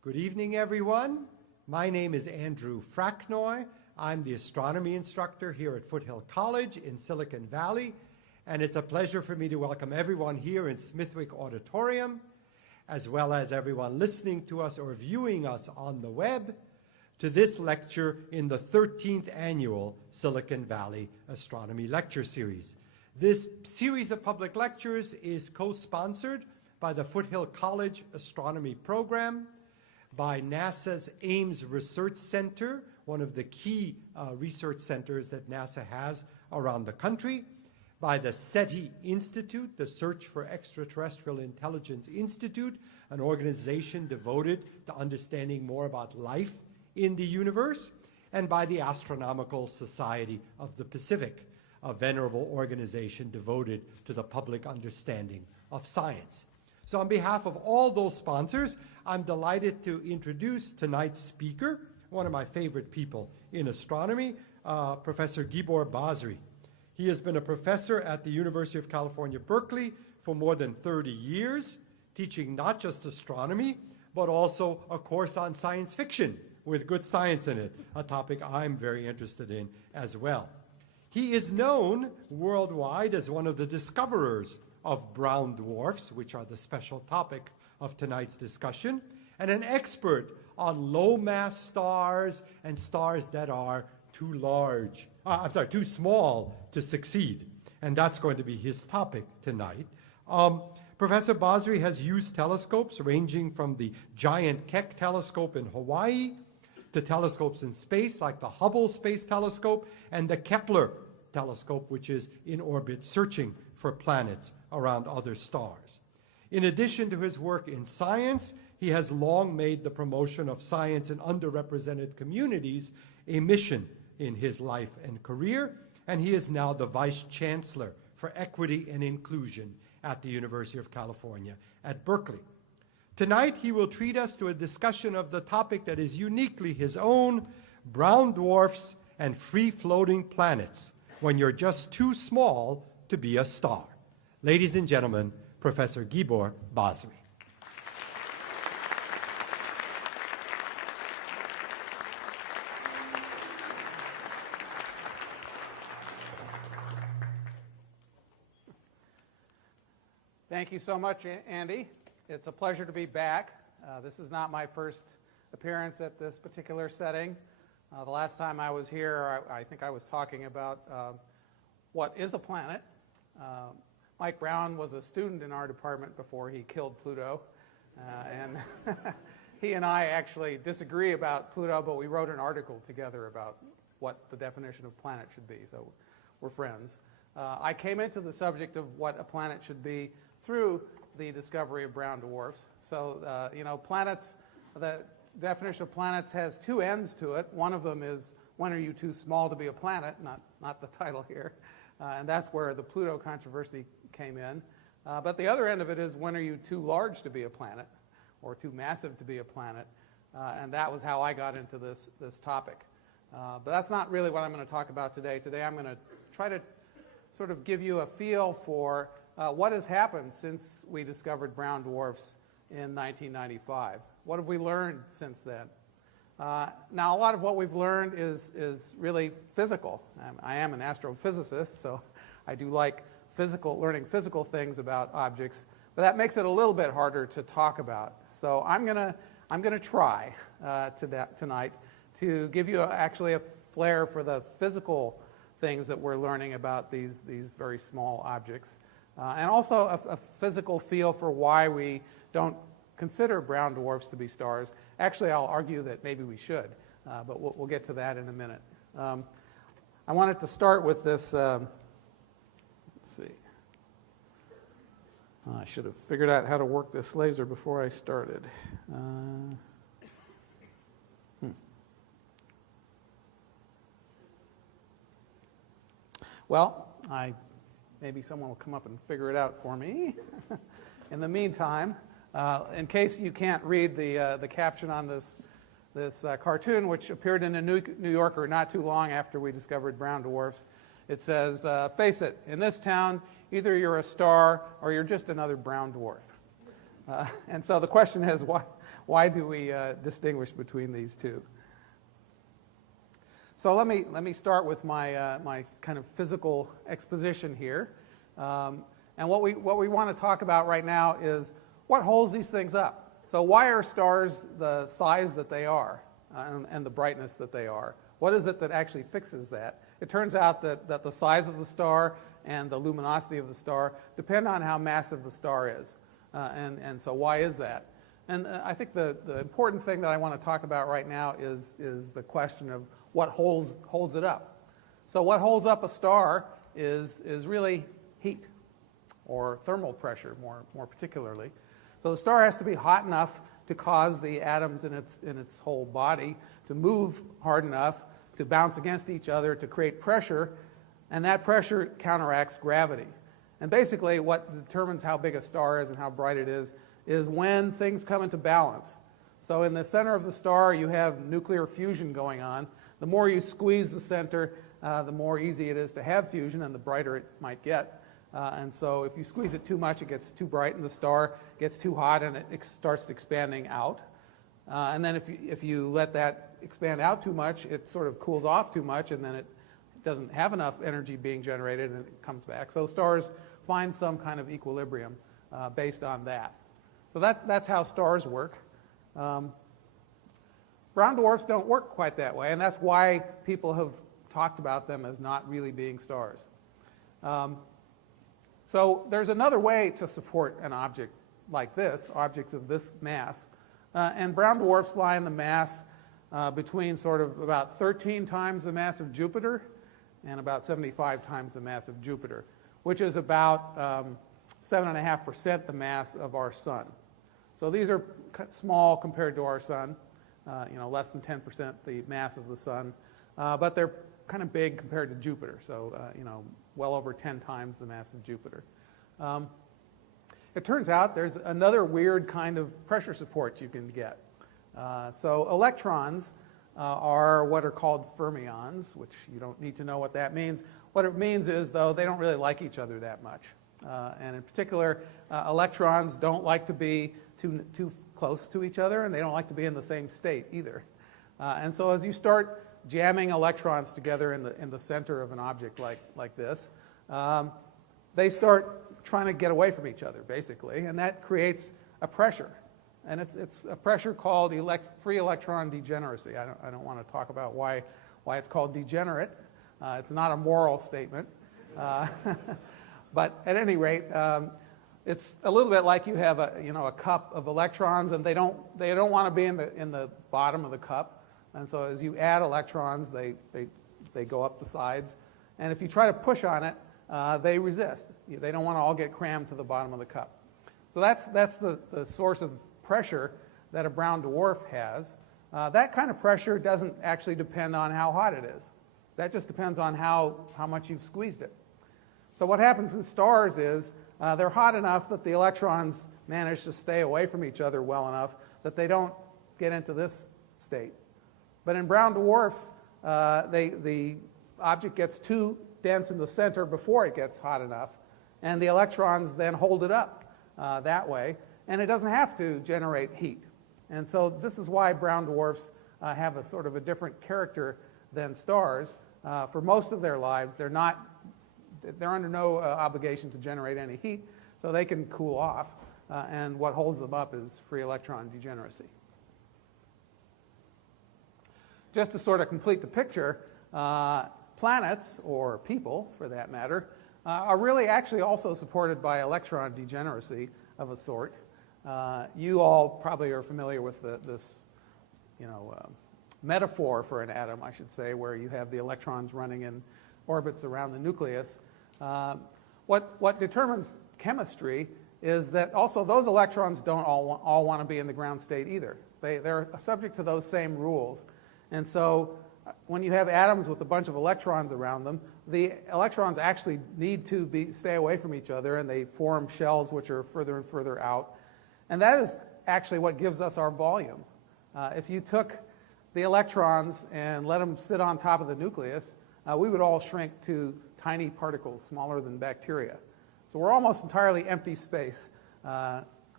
Good evening, everyone. My name is Andrew Fracknoy. I'm the astronomy instructor here at Foothill College in Silicon Valley, and it's a pleasure for me to welcome everyone here in Smithwick Auditorium, as well as everyone listening to us or viewing us on the web, to this lecture in the 13th annual Silicon Valley Astronomy Lecture Series. This series of public lectures is co-sponsored by the Foothill College Astronomy Program, by NASA's Ames Research Center, one of the key research centers that NASA has around the country, by the SETI Institute, the Search for Extraterrestrial Intelligence Institute, an organization devoted to understanding more about life in the universe, and by the Astronomical Society of the Pacific, a venerable organization devoted to the public understanding of science. So on behalf of all those sponsors, I'm delighted to introduce tonight's speaker, one of my favorite people in astronomy, Professor Gibor Basri. He has been a professor at the University of California, Berkeley for more than 30 years, teaching not just astronomy, but also a course on science fiction with good science in it, a topic I'm very interested in as well. He is known worldwide as one of the discoverers of brown dwarfs, which are the special topic of tonight's discussion, and an expert on low-mass stars and stars that are too small to succeed. And that's going to be his topic tonight. Professor Basri has used telescopes ranging from the giant Keck telescope in Hawaii to telescopes in space like the Hubble Space Telescope and the Kepler telescope, which is in orbit searching for planets around other stars. In addition to his work in science, he has long made the promotion of science in underrepresented communities a mission in his life and career, and he is now the Vice Chancellor for Equity and Inclusion at the University of California at Berkeley. Tonight, he will treat us to a discussion of the topic that is uniquely his own, brown dwarfs and free-floating planets, when you're just too small to be a star. Ladies and gentlemen, Professor Gibor Basri. Thank you so much, Andy. It's a pleasure to be back. This is not my first appearance at this particular setting. The last time I was here, I think I was talking about what is a planet. Mike Brown was a student in our department before he killed Pluto, and he and I actually disagree about Pluto, but we wrote an article together about what the definition of planet should be, so we're friends. I came into the subject of what a planet should be through the discovery of brown dwarfs. So, planets, the definition of planets has two ends to it. One of them is, when are you too small to be a planet? Not the title here. And that's where the Pluto controversy came in. But the other end of it is, when are you too large to be a planet, or too massive to be a planet? And that was how I got into this topic. But that's not really what I'm going to talk about today. Today I'm going to try to sort of give you a feel for what has happened since we discovered brown dwarfs in 1995. What have we learned since then? Now, a lot of what we've learned is really physical. I am an astrophysicist, so I do like learning physical things about objects, but that makes it a little bit harder to talk about. So I'm gonna try tonight to give you actually a flair for the physical things that we're learning about these very small objects, and also a physical feel for why we don't consider brown dwarfs to be stars. Actually, I'll argue that maybe we should, but we'll get to that in a minute. I wanted to start with this. Let's see. I should have figured out how to work this laser before I started. Well, maybe someone will come up and figure it out for me. In the meantime, in case you can't read the caption on this cartoon, which appeared in a New Yorker not too long after we discovered brown dwarfs, it says, face it, in this town, either you're a star or you're just another brown dwarf. And so the question is, why do we distinguish between these two? So let me start with my my kind of physical exposition here, and what we want to talk about right now is what holds these things up. So why are stars the size that they are and the brightness that they are? What is it that actually fixes that? It turns out that the size of the star and the luminosity of the star depend on how massive the star is, and so why is that? And I think the important thing that I want to talk about right now is the question of what holds it up. So what holds up a star is really heat, or thermal pressure, more particularly. So the star has to be hot enough to cause the atoms in its whole body to move hard enough to bounce against each other to create pressure, and that pressure counteracts gravity. And basically what determines how big a star is and how bright it is when things come into balance. So in the center of the star you have nuclear fusion going on. The more you squeeze the center, the more easy it is to have fusion and the brighter it might get. And so if you squeeze it too much, it gets too bright and the star gets too hot and it starts expanding out. And then if you let that expand out too much, it sort of cools off too much, and then it doesn't have enough energy being generated and it comes back. So stars find some kind of equilibrium based on that. So that's how stars work. Brown dwarfs don't work quite that way, and that's why people have talked about them as not really being stars. So there's another way to support an object like this, objects of this mass, and brown dwarfs lie in the mass between sort of about 13 times the mass of Jupiter and about 75 times the mass of Jupiter, which is about 7.5% the mass of our sun. So these are small compared to our sun, less than 10% the mass of the sun, but they're kind of big compared to Jupiter, so well over 10 times the mass of Jupiter. It turns out there's another weird kind of pressure support you can get. So electrons are what are called fermions, which you don't need to know what that means. What it means is, though, they don't really like each other that much. And in particular, electrons don't like to be too close to each other, and they don't like to be in the same state either. And so as you start jamming electrons together in the center of an object like this, they start trying to get away from each other, basically, and that creates a pressure. And it's a pressure called free electron degeneracy. I don't want to talk about why it's called degenerate. It's not a moral statement. But at any rate, it's a little bit like you have a cup of electrons, and they don't want to be in the bottom of the cup. And so as you add electrons, they go up the sides. And if you try to push on it, they resist. They don't want to all get crammed to the bottom of the cup. So that's the source of pressure that a brown dwarf has. That kind of pressure doesn't actually depend on how hot it is. That just depends on how much you've squeezed it. So what happens in stars is they're hot enough that the electrons manage to stay away from each other well enough that they don't get into this state. But in brown dwarfs, the object gets too dense in the center before it gets hot enough, and the electrons then hold it up that way, and it doesn't have to generate heat. And so this is why brown dwarfs have a sort of a different character than stars. For most of their lives, they're under no obligation to generate any heat, so they can cool off, and what holds them up is free electron degeneracy. Just to sort of complete the picture, planets, or people for that matter, are really actually also supported by electron degeneracy of a sort. You all probably are familiar with this metaphor for an atom, I should say, where you have the electrons running in orbits around the nucleus. What determines chemistry is that also those electrons don't all want to be in the ground state either. They're subject to those same rules. And so when you have atoms with a bunch of electrons around them, the electrons actually need to stay away from each other, and they form shells which are further and further out. And that is actually what gives us our volume. If you took the electrons and let them sit on top of the nucleus, we would all shrink to tiny particles smaller than bacteria. So we're almost entirely empty space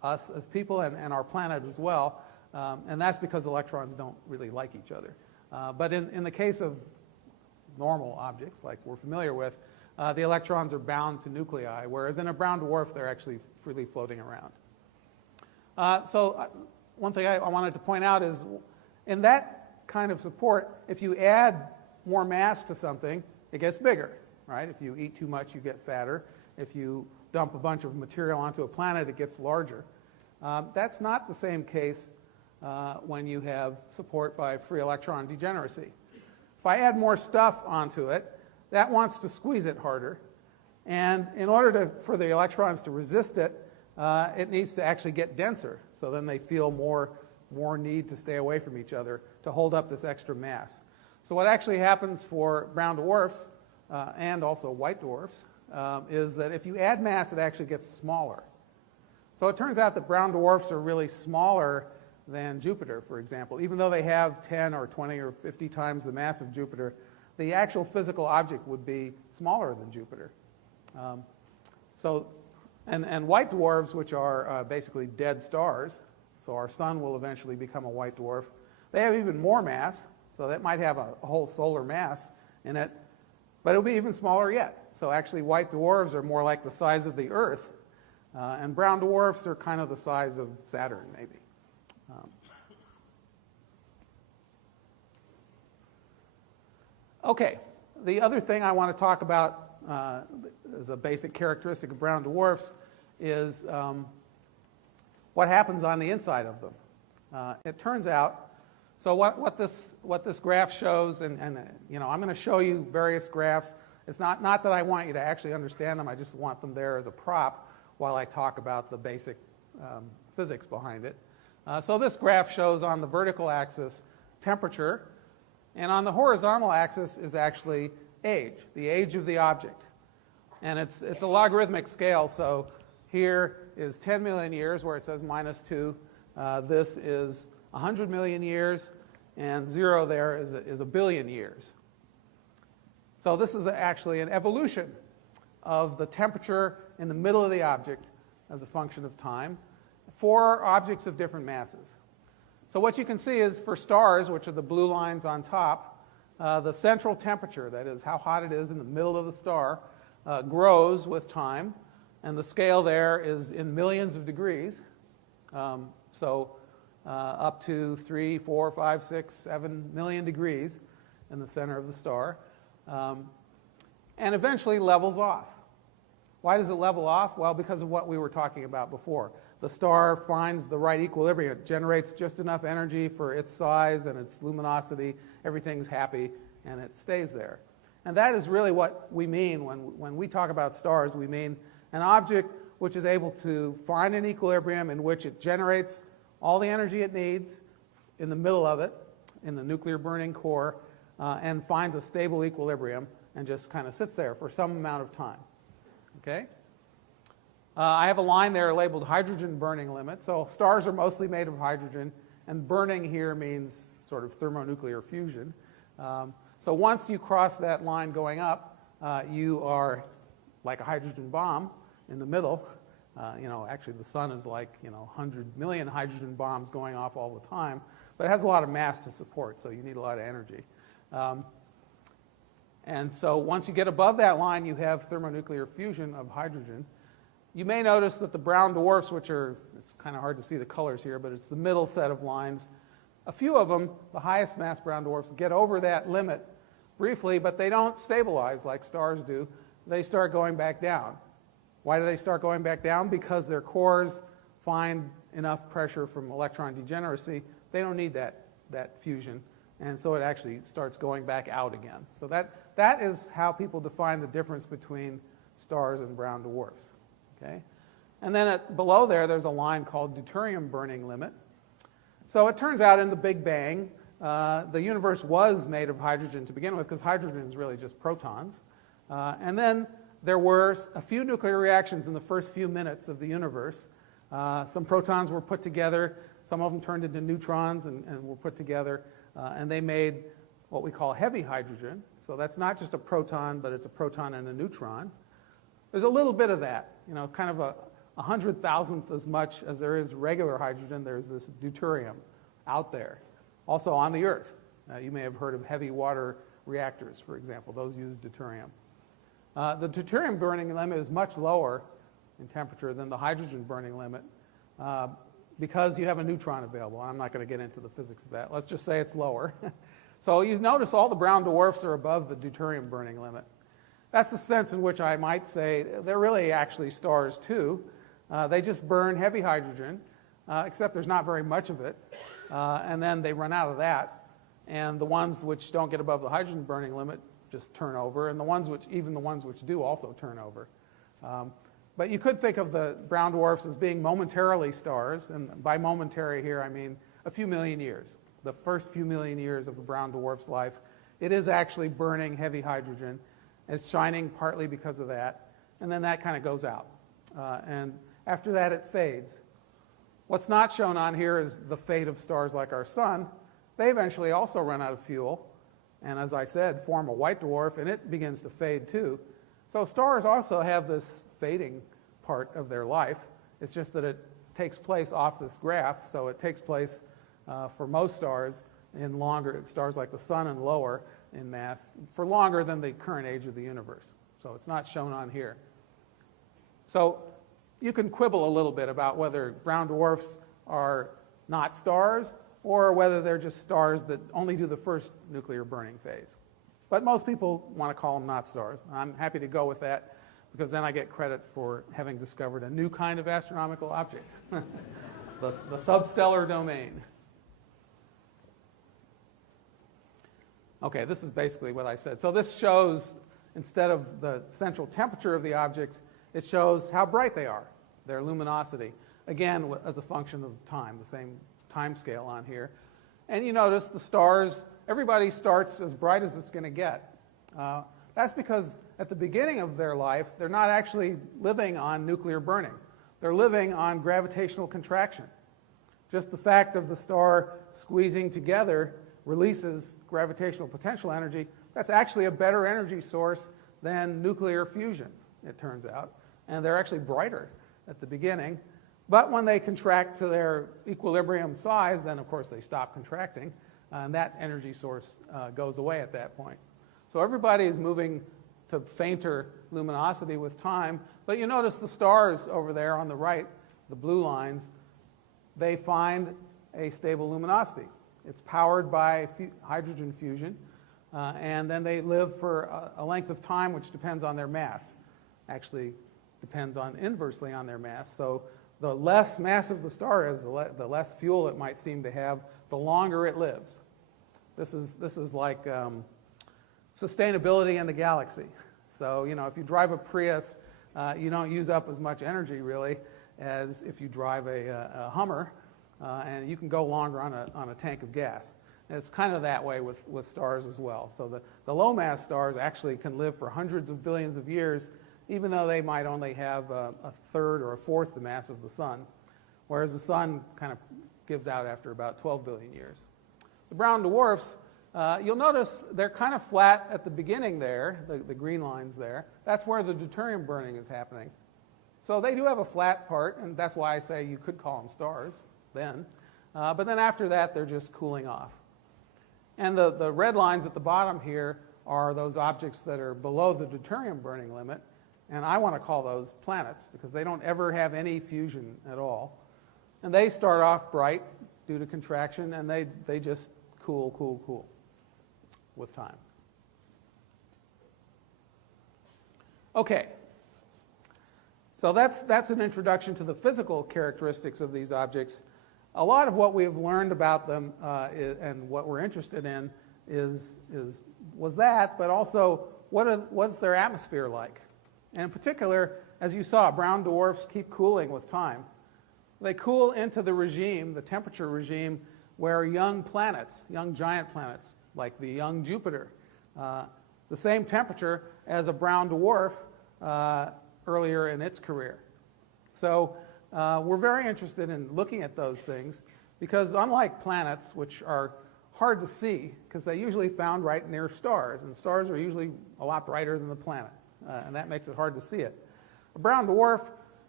us as people and our planet as well. And that's because electrons don't really like each other. But in the case of normal objects like we're familiar with, the electrons are bound to nuclei, whereas in a brown dwarf, they're actually freely floating around. One thing I wanted to point out is in that kind of support, if you add more mass to something, it gets bigger, right? If you eat too much, you get fatter. If you dump a bunch of material onto a planet, it gets larger. That's not the same case when you have support by free electron degeneracy. If I add more stuff onto it, that wants to squeeze it harder. And in order for the electrons to resist it, it needs to actually get denser. So then they feel more need to stay away from each other to hold up this extra mass. So what actually happens for brown dwarfs and also white dwarfs is that if you add mass, it actually gets smaller. So it turns out that brown dwarfs are really smaller than Jupiter, for example. Even though they have 10 or 20 or 50 times the mass of Jupiter, the actual physical object would be smaller than Jupiter. And white dwarfs, which are basically dead stars, so our sun will eventually become a white dwarf, they have even more mass, so that might have a whole solar mass in it, but it'll be even smaller yet. So actually white dwarfs are more like the size of the Earth, and brown dwarfs are kind of the size of Saturn, maybe. Okay, the other thing I want to talk about as a basic characteristic of brown dwarfs is what happens on the inside of them. It turns out, so what this graph shows, and you know, I'm going to show you various graphs. It's not that I want you to actually understand them. I just want them there as a prop while I talk about the basic physics behind it. So this graph shows on the vertical axis temperature, and on the horizontal axis is actually age, the age of the object. And it's a logarithmic scale, so here is 10 million years where it says -2. This is 100 million years, and 0 there is a billion years. So this is actually an evolution of the temperature in the middle of the object as a function of time for objects of different masses. So what you can see is for stars, which are the blue lines on top, the central temperature, that is how hot it is in the middle of the star, grows with time, and the scale there is in millions of degrees. Up to 3, 4, 5, 6, 7 million degrees in the center of the star, and eventually levels off. Why does it level off? Well, because of what we were talking about before. The star finds the right equilibrium. It generates just enough energy for its size and its luminosity. Everything's happy, and it stays there. And that is really what we mean when we talk about stars. We mean an object which is able to find an equilibrium in which it generates all the energy it needs in the middle of it, in the nuclear burning core, and finds a stable equilibrium and just kind of sits there for some amount of time. Okay? I have a line there labeled hydrogen burning limit. So stars are mostly made of hydrogen, and burning here means sort of thermonuclear fusion. So once you cross that line going up, you are like a hydrogen bomb in the middle. Actually the sun is like 100 million hydrogen bombs going off all the time, but it has a lot of mass to support, so you need a lot of energy. And so once you get above that line, you have thermonuclear fusion of hydrogen. You may notice that the brown dwarfs, which are, it's kind of hard to see the colors here, but it's the middle set of lines. A few of them, the highest mass brown dwarfs, get over that limit briefly, but they don't stabilize like stars do. They start going back down. Why do they start going back down? Because their cores find enough pressure from electron degeneracy. They don't need that fusion, and so it actually starts going back out again. So that is how people define the difference between stars and brown dwarfs. Okay? And then below there's a line called deuterium burning limit. So it turns out in the Big Bang, the universe was made of hydrogen to begin with, because hydrogen is really just protons. And then there were a few nuclear reactions in the first few minutes of the universe. Some protons were put together. Some of them turned into neutrons and were put together. And they made what we call heavy hydrogen. So that's not just a proton, but it's a proton and a neutron. There's a little bit of that, kind of 100,000th as much as there is regular hydrogen. There's this deuterium out there. Also on the Earth. You may have heard of heavy water reactors, for example. Those use deuterium. The deuterium burning limit is much lower in temperature than the hydrogen burning limit because you have a neutron available. I'm not going to get into the physics of that. Let's just say it's lower. So you notice all the brown dwarfs are above the deuterium burning limit. That's the sense in which I might say they're really actually stars too. They just burn heavy hydrogen, except there's not very much of it, and then they run out of that. And the ones which don't get above the hydrogen burning limit just turn over, and even the ones which do also turn over. But you could think of the brown dwarfs as being momentarily stars, and by momentary here I mean a few million years. The first few million years of the brown dwarf's life, it is actually burning heavy hydrogen. It's shining partly because of that, and then that kind of goes out. And after that, it fades. What's not shown on here is the fate of stars like our sun. They eventually also run out of fuel, and as I said, form a white dwarf, and it begins to fade too. So stars also have this fading part of their life. It's just that it takes place off this graph, so it takes place for most stars in longer, stars like the sun and lower in mass, for longer than the current age of the universe. So it's not shown on here. So you can quibble a little bit about whether brown dwarfs are not stars or whether they're just stars that only do the first nuclear burning phase. But most people want to call them not stars. I'm happy to go with that because then I get credit for having discovered a new kind of astronomical object, the substellar domain. Okay, this is basically what I said. So this shows, instead of the central temperature of the objects, it shows how bright they are, their luminosity. Again, as a function of time, the same time scale on here. And you notice the stars, everybody starts as bright as it's going to get. That's because at the beginning of their life, they're not actually living on nuclear burning. They're living on gravitational contraction. Just the fact of the star squeezing together releases gravitational potential energy. That's actually a better energy source than nuclear fusion, it turns out. And they're actually brighter at the beginning. But when they contract to their equilibrium size, then of course they stop contracting, and that energy source goes away at that point. So everybody is moving to fainter luminosity with time. But you notice the stars over there on the right, the blue lines, they find a stable luminosity. It's powered by hydrogen fusion, and then they live for a length of time which depends on their mass. Actually depends on inversely on their mass. So the less massive the star is, the less fuel it might seem to have, the longer it lives. This is like sustainability in the galaxy. So, you know, if you drive a Prius, you don't use up as much energy really as if you drive a Hummer. And you can go longer on a tank of gas. And it's kind of that way with stars as well. So the low-mass stars actually can live for hundreds of billions of years, even though they might only have a third or a fourth the mass of the sun, whereas the sun kind of gives out after about 12 billion years. The brown dwarfs, you'll notice they're kind of flat at the beginning there, the green lines there. That's where the deuterium burning is happening. So they do have a flat part, and that's why I say you could call them stars then. But then after that, they're just cooling off. And the red lines at the bottom here are those objects that are below the deuterium burning limit. And I want to call those planets because they don't ever have any fusion at all. And they start off bright due to contraction, and they just cool with time. Okay. So that's an introduction to the physical characteristics of these objects. A lot of what we've learned about them and what we're interested in was that, but also what's their atmosphere like? And in particular, as you saw, brown dwarfs keep cooling with time. They cool into the regime, the temperature regime, where young planets, young giant planets, like the young Jupiter, the same temperature as a brown dwarf earlier in its career. So we're very interested in looking at those things because unlike planets, which are hard to see because they're usually found right near stars, and stars are usually a lot brighter than the planet, and that makes it hard to see it. A brown dwarf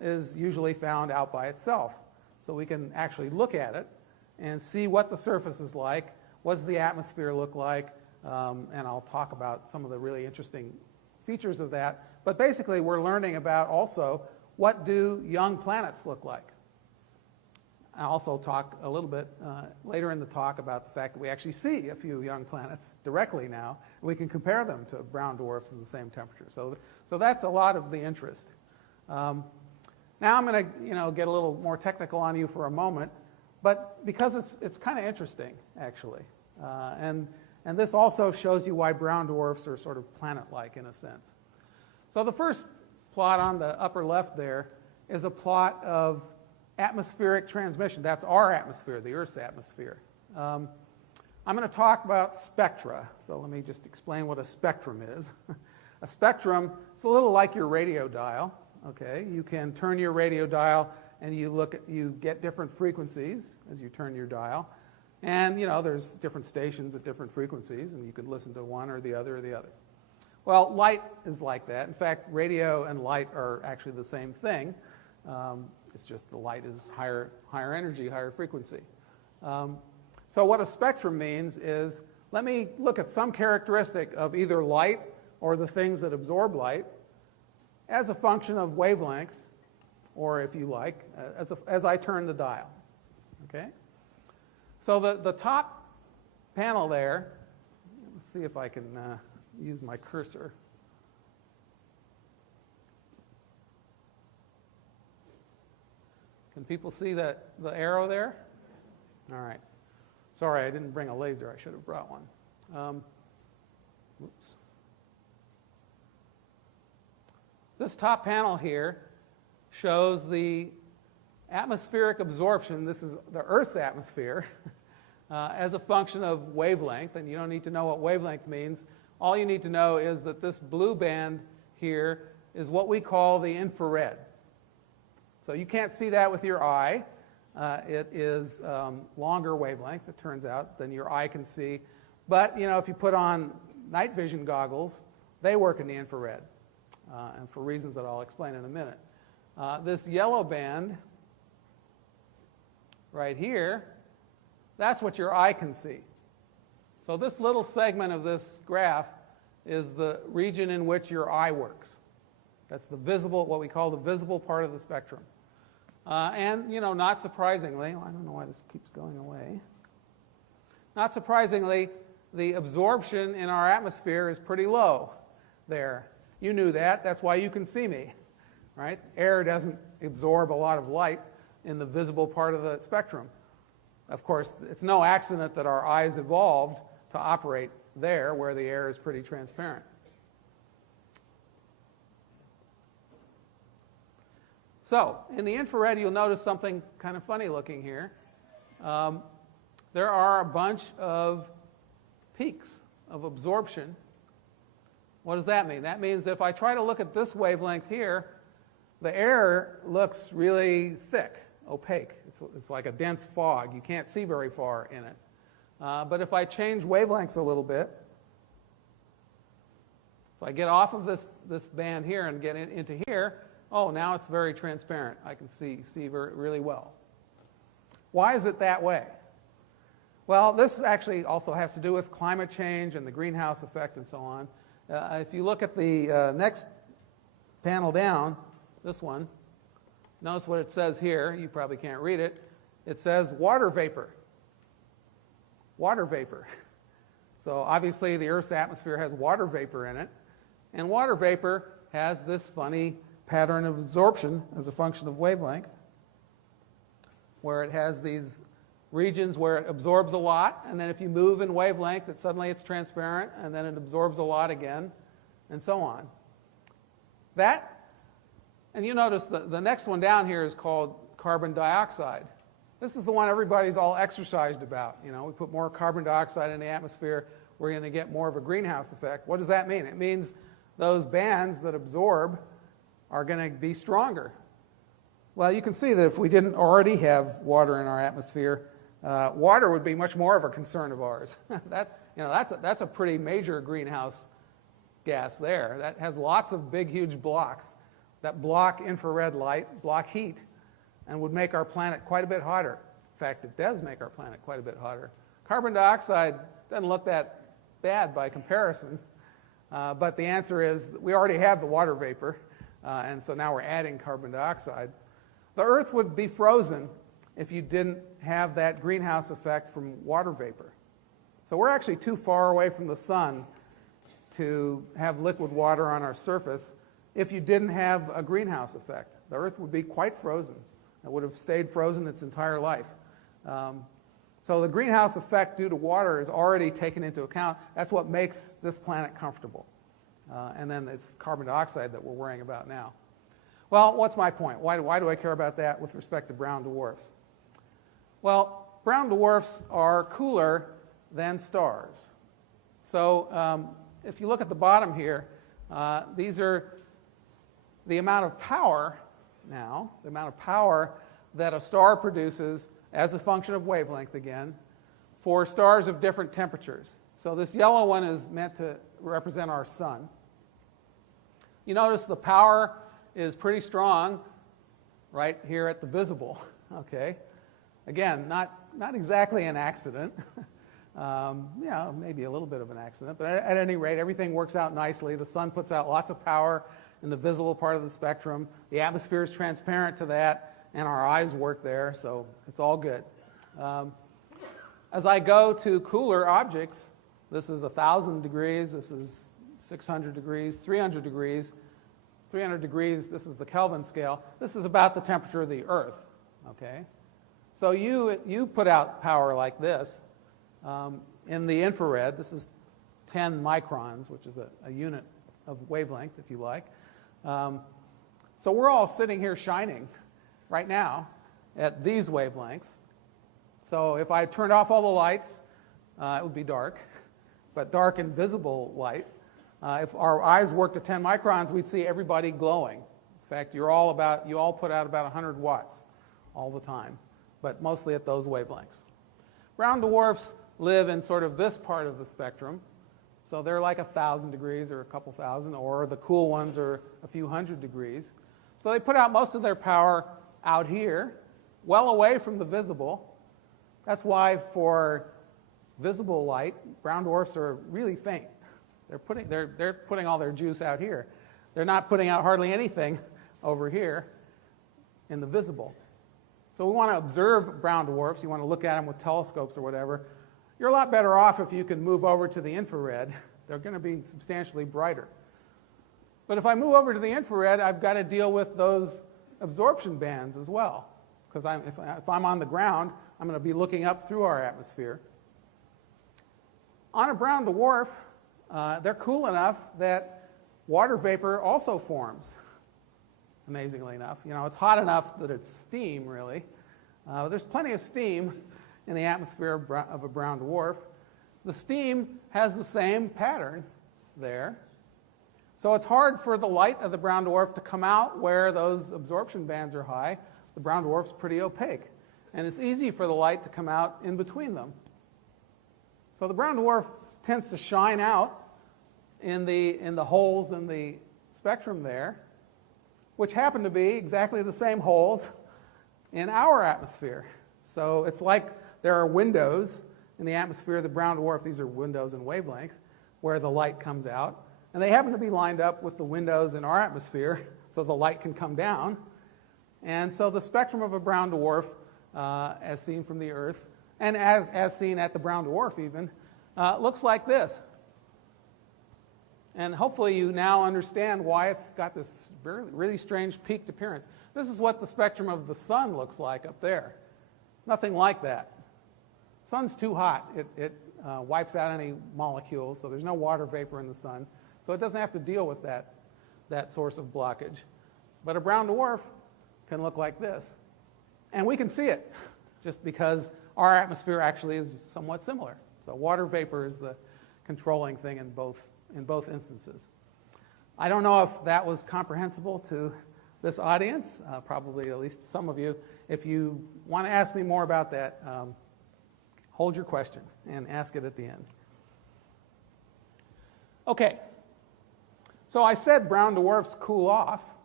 is usually found out by itself. So we can actually look at it and see what the surface is like, what does the atmosphere look like, and I'll talk about some of the really interesting features of that. But basically, we're learning about also what do young planets look like. I'll also talk a little bit later in the talk about the fact that we actually see a few young planets directly now. We can compare them to brown dwarfs at the same temperature. So that's a lot of the interest. Now I'm going to get a little more technical on you for a moment, but because it's kind of interesting actually, and this also shows you why brown dwarfs are sort of planet-like in a sense. So the first plot on the upper left there is a plot of atmospheric transmission. That's our atmosphere, the Earth's atmosphere. I'm going to talk about spectra. So let me just explain what a spectrum is. A spectrum, it's a little like your radio dial. Okay, you can turn your radio dial and you get different frequencies as you turn your dial. And there's different stations at different frequencies, and you can listen to one or the other or the other. Well, light is like that. In fact, radio and light are actually the same thing. It's just the light is higher energy, higher frequency. So what a spectrum means is, let me look at some characteristic of either light or the things that absorb light as a function of wavelength, or if you like, as I turn the dial. Okay? So the top panel there, let's see if I can use my cursor. Can people see the arrow there? All right. Sorry, I didn't bring a laser. I should have brought one. Oops. This top panel here shows the atmospheric absorption. This is the Earth's atmosphere as a function of wavelength, and you don't need to know what wavelength means. All you need to know is that this blue band here is what we call the infrared. So you can't see that with your eye. It is longer wavelength, it turns out, than your eye can see. But, if you put on night vision goggles, they work in the infrared, and for reasons that I'll explain in a minute. This yellow band right here, that's what your eye can see. So this little segment of this graph is the region in which your eye works. That's the visible, what we call the visible part of the spectrum. And, not surprisingly, I don't know why this keeps going away. Not surprisingly, the absorption in our atmosphere is pretty low there. You knew that. That's why you can see me, right? Air doesn't absorb a lot of light in the visible part of the spectrum. Of course, it's no accident that our eyes evolved to operate there where the air is pretty transparent. So, in the infrared, you'll notice something kind of funny looking here. There are a bunch of peaks of absorption. What does that mean? That means if I try to look at this wavelength here, the air looks really thick, opaque. It's like a dense fog. You can't see very far in it. But if I change wavelengths a little bit, if I get off of this band here and get into here, oh, now it's very transparent. I can see really well. Why is it that way? Well, this actually also has to do with climate change and the greenhouse effect and so on. If you look at the next panel down, this one, notice what it says here. You probably can't read it. It says water vapor. Water vapor. So obviously the Earth's atmosphere has water vapor in it, and water vapor has this funny pattern of absorption as a function of wavelength, where it has these regions where it absorbs a lot, and then if you move in wavelength, suddenly it's transparent, and then it absorbs a lot again, and so on. That, and you notice the next one down here is called carbon dioxide. This is the one everybody's all exercised about. We put more carbon dioxide in the atmosphere, we're going to get more of a greenhouse effect. What does that mean? It means those bands that absorb are going to be stronger. Well, you can see that if we didn't already have water in our atmosphere, water would be much more of a concern of ours. That's a pretty major greenhouse gas there. That has lots of big, huge blocks. that block infrared light, block heat, and would make our planet quite a bit hotter. In fact, it does make our planet quite a bit hotter. Carbon dioxide doesn't look that bad by comparison, but the answer is we already have the water vapor, and so now we're adding carbon dioxide. The Earth would be frozen if you didn't have that greenhouse effect from water vapor. So we're actually too far away from the sun to have liquid water on our surface if you didn't have a greenhouse effect. The Earth would be quite frozen. It would have stayed frozen its entire life. So the greenhouse effect due to water is already taken into account. That's what makes this planet comfortable. And then it's carbon dioxide that we're worrying about now. Well, what's my point? Why do I care about that with respect to brown dwarfs? Well, brown dwarfs are cooler than stars. So if you look at the bottom here, these are the amount of power now, the amount of power that a star produces as a function of wavelength again, for stars of different temperatures. So this yellow one is meant to represent our sun. You notice the power is pretty strong right here at the visible, okay? Again, not exactly an accident. Maybe a little bit of an accident, but at any rate, everything works out nicely. The sun puts out lots of power in the visible part of the spectrum. The atmosphere is transparent to that, and our eyes work there, so it's all good. As I go to cooler objects, this is 1,000 degrees, this is 600 degrees, 300 degrees. 300 degrees, this is the Kelvin scale. This is about the temperature of the Earth, okay? So you put out power like this in the infrared. This is 10 microns, which is a unit of wavelength, if you like. So we're all sitting here shining right now at these wavelengths. So if I turned off all the lights, it would be dark, but dark and visible light. If our eyes worked at 10 microns, we'd see everybody glowing. In fact, you all put out about 100 watts all the time, but mostly at those wavelengths. Brown dwarfs live in sort of this part of the spectrum, so they're like 1,000 degrees or a couple thousand, or the cool ones are a few hundred degrees. So they put out most of their power out here, well away from the visible. That's why for visible light, brown dwarfs are really faint. They're putting all their juice out here. They're not putting out hardly anything over here in the visible. So we want to observe brown dwarfs. You want to look at them with telescopes or whatever. You're a lot better off if you can move over to the infrared. They're going to be substantially brighter. But if I move over to the infrared, I've got to deal with those absorption bands as well. Because if I'm on the ground, I'm going to be looking up through our atmosphere. On a brown dwarf, they're cool enough that water vapor also forms, amazingly enough. You know, it's hot enough that it's steam, really. There's plenty of steam in the atmosphere of a brown dwarf. The steam has the same pattern there. So it's hard for the light of the brown dwarf to come out where those absorption bands are high. The brown dwarf's pretty opaque. And it's easy for the light to come out in between them. So the brown dwarf tends to shine out in the holes in the spectrum there, which happen to be exactly the same holes in our atmosphere. So it's like there are windows in the atmosphere of the brown dwarf. These are windows in wavelength where the light comes out. And they happen to be lined up with the windows in our atmosphere so the light can come down. And so the spectrum of a brown dwarf, as seen from the Earth, and as seen at the brown dwarf even, looks like this. And hopefully you now understand why it's got this really strange peaked appearance. This is what the spectrum of the sun looks like up there. Nothing like that. Sun's too hot. It wipes out any molecules, so there's no water vapor in the sun. So it doesn't have to deal with that source of blockage. But a brown dwarf can look like this. And we can see it just because our atmosphere actually is somewhat similar. So water vapor is the controlling thing in both instances. I don't know if that was comprehensible to this audience, probably at least some of you. If you want to ask me more about that, hold your question and ask it at the end. Okay, so I said brown dwarfs cool off,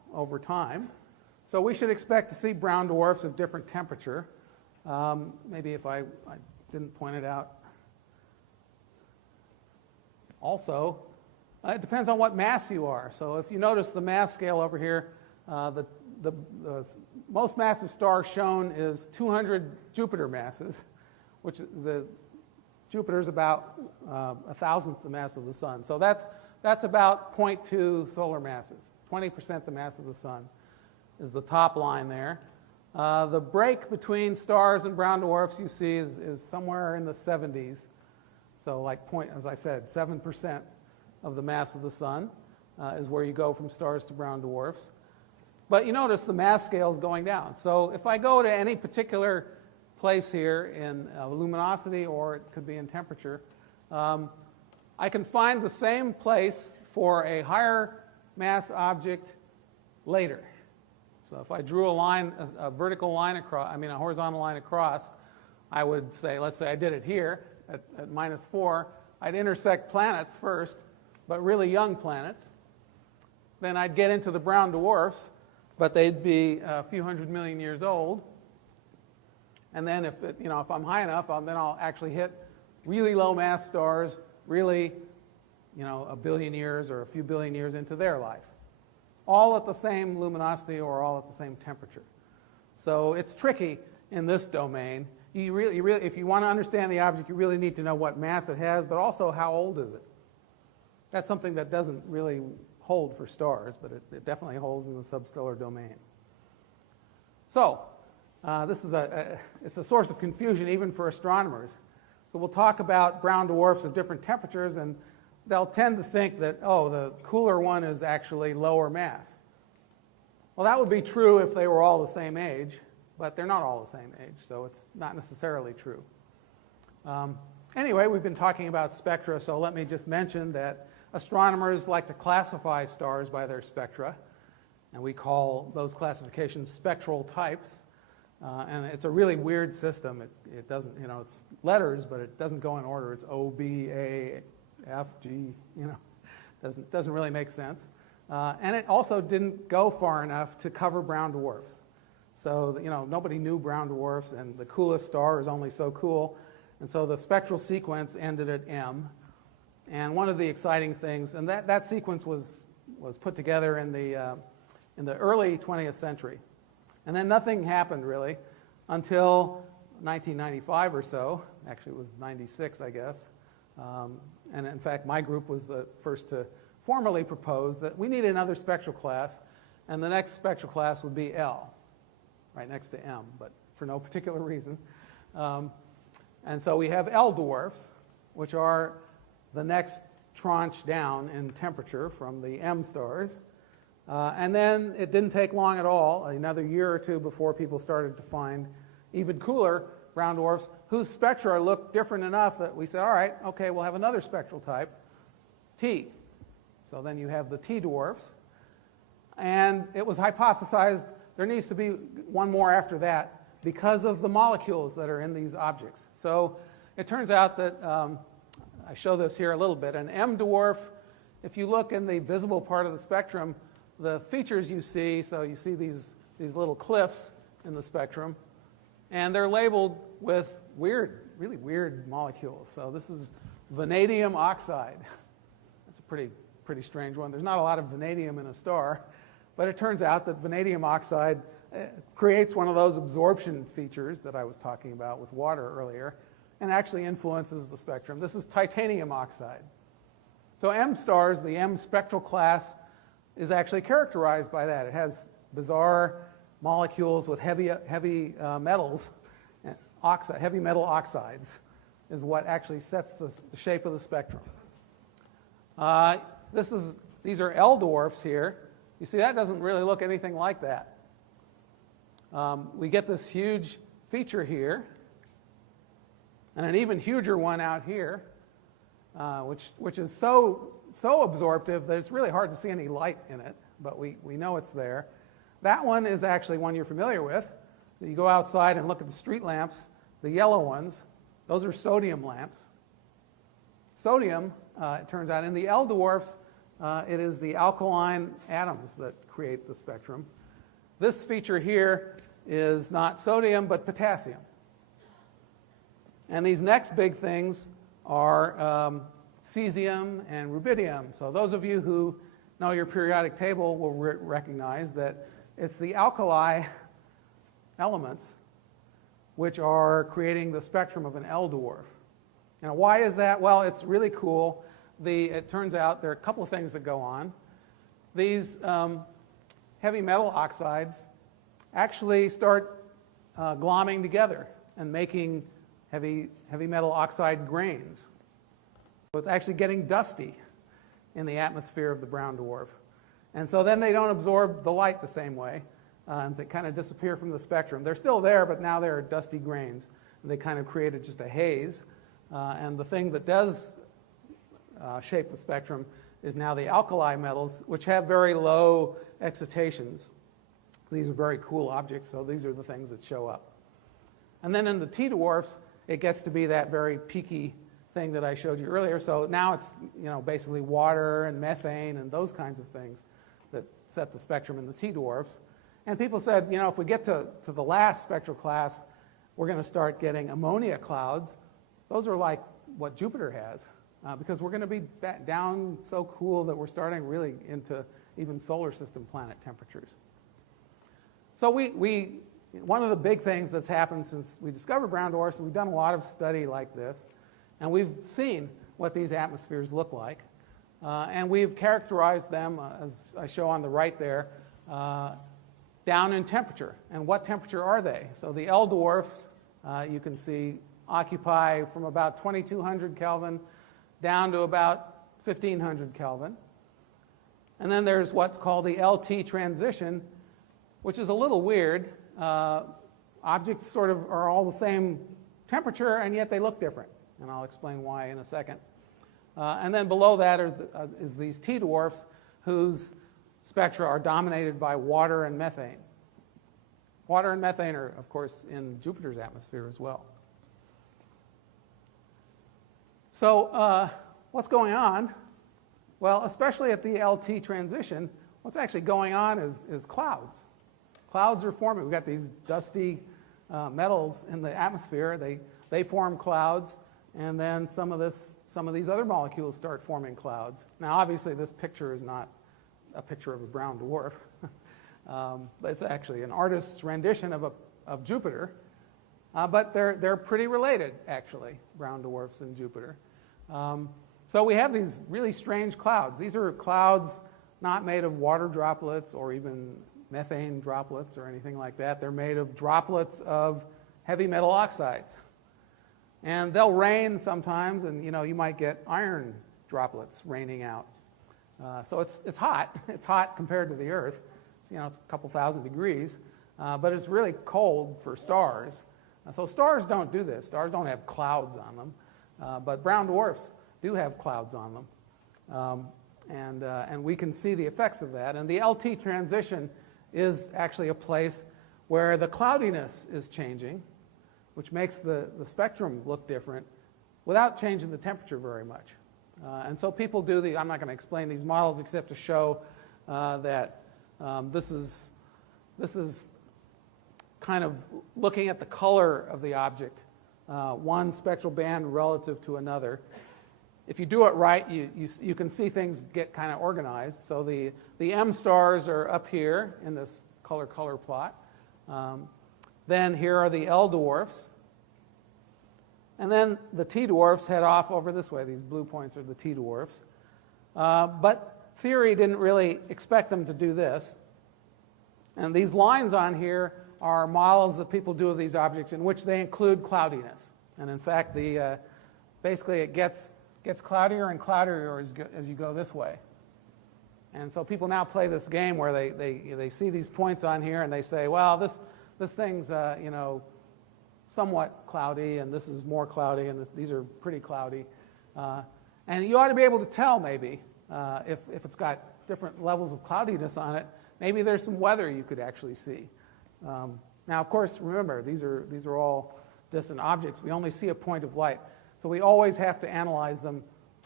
over time. So we should expect to see brown dwarfs of different temperature. Maybe if I didn't point it out. Also, it depends on what mass you are. So if you notice the mass scale over here, the most massive star shown is 200 Jupiter masses, which Jupiter's about 1,000th the mass of the sun. So that's about 0.2 solar masses, 20% the mass of the sun is the top line there. The break between stars and brown dwarfs you see is somewhere in the 70s. So like as I said, 7% of the mass of the sun is where you go from stars to brown dwarfs. But you notice the mass scale is going down. So if I go to any particular place here in luminosity, or it could be in temperature, I can find the same place for a higher mass object later. So if I drew a line, a vertical line across, a horizontal line across, I would say, let's say I did it here at -4, I'd intersect planets first, but really young planets. Then I'd get into the brown dwarfs, but they'd be a few hundred million years old. And then if I'm high enough, then I'll actually hit really low mass stars, really, a billion years or a few billion years into their life. All at the same luminosity or all at the same temperature. So it's tricky in this domain. You really, if you want to understand the object, you really need to know what mass it has, but also how old is it. That's something that doesn't really hold for stars, but it definitely holds in the substellar domain. So this is it's a source of confusion even for astronomers. So we'll talk about brown dwarfs of different temperatures, and they'll tend to think that, oh, the cooler one is actually lower mass. Well, that would be true if they were all the same age, but they're not all the same age, so it's not necessarily true. Anyway, we've been talking about spectra, so let me just mention that astronomers like to classify stars by their spectra, and we call those classifications spectral types. And it's a really weird system. It doesn't, it's letters, but it doesn't go in order. It's O, B, A, F, G, doesn't really make sense. And it also didn't go far enough to cover brown dwarfs. So, nobody knew brown dwarfs, and the coolest star is only so cool. And so the spectral sequence ended at M. And one of the exciting things, and that sequence was put together in the early 20th century. And then nothing happened, really, until 1995 or so. Actually, it was 96, I guess. And in fact, my group was the first to formally propose that we need another spectral class, and the next spectral class would be L, right next to M, but for no particular reason. And so we have L dwarfs, which are the next tranche down in temperature from the M stars. And then it didn't take long at all, another year or two before people started to find even cooler brown dwarfs whose spectra look different enough that we say, all right, okay, we'll have another spectral type, T. So then you have the T dwarfs. And it was hypothesized there needs to be one more after that because of the molecules that are in these objects. So it turns out that, I show this here a little bit, an M dwarf, if you look in the visible part of the spectrum, the features you see, so you see these little cliffs in the spectrum, and they're labeled with really weird molecules. So this is vanadium oxide. That's a pretty strange one. There's not a lot of vanadium in a star, but it turns out that vanadium oxide creates one of those absorption features that I was talking about with water earlier, and actually influences the spectrum. This is titanium oxide. So M stars, the M spectral class, is actually characterized by that. It has bizarre molecules with heavy metals, heavy metal oxides is what actually sets the shape of the spectrum. These are L dwarfs here. You see, that doesn't really look anything like that. We get this huge feature here, and an even huger one out here, which is so absorptive that it's really hard to see any light in it, but we know it's there. That one is actually one you're familiar with. You go outside and look at the street lamps, the yellow ones, those are sodium lamps. Sodium, it turns out, in the L dwarfs it is the alkaline atoms that create the spectrum. This feature here is not sodium, but potassium. And these next big things are cesium and rubidium. So those of you who know your periodic table will recognize that it's the alkali elements which are creating the spectrum of an L dwarf. Now, why is that? Well, it's really cool. It turns out there are a couple of things that go on. These heavy metal oxides actually start glomming together and making heavy metal oxide grains. So it's actually getting dusty in the atmosphere of the brown dwarf. And so then they don't absorb the light the same way, and they kind of disappear from the spectrum. They're still there, but now they're dusty grains. And they kind of created just a haze. And the thing that does shape the spectrum is now the alkali metals, which have very low excitations. These are very cool objects, so these are the things that show up. And then in the T dwarfs, it gets to be that very peaky thing that I showed you earlier. So now it's basically water and methane and those kinds of things that set the spectrum in the T dwarfs. And people said, if we get to the last spectral class, we're going to start getting ammonia clouds. Those are like what Jupiter has, because we're going to be down so cool that we're starting really into even solar system planet temperatures. So one of the big things that's happened since we discovered brown dwarfs, we've done a lot of study like this, and we've seen what these atmospheres look like. And we've characterized them, as I show on the right there, down in temperature. And what temperature are they? So the L dwarfs, you can see, occupy from about 2200 Kelvin down to about 1500 Kelvin. And then there's what's called the LT transition, which is a little weird. Objects sort of are all the same temperature, and yet they look different. And I'll explain why in a second. And then below that is these T dwarfs, whose spectra are dominated by water and methane. Water and methane are, of course, in Jupiter's atmosphere as well. So what's going on? Well, especially at the LT transition, what's actually going on is clouds. Clouds are forming. We've got these dusty metals in the atmosphere. They form clouds, and then some of these other molecules start forming clouds. Now, obviously, this picture is not a picture of a brown dwarf. But it's actually an artist's rendition of Jupiter. But they're pretty related, actually, brown dwarfs and Jupiter. So we have these really strange clouds. These are clouds not made of water droplets or even methane droplets or anything like that. They're made of droplets of heavy metal oxides. And they'll rain sometimes, and you might get iron droplets raining out. So it's hot. It's hot compared to the Earth. It's a couple thousand degrees, but it's really cold for stars. So stars don't do this. Stars don't have clouds on them, but brown dwarfs do have clouds on them, and we can see the effects of that. And the LT transition is actually a place where the cloudiness is changing, which makes the spectrum look different without changing the temperature very much. And so people do I'm not going to explain these models except to show that this is kind of looking at the color of the object, one spectral band relative to another. If you do it right, you can see things get kind of organized. So the M stars are up here in this color plot. Then here are the L dwarfs. And then the T dwarfs head off over this way. These blue points are the T dwarfs. But theory didn't really expect them to do this. And these lines on here are models that people do of these objects in which they include cloudiness. And in fact, basically it gets cloudier and cloudier as you go this way. And so people now play this game where they see these points on here and they say, well, this thing's somewhat cloudy, and this is more cloudy, and these are pretty cloudy. And you ought to be able to tell maybe if it's got different levels of cloudiness on it. Maybe there's some weather you could actually see. Now, of course, remember, these are all distant objects. We only see a point of light. So we always have to analyze them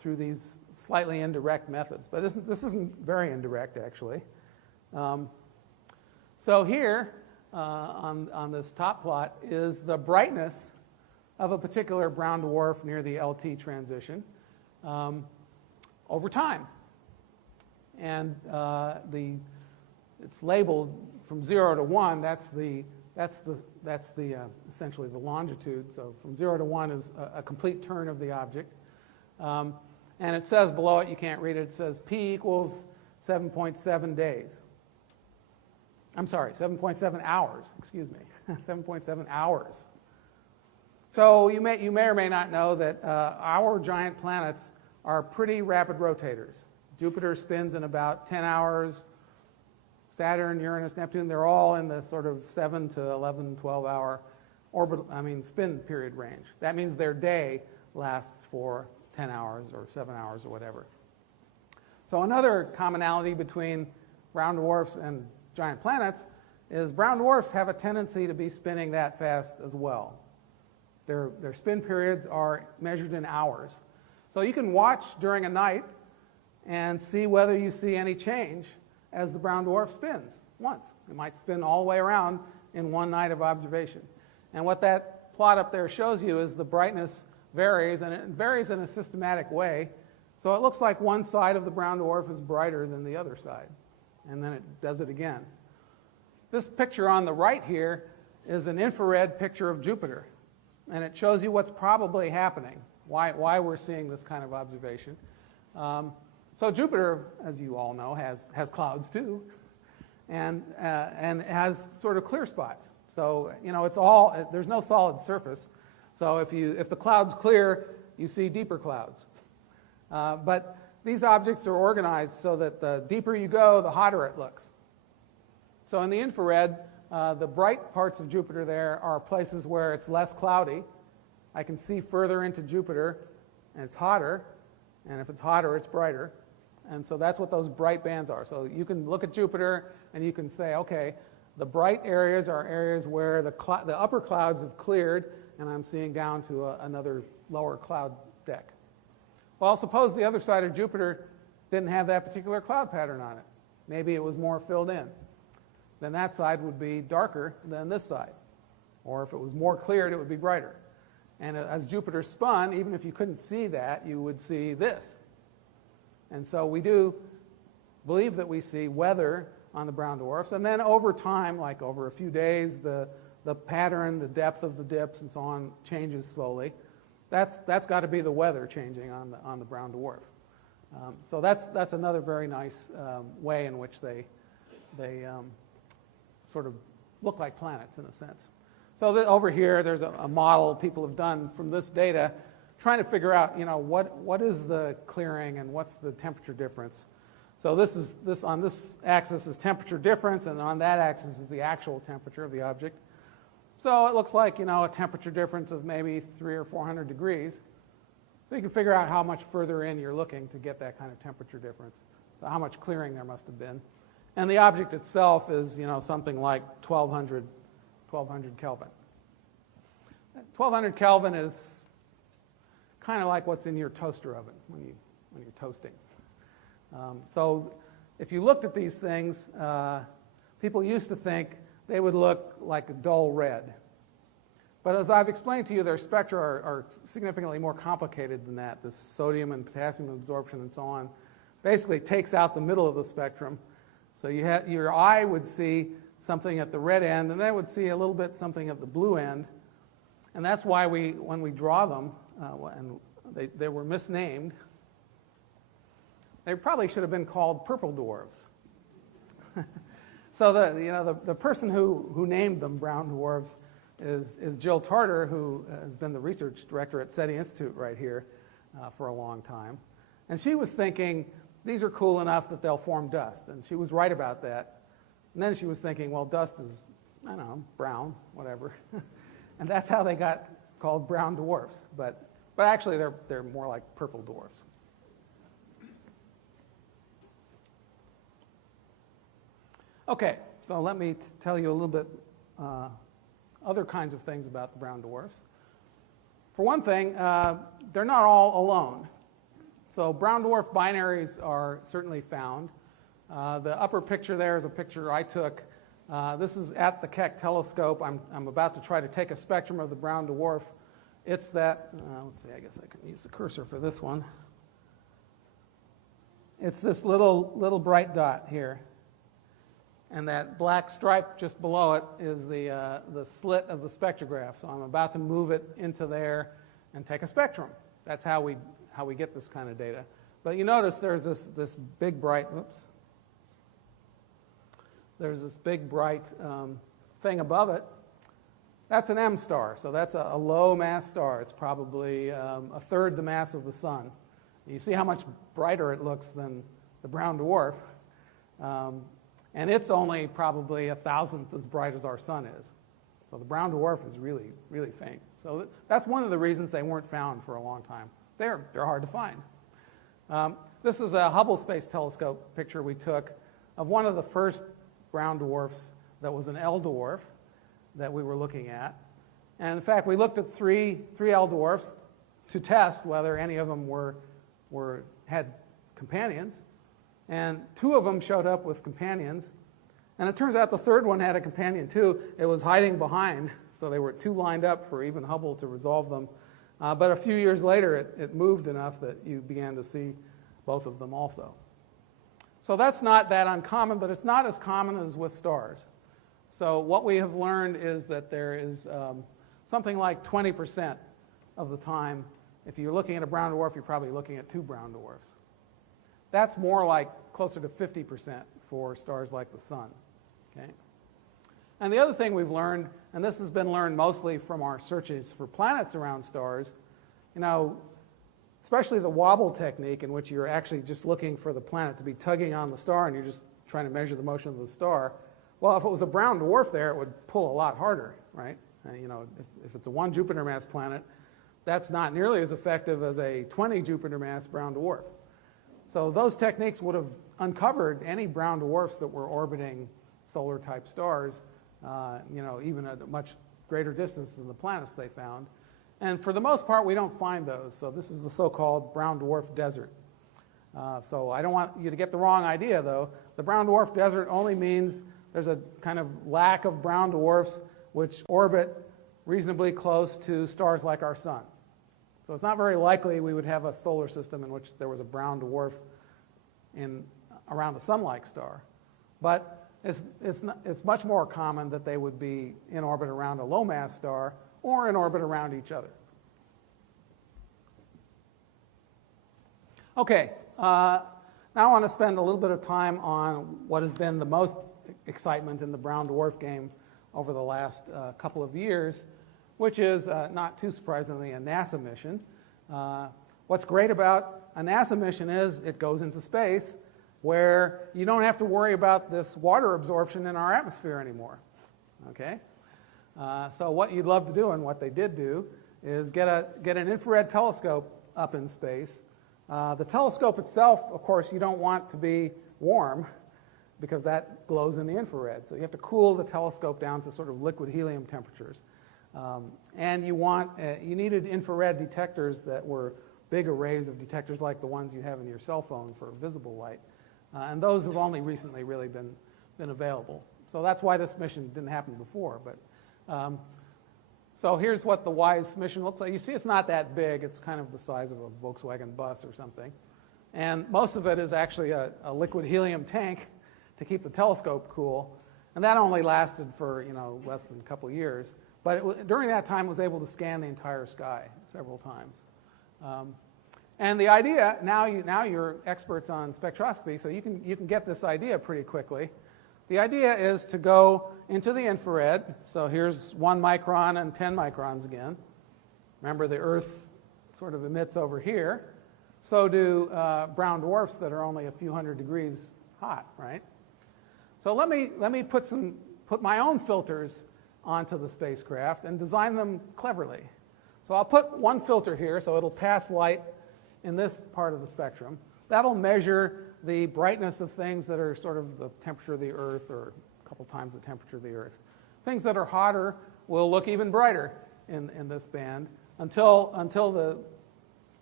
through these slightly indirect methods. But this isn't very indirect, actually. So here, on this top plot, is the brightness of a particular brown dwarf near the LT transition over time. And it's labeled from 0 to 1. That's essentially the longitude. So from 0 to 1 is a complete turn of the object. And it says below it, you can't read it, it says P equals 7.7 days. I'm sorry, 7.7 hours, excuse me, 7.7 hours. So you may or may not know that our giant planets are pretty rapid rotators. Jupiter spins in about 10 hours. Saturn, Uranus, Neptune, they're all in the sort of 7 to 11, 12-hour spin period range. That means their day lasts for 10 hours or 7 hours or whatever. So another commonality between brown dwarfs and giant planets is brown dwarfs have a tendency to be spinning that fast as well. Their spin periods are measured in hours. So you can watch during a night and see whether you see any change as the brown dwarf spins once. It might spin all the way around in one night of observation. And what that plot up there shows you is the brightness varies, and it varies in a systematic way. So it looks like one side of the brown dwarf is brighter than the other side. And then it does it again. This picture on the right here is an infrared picture of Jupiter. And it shows you what's probably happening, why we're seeing this kind of observation. So Jupiter, as you all know, has clouds too, and has sort of clear spots. So there's no solid surface. So if the cloud's clear, you see deeper clouds. But these objects are organized so that the deeper you go, the hotter it looks. So in the infrared, the bright parts of Jupiter there are places where it's less cloudy. I can see further into Jupiter, and it's hotter. And if it's hotter, it's brighter. And so that's what those bright bands are. So you can look at Jupiter, and you can say, okay, the bright areas are areas where the upper clouds have cleared, and I'm seeing down to another lower cloud deck. Well, suppose the other side of Jupiter didn't have that particular cloud pattern on it. Maybe it was more filled in. Then that side would be darker than this side. Or if it was more cleared, it would be brighter. And as Jupiter spun, even if you couldn't see that, you would see this. And so we do believe that we see weather on the brown dwarfs. And then over time, like over a few days, the pattern, the depth of the dips, and so on changes slowly. That's got to be the weather changing on the brown dwarf. So that's another very nice way in which they sort of look like planets in a sense. So over here, there's a model people have done from this data, trying to figure out, what is the clearing and what's the temperature difference. So this on this axis is temperature difference, and on that axis is the actual temperature of the object. So it looks like, a temperature difference of maybe 300 or 400 degrees. So you can figure out how much further in you're looking to get that kind of temperature difference. So how much clearing there must have been. And the object itself is, something like 1200 Kelvin. 1200 Kelvin is kind of like what's in your toaster oven when you're toasting. So if you looked at these things, people used to think they would look like a dull red. But as I've explained to you, their spectra are significantly more complicated than that. This sodium and potassium absorption and so on basically takes out the middle of the spectrum. So your eye would see something at the red end, and then it would see a little bit something at the blue end. And that's why when we draw them, and they were misnamed, they probably should have been called purple dwarfs. So the person who named them brown dwarfs is Jill Tarter, who has been the research director at SETI Institute right here for a long time. And she was thinking, these are cool enough that they'll form dust. And she was right about that. And then she was thinking, well, dust is, brown, whatever. And that's how they got called brown dwarfs. But actually, they're more like purple dwarfs. Okay, so let me tell you a little bit other kinds of things about the brown dwarfs. For one thing, they're not all alone. So brown dwarf binaries are certainly found. The upper picture there is a picture I took. This is at the Keck telescope. I'm about to try to take a spectrum of the brown dwarf. It's that, let's see, I guess I can use the cursor for this one. It's this little bright dot here. And that black stripe just below it is the slit of the spectrograph. So I'm about to move it into there and take a spectrum. That's how we get this kind of data. But you notice there's this big bright, there's this big bright thing above it. That's an M star, so that's a low mass star. It's probably a third the mass of the sun. You see how much brighter it looks than the brown dwarf. And it's only probably 1,000th as bright as our sun is. So the brown dwarf is really, really faint. So that's one of the reasons they weren't found for a long time. They're hard to find. This is a Hubble Space Telescope picture we took of one of the first brown dwarfs that was an L dwarf that we were looking at. And in fact, we looked at three L dwarfs to test whether any of them had companions. And 2 of them showed up with companions. And it turns out the third one had a companion too. It was hiding behind, so they were 2 lined up for even Hubble to resolve them. But a few years later, it moved enough that you began to see both of them also. So that's not that uncommon, but it's not as common as with stars. So what we have learned is that there is something like 20% of the time, if you're looking at a brown dwarf, you're probably looking at 2 brown dwarfs. That's more like closer to 50% for stars like the sun. Okay? And the other thing we've learned, and this has been learned mostly from our searches for planets around stars, especially the wobble technique in which you're actually just looking for the planet to be tugging on the star and you're just trying to measure the motion of the star. Well, if it was a brown dwarf there, it would pull a lot harder, right? And, if it's a 1 Jupiter mass planet, that's not nearly as effective as a 20 Jupiter mass brown dwarf. So those techniques would have uncovered any brown dwarfs that were orbiting solar-type stars, even at a much greater distance than the planets they found. And for the most part, we don't find those. So this is the so-called brown dwarf desert. So I don't want you to get the wrong idea, though. The brown dwarf desert only means there's a kind of lack of brown dwarfs which orbit reasonably close to stars like our sun. So it's not very likely we would have a solar system in which there was a brown dwarf around a sun-like star. But it's much more common that they would be in orbit around a low-mass star or in orbit around each other. Okay, now I want to spend a little bit of time on what has been the most excitement in the brown dwarf game over the last couple of years, which is, not too surprisingly, a NASA mission. What's great about a NASA mission is it goes into space where you don't have to worry about this water absorption in our atmosphere anymore. Okay? So what you'd love to do, and what they did do, is get an infrared telescope up in space. The telescope itself, of course, you don't want to be warm because that glows in the infrared. So you have to cool the telescope down to sort of liquid helium temperatures. And you needed infrared detectors that were big arrays of detectors like the ones you have in your cell phone for visible light. And those have only recently really been available. So that's why this mission didn't happen before. But so here's what the WISE mission looks like. You see it's not that big. It's kind of the size of a Volkswagen bus or something. And most of it is actually a liquid helium tank to keep the telescope cool. And that only lasted for less than a couple of years. But during that time, was able to scan the entire sky several times. And the idea, now you're experts on spectroscopy, so you can get this idea pretty quickly. The idea is to go into the infrared. So here's 1 micron and 10 microns again. Remember, the Earth sort of emits over here. So do brown dwarfs that are only a few hundred degrees hot, right? So let me put my own filters onto the spacecraft and design them cleverly. So I'll put one filter here, so it'll pass light in this part of the spectrum. That'll measure the brightness of things that are sort of the temperature of the Earth, or a couple times the temperature of the Earth. Things that are hotter will look even brighter in this band until the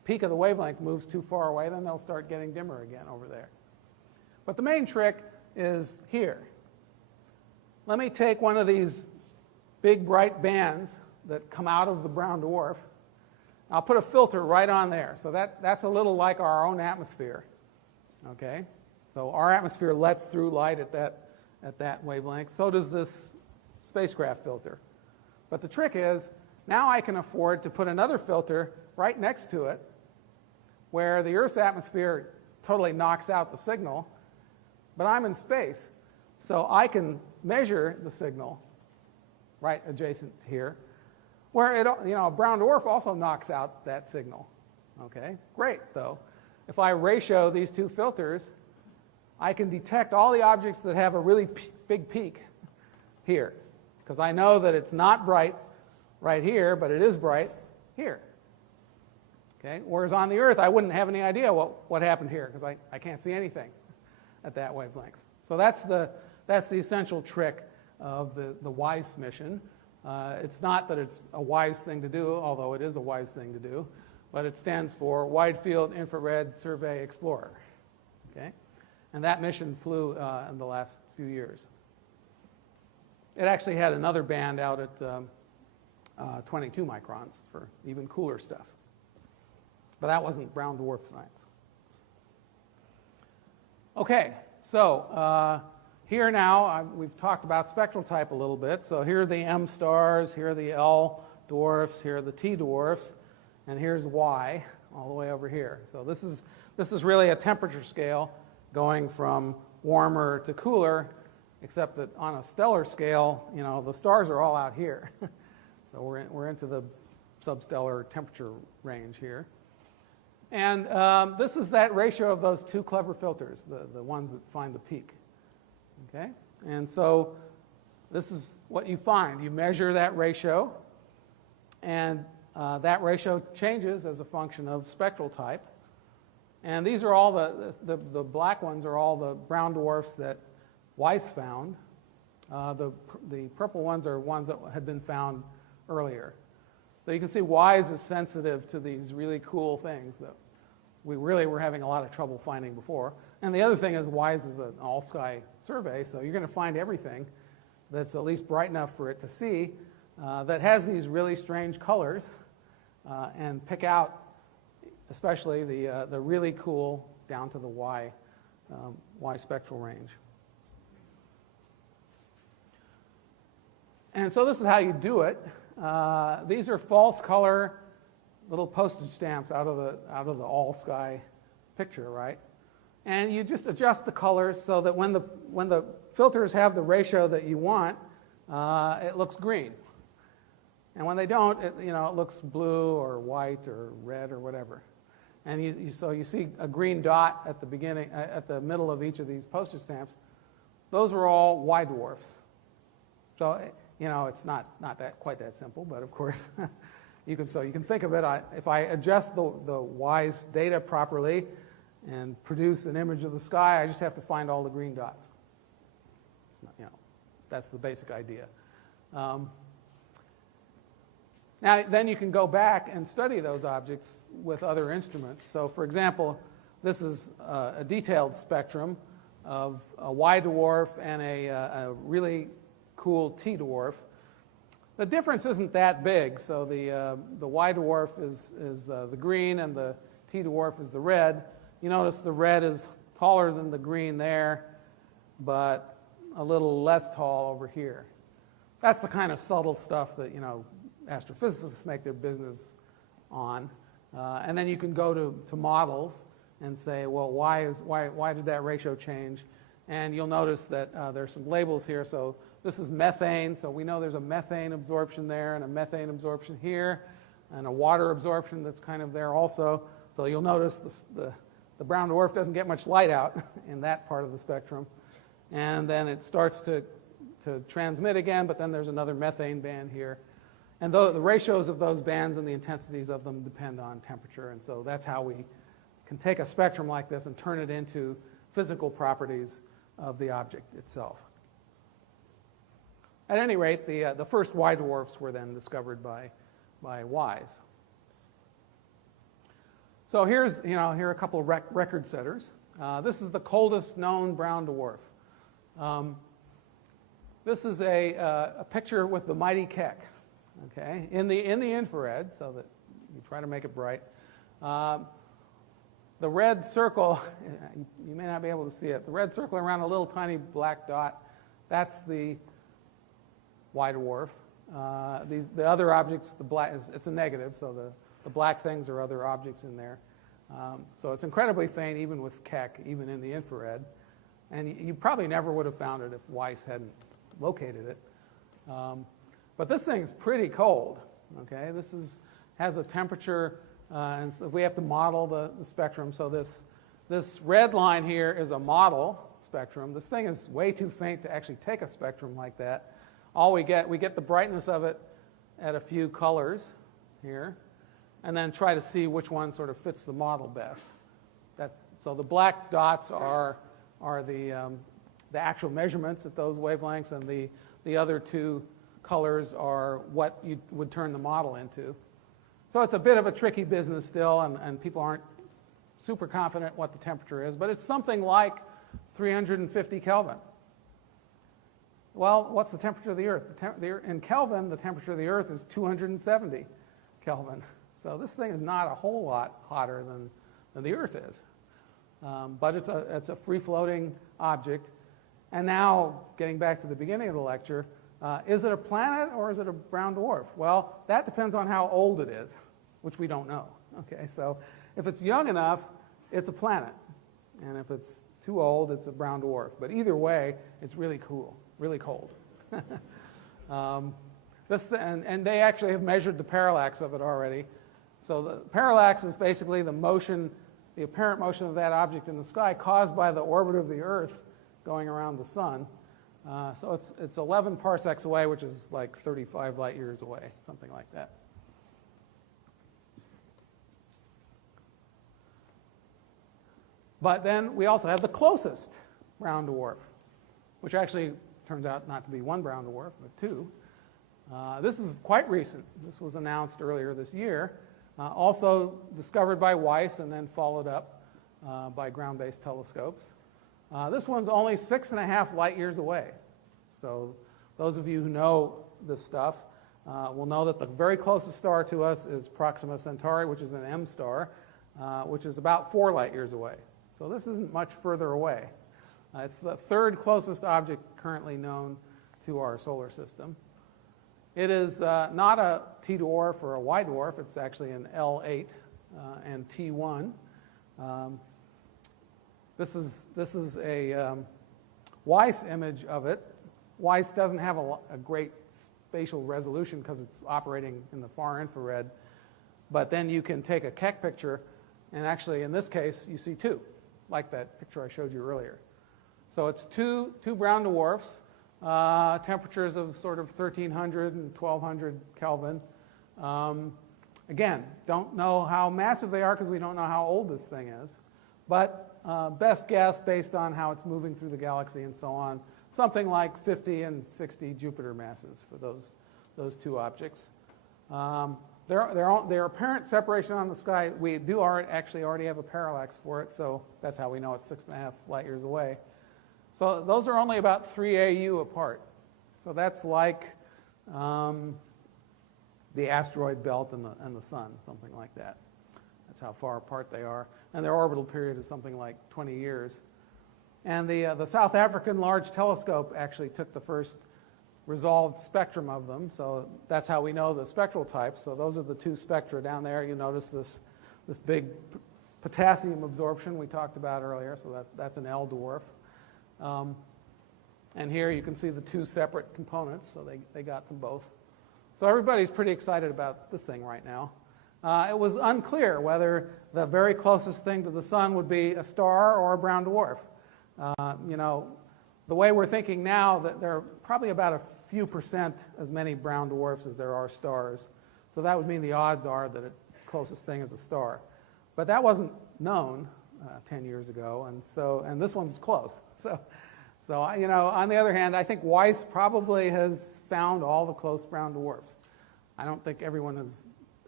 peak of the wavelength moves too far away, then they'll start getting dimmer again over there. But the main trick is here. Let me take one of these big bright bands that come out of the brown dwarf. I'll put a filter right on there. So that's a little like our own atmosphere. Okay? So our atmosphere lets through light at that wavelength. So does this spacecraft filter. But the trick is, now I can afford to put another filter right next to it, where the Earth's atmosphere totally knocks out the signal, but I'm in space. So I can measure the signal right adjacent here, where a brown dwarf also knocks out that signal. Okay, great, though. If I ratio these two filters, I can detect all the objects that have a really big peak here, because I know that it's not bright right here, but it is bright here. Okay, whereas on the Earth, I wouldn't have any idea what happened here, because I can't see anything at that wavelength. So that's the essential trick of the WISE mission. It's not that it's a wise thing to do, although it is a wise thing to do, but it stands for Wide Field Infrared Survey Explorer. Okay? And that mission flew in the last few years. It actually had another band out at 22 microns for even cooler stuff. But that wasn't brown dwarf science. Okay, so here now, we've talked about spectral type a little bit. So here are the M stars, here are the L dwarfs, here are the T dwarfs, and here's Y all the way over here. So this is really a temperature scale going from warmer to cooler, except that on a stellar scale, the stars are all out here. So we're into the substellar temperature range here. And this is that ratio of those two clever filters, the ones that find the peak. Okay? And so this is what you find. You measure that ratio, and that ratio changes as a function of spectral type. And these are all the black ones are all the brown dwarfs that Weiss found. The purple ones are ones that had been found earlier. So you can see WISE is sensitive to these really cool things that we really were having a lot of trouble finding before. And the other thing is WISE is an all-sky survey, so you're going to find everything that's at least bright enough for it to see that has these really strange colors and pick out especially the really cool down to the Y spectral range. And so this is how you do it. These are false color little postage stamps out of the all sky picture, right? And you just adjust the colors so that when the filters have the ratio that you want, it looks green. And when they don't, it looks blue or white or red or whatever. And so you see a green dot at the beginning, at the middle of each of these postage stamps. Those are all Y dwarfs. So it's not quite that simple, but of course you can think of it. If I adjust the WISE data properly and produce an image of the sky, I just have to find all the green dots. That's the basic idea. Now, then you can go back and study those objects with other instruments. So, for example, this is a detailed spectrum of a Y dwarf and a really cool T dwarf. The difference isn't that big. So the Y dwarf is the green and the T dwarf is the red. You notice the red is taller than the green there, but a little less tall over here. That's the kind of subtle stuff that astrophysicists make their business on. And then you can go to models and say, well, why did that ratio change? And you'll notice that there's some labels here. So this is methane. So we know there's a methane absorption there and a methane absorption here and a water absorption that's kind of there also. So you'll notice the brown dwarf doesn't get much light out in that part of the spectrum. And then it starts to transmit again, but then there's another methane band here. And the ratios of those bands and the intensities of them depend on temperature. And so that's how we can take a spectrum like this and turn it into physical properties of the object itself. At any rate, the first Y dwarfs were then discovered by WISE. So here are a couple of record setters. This is the coldest known brown dwarf. This is a picture with the mighty Keck, okay, in the infrared, so that you try to make it bright. The red circle, you may not be able to see it, the red circle around a little tiny black dot, that's the white dwarf. The other objects, the black, it's a negative, so the black things are other objects in there. So it's incredibly faint, even with Keck, even in the infrared. And you probably never would have found it if Weiss hadn't located it. But this thing's pretty cold, okay? Has a temperature, and so we have to model the spectrum. So this red line here is a model spectrum. This thing is way too faint to actually take a spectrum like that. All we get the brightness of it at a few colors here, and then try to see which one sort of fits the model best. So the black dots are the actual measurements at those wavelengths, and the other two colors are what you would turn the model into. So it's a bit of a tricky business still, and people aren't super confident what the temperature is, but it's something like 350 Kelvin. Well, what's the temperature of the Earth? In Kelvin, the temperature of the Earth is 270 Kelvin. So this thing is not a whole lot hotter than the Earth is. But it's a free-floating object. And now, getting back to the beginning of the lecture, is it a planet or is it a brown dwarf? Well, that depends on how old it is, which we don't know. Okay, so if it's young enough, it's a planet. And if it's too old, it's a brown dwarf. But either way, it's really cool, really cold. And they actually have measured the parallax of it already. So the parallax is basically the motion, the apparent motion of that object in the sky caused by the orbit of the Earth going around the sun. So it's 11 parsecs away, which is like 35 light years away, something like that. But then we also have the closest brown dwarf, which actually turns out not to be one brown dwarf, but two. This is quite recent. This was announced earlier this year. Also discovered by Weiss and then followed up by ground-based telescopes. This one's only 6.5 light years away. So those of you who know this stuff will know that the very closest star to us is Proxima Centauri, which is an M star, which is about 4 light years away. So this isn't much further away. It's the third closest object currently known to our solar system. It is not a T dwarf or a Y dwarf. It's actually an L8 and T1. This is a Weiss image of it. Weiss doesn't have a great spatial resolution because it's operating in the far infrared. But then you can take a Keck picture, and actually in this case you see two, like that picture I showed you earlier. So it's two brown dwarfs, temperatures of sort of 1300 and 1200 Kelvin. Again, don't know how massive they are because we don't know how old this thing is. But best guess, based on how it's moving through the galaxy and so on, something like 50 and 60 Jupiter masses for those two objects. Their apparent separation on the sky, we do actually already have a parallax for it, so that's how we know it's 6.5 light years away. So those are only about 3 AU apart. So that's like the asteroid belt and the sun, something like that. That's how far apart they are. And their orbital period is something like 20 years. And the South African Large Telescope actually took the first resolved spectrum of them. So that's how we know the spectral types. So those are the two spectra down there. You notice this big potassium absorption we talked about earlier. So that's an L dwarf. And here you can see the two separate components. So they got them both. So everybody's pretty excited about this thing right now. It was unclear whether the very closest thing to the sun would be a star or a brown dwarf. The way we're thinking now, that there are probably about a few percent as many brown dwarfs as there are stars. So that would mean the odds are that the closest thing is a star. But that wasn't known 10 years ago, and this one's close. So on the other hand, I think Weiss probably has found all the close brown dwarfs. I don't think everyone has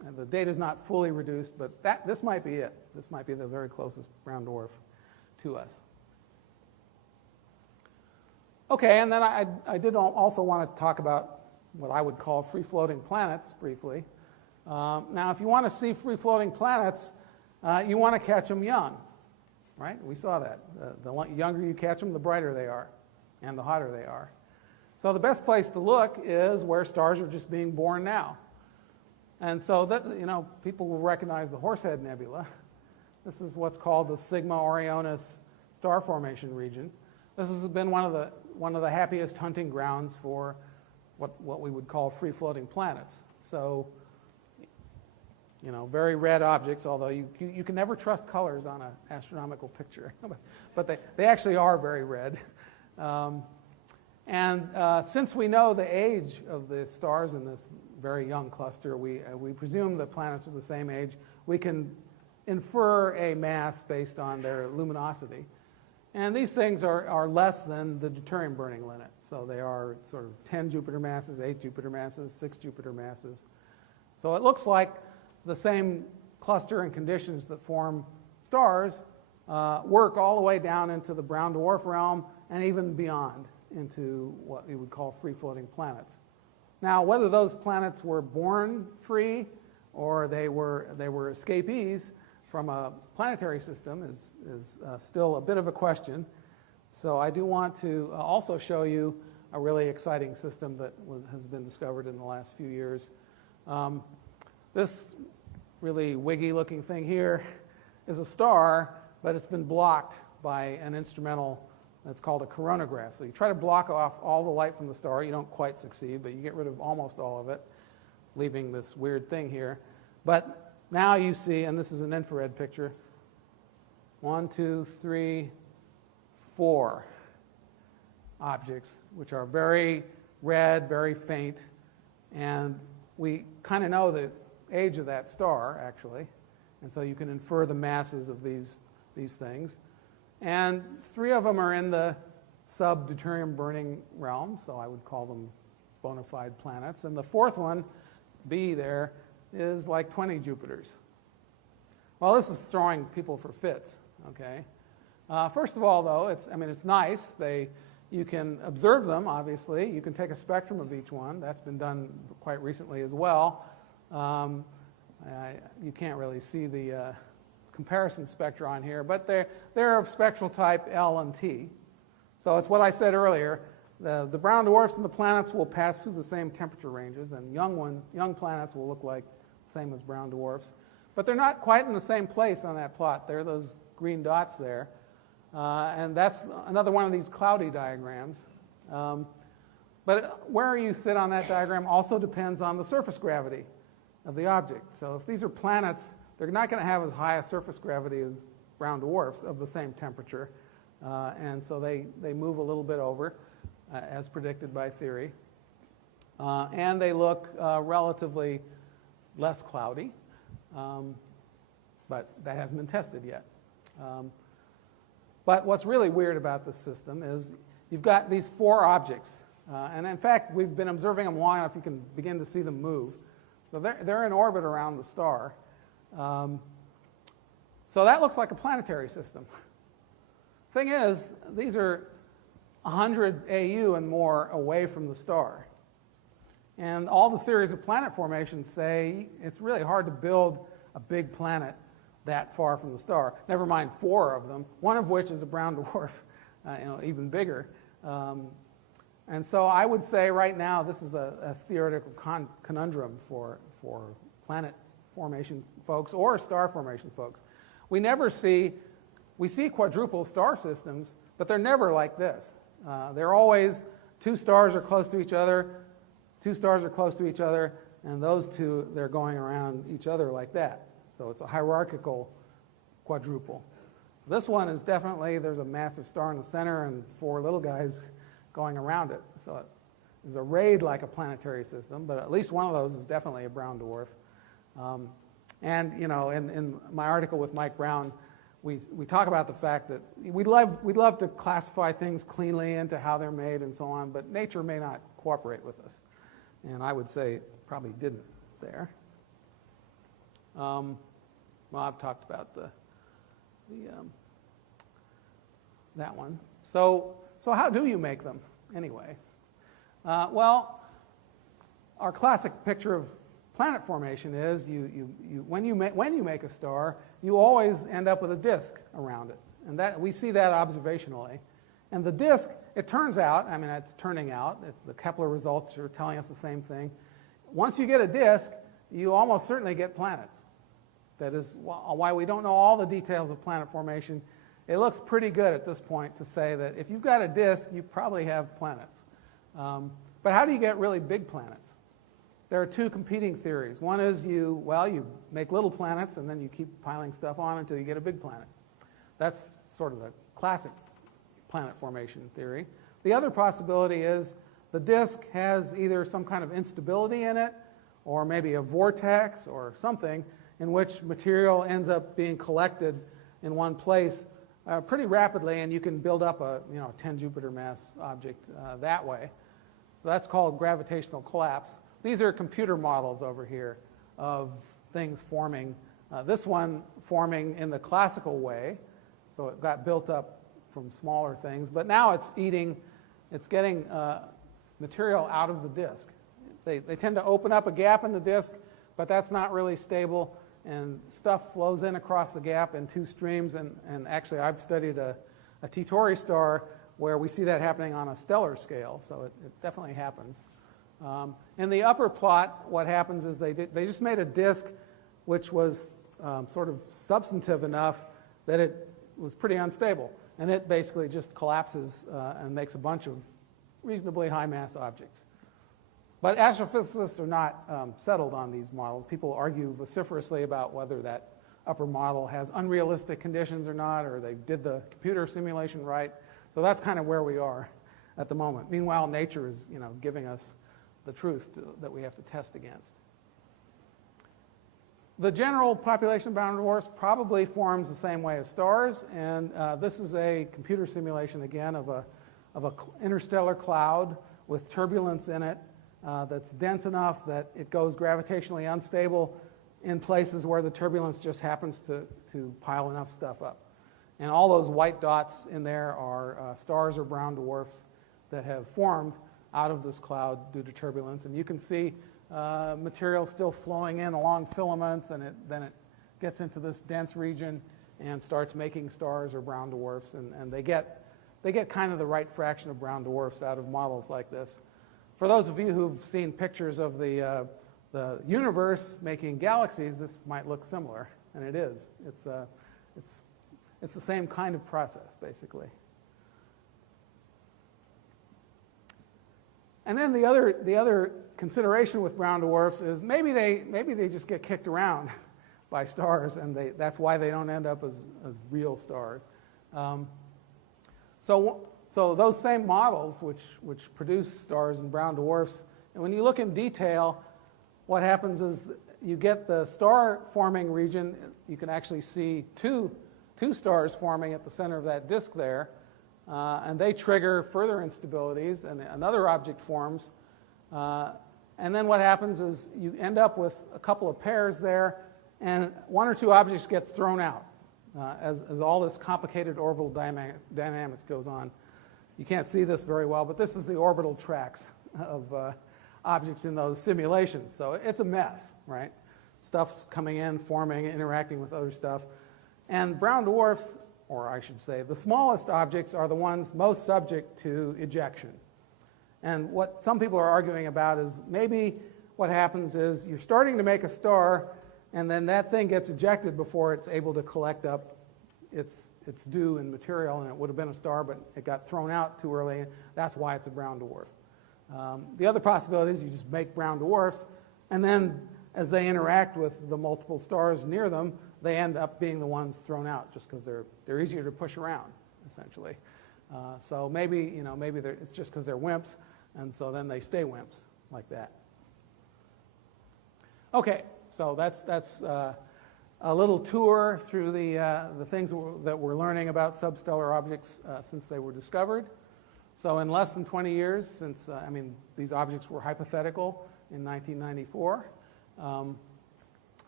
And the data is not fully reduced, but this might be it. This might be the very closest brown dwarf to us. Okay, and then I did also want to talk about what I would call free-floating planets briefly. Now, if you want to see free-floating planets, you want to catch them young, right? We saw that. The younger you catch them, the brighter they are, and the hotter they are. So the best place to look is where stars are just being born now. And so that, people will recognize the Horsehead Nebula. This is what's called the Sigma Orionis star formation region. This has been one of the happiest hunting grounds for what we would call free-floating planets. So, very red objects, although you can never trust colors on an astronomical picture. But they actually are very red. Since we know the age of the stars in this very young cluster, we presume the planets are the same age. We can infer a mass based on their luminosity. And these things are less than the deuterium burning limit. So they are sort of 10 Jupiter masses, 8 Jupiter masses, 6 Jupiter masses. So it looks like the same cluster and conditions that form stars work all the way down into the brown dwarf realm and even beyond into what we would call free-floating planets. Now, whether those planets were born free or they were escapees from a planetary system is still a bit of a question. So I do want to also show you a really exciting system that has been discovered in the last few years. This really wiggy-looking thing here is a star, but it's been blocked by an instrumental that's called a coronagraph. So you try to block off all the light from the star. You don't quite succeed, but you get rid of almost all of it, leaving this weird thing here. But now you see, and this is an infrared picture, 1, 2, 3, 4 objects, which are very red, very faint, and we kind of know the age of that star, actually, and so you can infer the masses of these things. And 3 of them are in the sub-deuterium burning realm, so I would call them bona fide planets. And the 4th one, B there, is like 20 Jupiters. Well, this is throwing people for fits, okay? First of all, though, it's nice. You can observe them, obviously. You can take a spectrum of each one. That's been done quite recently as well. You can't really see the comparison spectra on here, but they're of spectral type L and T. So it's what I said earlier. The brown dwarfs and the planets will pass through the same temperature ranges, and young planets will look like the same as brown dwarfs. But they're not quite in the same place on that plot. There are those green dots there. And that's another one of these cloudy diagrams. But where you sit on that diagram also depends on the surface gravity of the object. So if these are planets, they're not going to have as high a surface gravity as brown dwarfs of the same temperature. And so they move a little bit over, as predicted by theory. And they look relatively less cloudy. But that hasn't been tested yet. But what's really weird about this system is you've got these 4 objects. And in fact, we've been observing them long enough you can begin to see them move. So they're in orbit around the star. So that looks like a planetary system. Thing is, these are 100 AU and more away from the star. And all the theories of planet formation say it's really hard to build a big planet that far from the star. Never mind 4 of them, one of which is a brown dwarf, even bigger. And so I would say right now this is a theoretical conundrum for planet formation folks or star formation folks. We see quadruple star systems, but they're never like this. They're always 2 stars are close to each other, 2 stars are close to each other, and those 2, they're going around each other like that. So it's a hierarchical quadruple. This one is definitely, there's a massive star in the center and 4 little guys going around it. So it's arrayed like a planetary system, but at least one of those is definitely a brown dwarf. And in my article with Mike Brown, we talk about the fact that we'd love to classify things cleanly into how they're made and so on, but nature may not cooperate with us. And I would say it probably didn't there. Well, I've talked about that one. So how do you make them anyway? Well, our classic picture of planet formation is when you make a star, you always end up with a disk around it, and that we see that observationally. And the disk, it turns out, I mean, it's turning out. The Kepler results are telling us the same thing. Once you get a disk, you almost certainly get planets. That is why we don't know all the details of planet formation. It looks pretty good at this point to say that if you've got a disk, you probably have planets. But how do you get really big planets? There are two competing theories. One is you make little planets and then you keep piling stuff on until you get a big planet. That's sort of the classic planet formation theory. The other possibility is the disk has either some kind of instability in it or maybe a vortex or something in which material ends up being collected in one place pretty rapidly, and you can build up a 10 Jupiter mass object that way. So that's called gravitational collapse. These are computer models over here of things forming. This one forming in the classical way, so it got built up from smaller things, but now it's getting material out of the disk. They tend to open up a gap in the disk, but that's not really stable, and stuff flows in across the gap in two streams, and actually I've studied a T-Tauri star where we see that happening on a stellar scale, so it definitely happens. In the upper plot, what happens is they just made a disk which was sort of substantive enough that it was pretty unstable, and it basically just collapses and makes a bunch of reasonably high mass objects. But astrophysicists are not settled on these models. People argue vociferously about whether that upper model has unrealistic conditions or not, or they did the computer simulation right. So that's kind of where we are at the moment. Meanwhile, nature is giving us the truth that we have to test against. The general population of brown dwarfs probably forms the same way as stars, and this is a computer simulation again of a interstellar cloud with turbulence in it that's dense enough that it goes gravitationally unstable in places where the turbulence just happens to pile enough stuff up. And all those white dots in there are stars or brown dwarfs that have formed out of this cloud due to turbulence. And you can see material still flowing in along filaments, and then it gets into this dense region and starts making stars or brown dwarfs. And they get kind of the right fraction of brown dwarfs out of models like this. For those of you who've seen pictures of the universe making galaxies, this might look similar, and it is. It's the same kind of process, basically. And then the other consideration with brown dwarfs is maybe they just get kicked around by stars, and that's why they don't end up as real stars. So those same models, which produce stars and brown dwarfs, and when you look in detail, what happens is you get the star-forming region. You can actually see two stars forming at the center of that disk there, and they trigger further instabilities, and another object forms. And then what happens is you end up with a couple of pairs there, and one or two objects get thrown out as all this complicated orbital dynamics goes on. You can't see this very well, but this is the orbital tracks of objects in those simulations. So it's a mess, right? Stuff's coming in, forming, interacting with other stuff. And brown dwarfs, or I should say, the smallest objects are the ones most subject to ejection. And what some people are arguing about is maybe what happens is you're starting to make a star, and then that thing gets ejected before it's able to collect up its due in material, and it would have been a star, but it got thrown out too early. That's why it's a brown dwarf. The other possibility is you just make brown dwarfs, and then as they interact with the multiple stars near them, they end up being the ones thrown out just because they're easier to push around, essentially. So maybe it's just because they're wimps, and so then they stay wimps like that. Okay, so that's a little tour through the things that we're learning about substellar objects since they were discovered. So in less than 20 years, since these objects were hypothetical in 1994.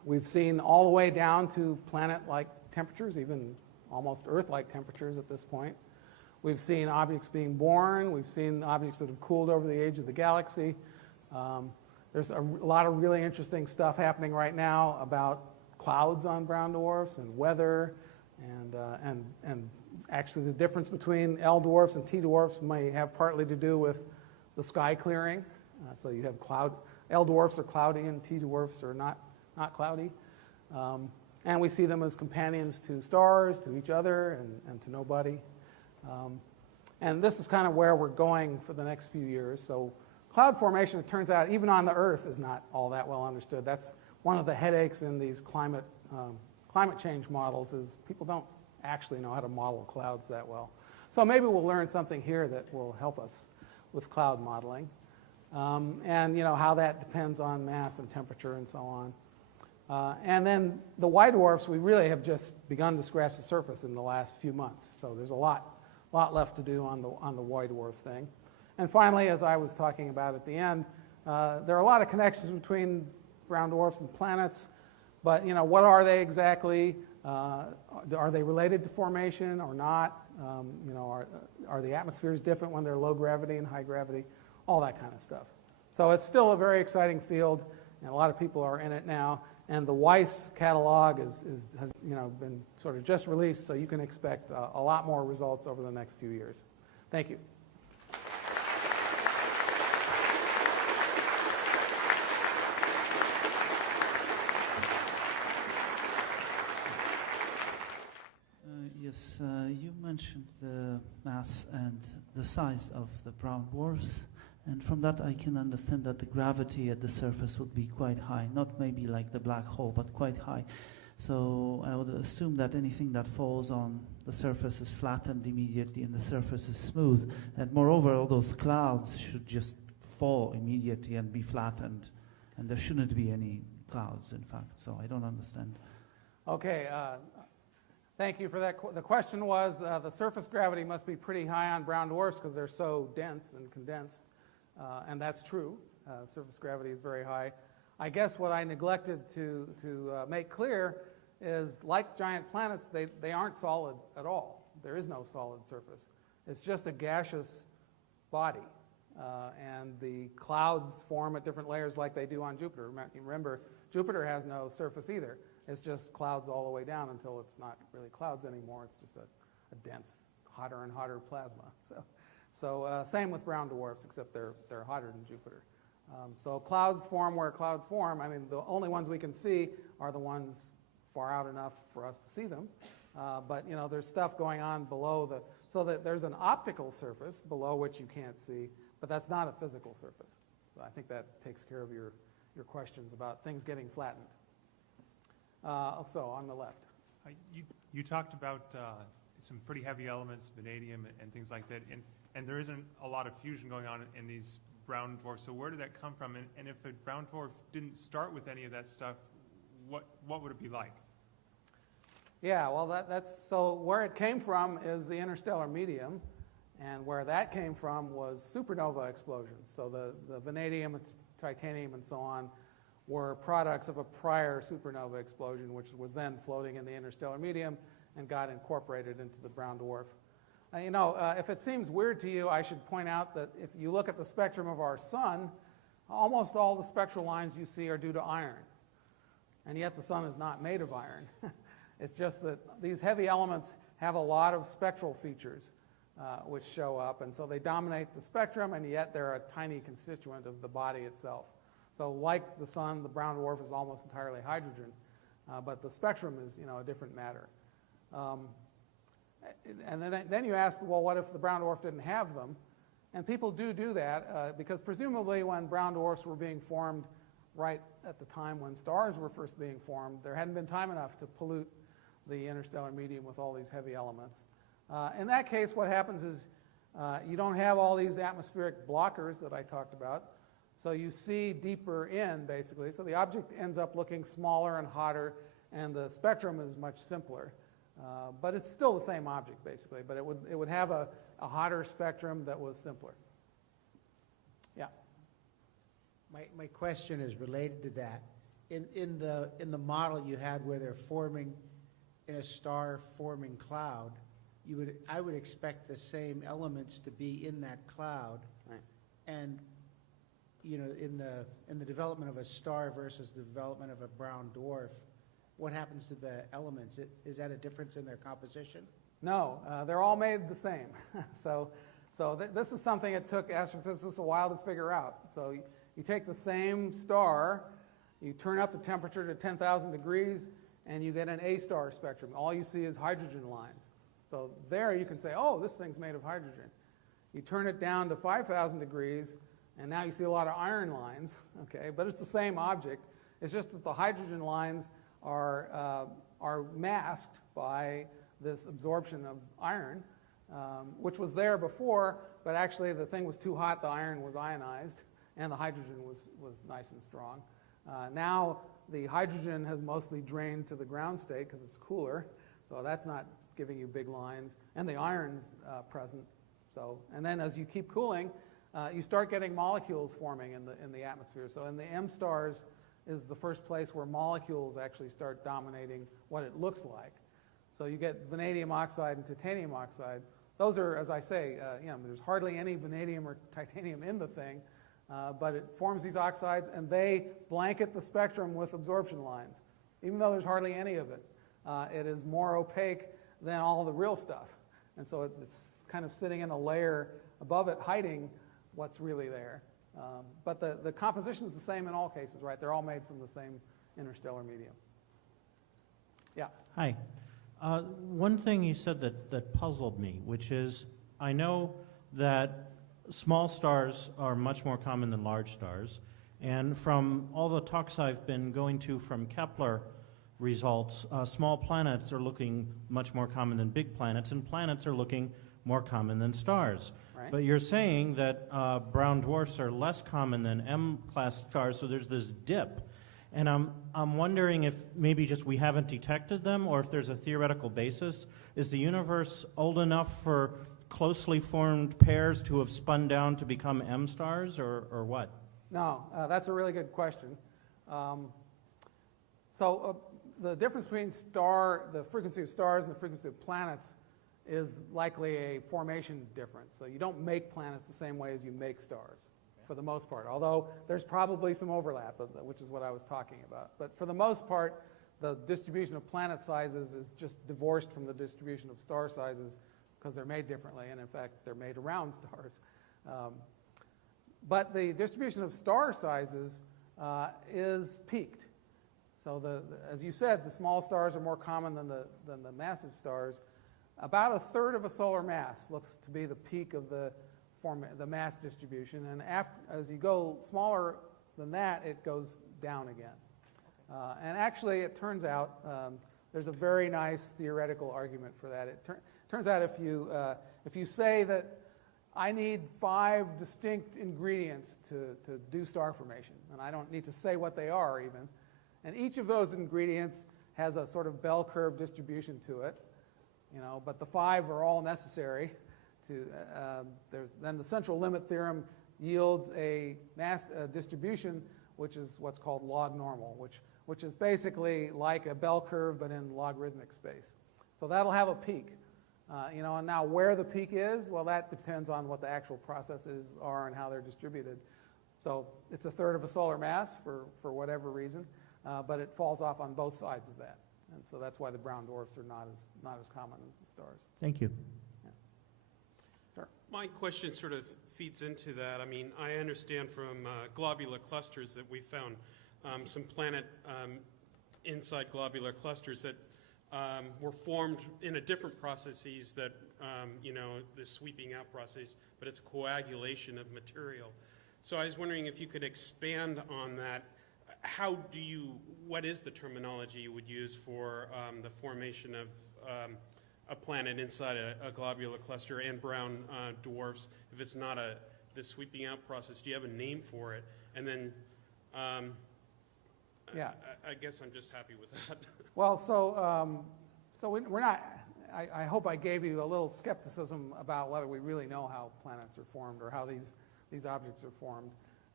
We've seen all the way down to planet-like temperatures, even almost Earth-like temperatures at this point. We've seen objects being born. We've seen objects that have cooled over the age of the galaxy. There's a lot of really interesting stuff happening right now about clouds on brown dwarfs and weather, and actually the difference between L dwarfs and T dwarfs may have partly to do with the sky clearing. So you have L dwarfs are cloudy and T dwarfs are not cloudy. And we see them as companions to stars, to each other, and to nobody. And this is kind of where we're going for the next few years. So cloud formation, it turns out, even on the Earth, is not all that well understood. That's one of the headaches in these climate change models, is people don't actually know how to model clouds that well. So maybe we'll learn something here that will help us with cloud modeling. And how that depends on mass and temperature and so on. And then the Y dwarfs, we really have just begun to scratch the surface in the last few months. So there's a lot left to do on the Y dwarf thing. And finally, as I was talking about at the end, there are a lot of connections between brown dwarfs and planets. But what are they exactly? Are they related to formation or not? Are the atmospheres different when they're low gravity and high gravity? All that kind of stuff. So it's still a very exciting field, and a lot of people are in it now. And the Weiss catalog has been sort of just released, so you can expect a lot more results over the next few years. Thank you. Yes, you mentioned the mass and the size of the brown dwarfs. And from that, I can understand that the gravity at the surface would be quite high, not maybe like the black hole, but quite high. So I would assume that anything that falls on the surface is flattened immediately and the surface is smooth. And moreover, all those clouds should just fall immediately and be flattened. And there shouldn't be any clouds, in fact. So I don't understand. Okay. Thank you for that. The question was, the surface gravity must be pretty high on brown dwarfs because they're so dense and condensed. And that's true. Surface gravity is very high. I guess what I neglected to make clear is, like giant planets, they aren't solid at all. There is no solid surface. It's just a gaseous body. And the clouds form at different layers like they do on Jupiter. Remember, Jupiter has no surface either. It's just clouds all the way down until it's not really clouds anymore. It's just a dense, hotter and hotter plasma. So same with brown dwarfs, except they're hotter than Jupiter. So clouds form where clouds form. I mean, the only ones we can see are the ones far out enough for us to see them. But there's stuff going on below so that there's an optical surface below which you can't see, but that's not a physical surface. So I think that takes care of your questions about things getting flattened. So on the left. You talked about some pretty heavy elements, vanadium and things like that, and there isn't a lot of fusion going on in these brown dwarfs. So where did that come from? And if a brown dwarf didn't start with any of that stuff, what would it be like? Yeah, well, that's so where it came from is the interstellar medium, and where that came from was supernova explosions. So the vanadium, titanium, and so on were products of a prior supernova explosion, which was then floating in the interstellar medium and got incorporated into the brown dwarf. If it seems weird to you, I should point out that if you look at the spectrum of our sun, almost all the spectral lines you see are due to iron. And yet the sun is not made of iron. It's just that these heavy elements have a lot of spectral features which show up, and so they dominate the spectrum, and yet they're a tiny constituent of the body itself. So like the sun, the brown dwarf is almost entirely hydrogen, but the spectrum is, a different matter. And then you ask, well, what if the brown dwarf didn't have them? And people do that because presumably when brown dwarfs were being formed right at the time when stars were first being formed, there hadn't been time enough to pollute the interstellar medium with all these heavy elements. In that case, what happens is you don't have all these atmospheric blockers that I talked about. So you see deeper in, basically. So the object ends up looking smaller and hotter, and the spectrum is much simpler. But it's still the same object, basically. But it would have a hotter spectrum that was simpler. Yeah? My question is related to that. in the model you had where they're forming in a star-forming cloud, I would expect the same elements to be in that cloud. Right. And, you know, in the development of a star versus the development of a brown dwarf, what happens to the elements? Is that a difference in their composition? No, they're all made the same. This is something it took astrophysicists a while to figure out. So you take the same star, you turn up the temperature to 10,000 degrees, and you get an A-star spectrum. All you see is hydrogen lines. So there you can say, oh, this thing's made of hydrogen. You turn it down to 5,000 degrees, and now you see a lot of iron lines, okay? But it's the same object. It's just that the hydrogen lines are masked by this absorption of iron, which was there before, but actually the thing was too hot, the iron was ionized, and the hydrogen was nice and strong. Now the hydrogen has mostly drained to the ground state because it's cooler, so that's not giving you big lines, and the iron's present. So, and then as you keep cooling, you start getting molecules forming in the atmosphere. So in the M stars is the first place where molecules actually start dominating what it looks like. So you get vanadium oxide and titanium oxide. Those are, as I say, there's hardly any vanadium or titanium in the thing, but it forms these oxides, and they blanket the spectrum with absorption lines. Even though there's hardly any of it, it is more opaque than all the real stuff. And so it's kind of sitting in a layer above it, hiding what's really there. But the composition is the same in all cases, right? They're all made from the same interstellar medium. Yeah. Hi. One thing you said that puzzled me, which is I know that small stars are much more common than large stars, and from all the talks I've been going to from Kepler results, small planets are looking much more common than big planets, and planets are looking more common than stars. Right. But you're saying that brown dwarfs are less common than M-class stars, so there's this dip. And I'm wondering if maybe just we haven't detected them, or if there's a theoretical basis. Is the universe old enough for closely formed pairs to have spun down to become M stars, or what? No, that's a really good question. The difference between the frequency of stars and the frequency of planets is likely a formation difference. So you don't make planets the same way as you make stars, for the most part, although there's probably some overlap, which is what I was talking about. But for the most part, the distribution of planet sizes is just divorced from the distribution of star sizes because they're made differently, and in fact, they're made around stars. But the distribution of star sizes is peaked. So as you said, the small stars are more common than the massive stars. About a third of a solar mass looks to be the peak of the mass distribution, and as you go smaller than that, it goes down again. And actually, it turns out there's a very nice theoretical argument for that. It turns out if you say that I need 5 distinct ingredients to do star formation, and I don't need to say what they are even, and each of those ingredients has a sort of bell curve distribution to it, but the 5 are all necessary. Then the central limit theorem yields a mass distribution, which is what's called log normal, which is basically like a bell curve but in logarithmic space. So that'll have a peak. And now where the peak is, well, that depends on what the actual processes are and how they're distributed. So it's a third of a solar mass for whatever reason, but it falls off on both sides of that. And so that's why the brown dwarfs are not as common as the stars. Thank you. Sure. My question sort of feeds into that. I mean, I understand from globular clusters that we found some planet inside globular clusters that were formed in a different processes that, the sweeping out process, but it's coagulation of material. So I was wondering if you could expand on that. What is the terminology you would use for the formation of a planet inside a globular cluster and brown dwarfs? If it's not the sweeping out process, do you have a name for it? And then, yeah, I guess I'm just happy with that. Well, so we're not. I hope I gave you a little skepticism about whether we really know how planets are formed or how these objects are formed.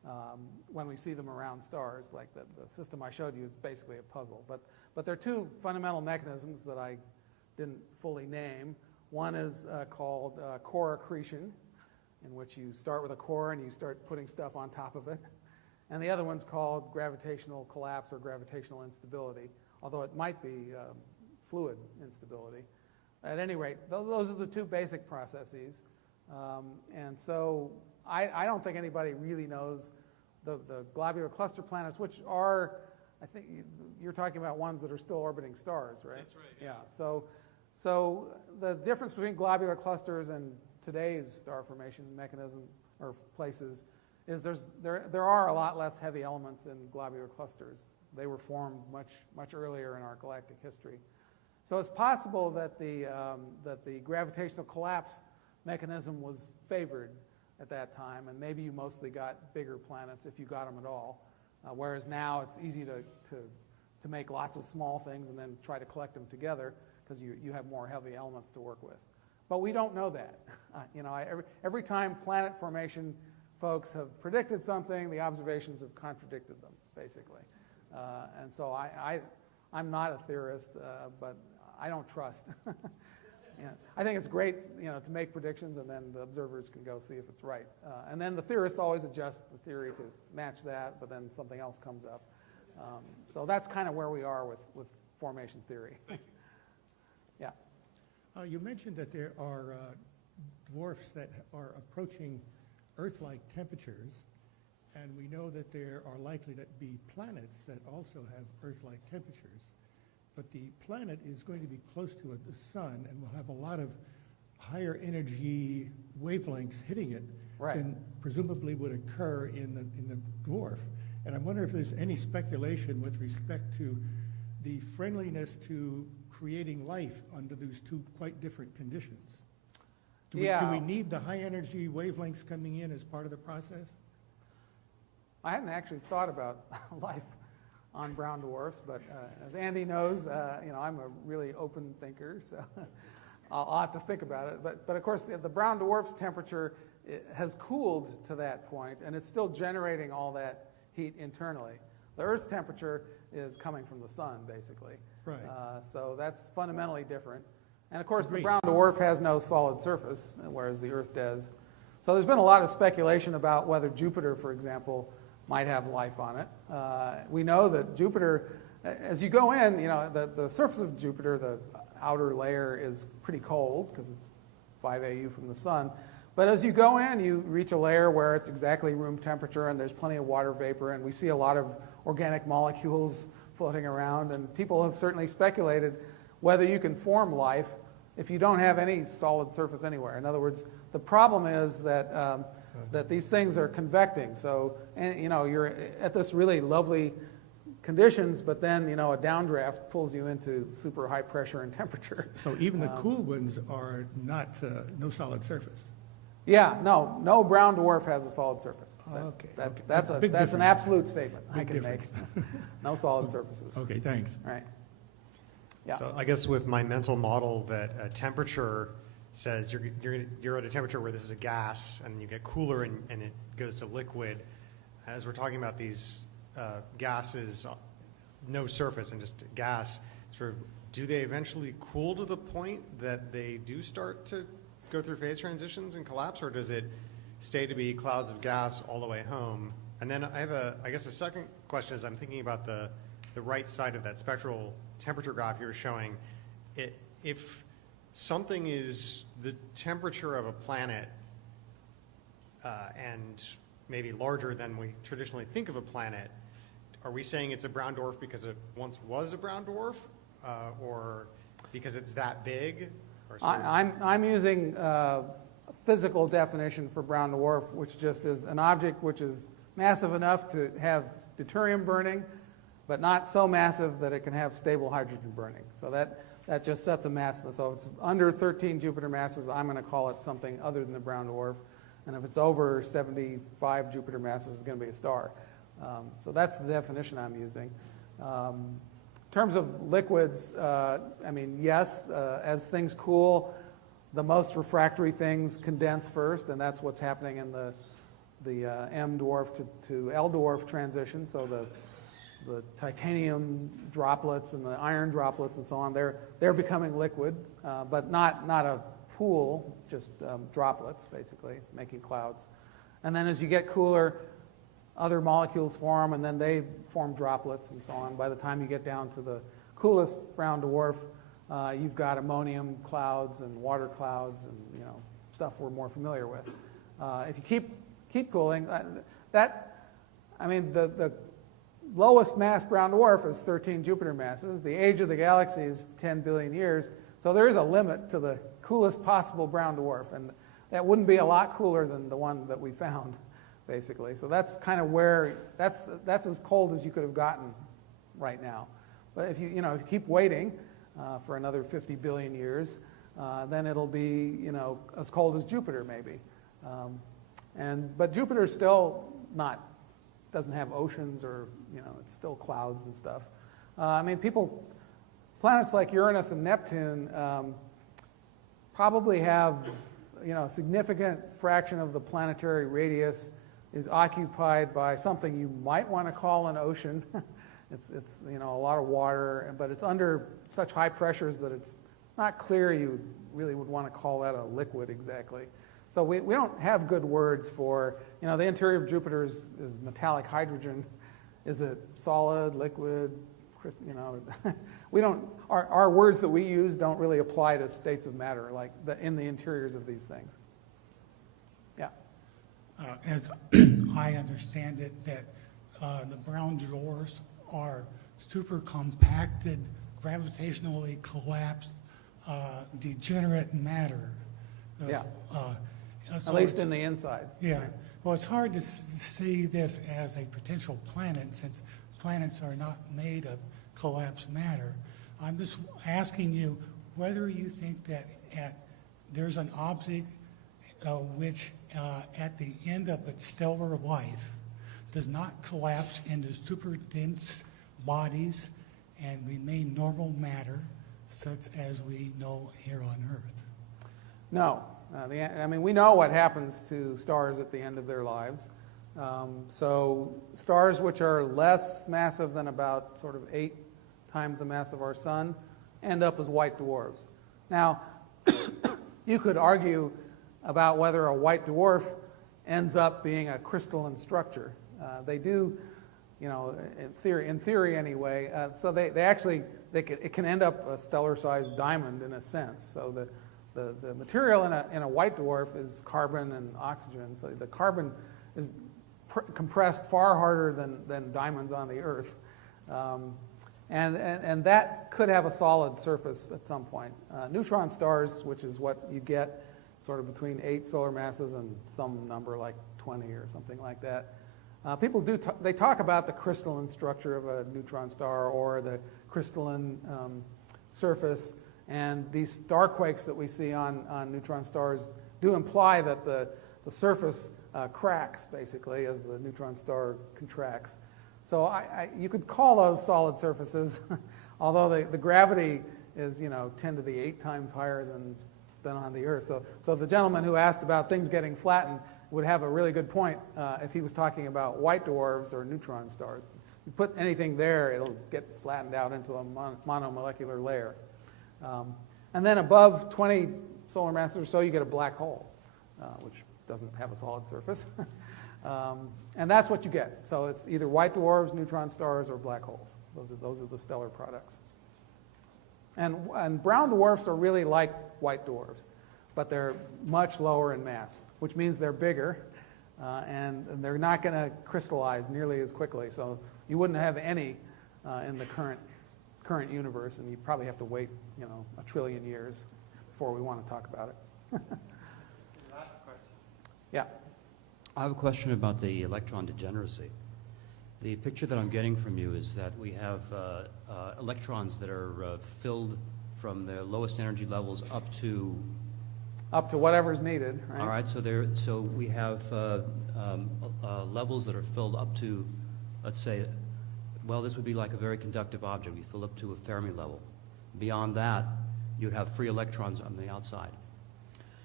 when we see them around stars. Like the system I showed you is basically a puzzle. But there are two fundamental mechanisms that I didn't fully name. One is called core accretion, in which you start with a core and you start putting stuff on top of it. And the other one's called gravitational collapse or gravitational instability, although it might be fluid instability. At any rate, those are the two basic processes. And so I don't think anybody really knows the globular cluster planets, which are, I think you're talking about ones that are still orbiting stars, right? That's right. Yeah. So the difference between globular clusters and today's star formation mechanism or places is there are a lot less heavy elements in globular clusters. They were formed much earlier in our galactic history. So it's possible that the gravitational collapse mechanism was favored at that time, and maybe you mostly got bigger planets if you got them at all. Whereas now it's easy to make lots of small things and then try to collect them together because you have more heavy elements to work with. But we don't know that. Every time planet formation folks have predicted something, the observations have contradicted them, basically. And so I'm not a theorist, but I don't trust. I think it's great, to make predictions, and then the observers can go see if it's right. And then the theorists always adjust the theory to match that, but then something else comes up. So that's kind of where we are with formation theory. Yeah. You mentioned that there are dwarfs that are approaching Earth-like temperatures, and we know that there are likely to be planets that also have Earth-like temperatures. But the planet is going to be close to the sun and will have a lot of higher energy wavelengths hitting it than presumably would occur in the dwarf. And I wonder if there's any speculation with respect to the friendliness to creating life under these two quite different conditions. Do we need the high energy wavelengths coming in as part of the process? I hadn't actually thought about life on brown dwarfs, but as Andy knows, I'm a really open thinker, so I'll have to think about it. But of course, the brown dwarf's temperature has cooled to that point, and it's still generating all that heat internally. The Earth's temperature is coming from the sun, basically. Right. So that's fundamentally different. And of course, the brown dwarf has no solid surface, whereas the Earth does. So there's been a lot of speculation about whether Jupiter, for example, might have life on it. We know that Jupiter, as you go in, the surface of Jupiter, the outer layer is pretty cold because it's 5 AU from the sun. But as you go in, you reach a layer where it's exactly room temperature and there's plenty of water vapor, and we see a lot of organic molecules floating around. And people have certainly speculated whether you can form life if you don't have any solid surface anywhere. In other words, the problem is that that these things are convecting. So, you're at this really lovely conditions, but then, a downdraft pulls you into super high pressure and temperature. So even the cool ones are not, no solid surface? Yeah, no brown dwarf has a solid surface. That's an absolute statement I can make. No solid surfaces. Okay, thanks. Right. Yeah. So I guess with my mental model that temperature says you're at a temperature where this is a gas, and you get cooler and it goes to liquid. As we're talking about these gases, no surface and just gas, sort of, do they eventually cool to the point that they do start to go through phase transitions and collapse, or does it stay to be clouds of gas all the way home? And then I have I guess a second question is I'm thinking about the right side of that spectral temperature graph you were showing. If something is the temperature of a planet and maybe larger than we traditionally think of a planet, are we saying it's a brown dwarf because it once was a brown dwarf, or because it's that big? I'm using a physical definition for brown dwarf, which just is an object which is massive enough to have deuterium burning, but not so massive that it can have stable hydrogen burning. So that just sets a mass. So if it's under 13 Jupiter masses, I'm going to call it something other than the brown dwarf. And if it's over 75 Jupiter masses, it's going to be a star. So that's the definition I'm using. In terms of liquids, yes, as things cool, the most refractory things condense first, and that's what's happening in M dwarf to L dwarf transition, so the titanium droplets and the iron droplets and so on, they're becoming liquid, but not a pool, just droplets, basically. It's making clouds. And then as you get cooler, other molecules form, and then they form droplets and so on. By the time you get down to the coolest brown dwarf, you've got ammonium clouds and water clouds and stuff we're more familiar with. If you keep cooling, the lowest mass brown dwarf is 13 Jupiter masses. The age of the galaxy is 10 billion years. So there is a limit to the coolest possible brown dwarf, and that wouldn't be a lot cooler than the one that we found, basically. So that's kind of where that's as cold as you could have gotten right now. But if you keep waiting for another 50 billion years, then it'll be as cold as Jupiter maybe. But Jupiter still doesn't have oceans, or it's still clouds and stuff. Planets like Uranus and Neptune probably have a significant fraction of the planetary radius is occupied by something you might want to call an ocean. It's a lot of water, but it's under such high pressures that it's not clear you really would want to call that a liquid exactly. So we don't have good words for, the interior of Jupiter is metallic hydrogen. Is it solid, liquid? We don't. Our words that we use don't really apply to states of matter like in the interiors of these things. Yeah. As I understand it, that the brown dwarfs are super compacted, gravitationally collapsed, degenerate matter. Yeah. So at least in the inside. Yeah. Well, it's hard to see this as a potential planet, since planets are not made of collapsed matter. I'm just asking you whether you think that there's an object which at the end of its stellar life does not collapse into super dense bodies and remain normal matter, such as we know here on Earth. No. We know what happens to stars at the end of their lives. So stars which are less massive than about sort of 8 times the mass of our sun end up as white dwarfs. Now, you could argue about whether a white dwarf ends up being a crystalline structure. They do, in theory anyway. So it can end up a stellar-sized diamond in a sense. So the material in a white dwarf is carbon and oxygen. So the carbon is compressed far harder than diamonds on the Earth. And that could have a solid surface at some point. Neutron stars, which is what you get sort of between 8 solar masses and some number like 20 or something like that. People they talk about the crystalline structure of a neutron star or the crystalline surface, and these star quakes that we see on neutron stars do imply that the surface cracks basically as the neutron star contracts. So you could call those solid surfaces, although the gravity is 10 to the 8 times higher than on the Earth. So the gentleman who asked about things getting flattened would have a really good point if he was talking about white dwarfs or neutron stars. You put anything there, it'll get flattened out into a monomolecular layer. And then above 20 solar masses or so, you get a black hole, which doesn't have a solid surface. And that's what you get. So it's either white dwarfs, neutron stars, or black holes. Those are the stellar products. And brown dwarfs are really like white dwarfs, but they're much lower in mass, which means they're bigger, and they're not going to crystallize nearly as quickly. So you wouldn't have any in the current universe, and you probably have to wait, 1 trillion years before we want to talk about it. Last question. Yeah. I have a question about the electron degeneracy. The picture that I'm getting from you is that we have electrons that are filled from their lowest energy levels up to whatever's needed, right? All right, so we have levels that are filled up to, let's say, well, this would be like a very conductive object. We fill up to a Fermi level. Beyond that, you'd have free electrons on the outside.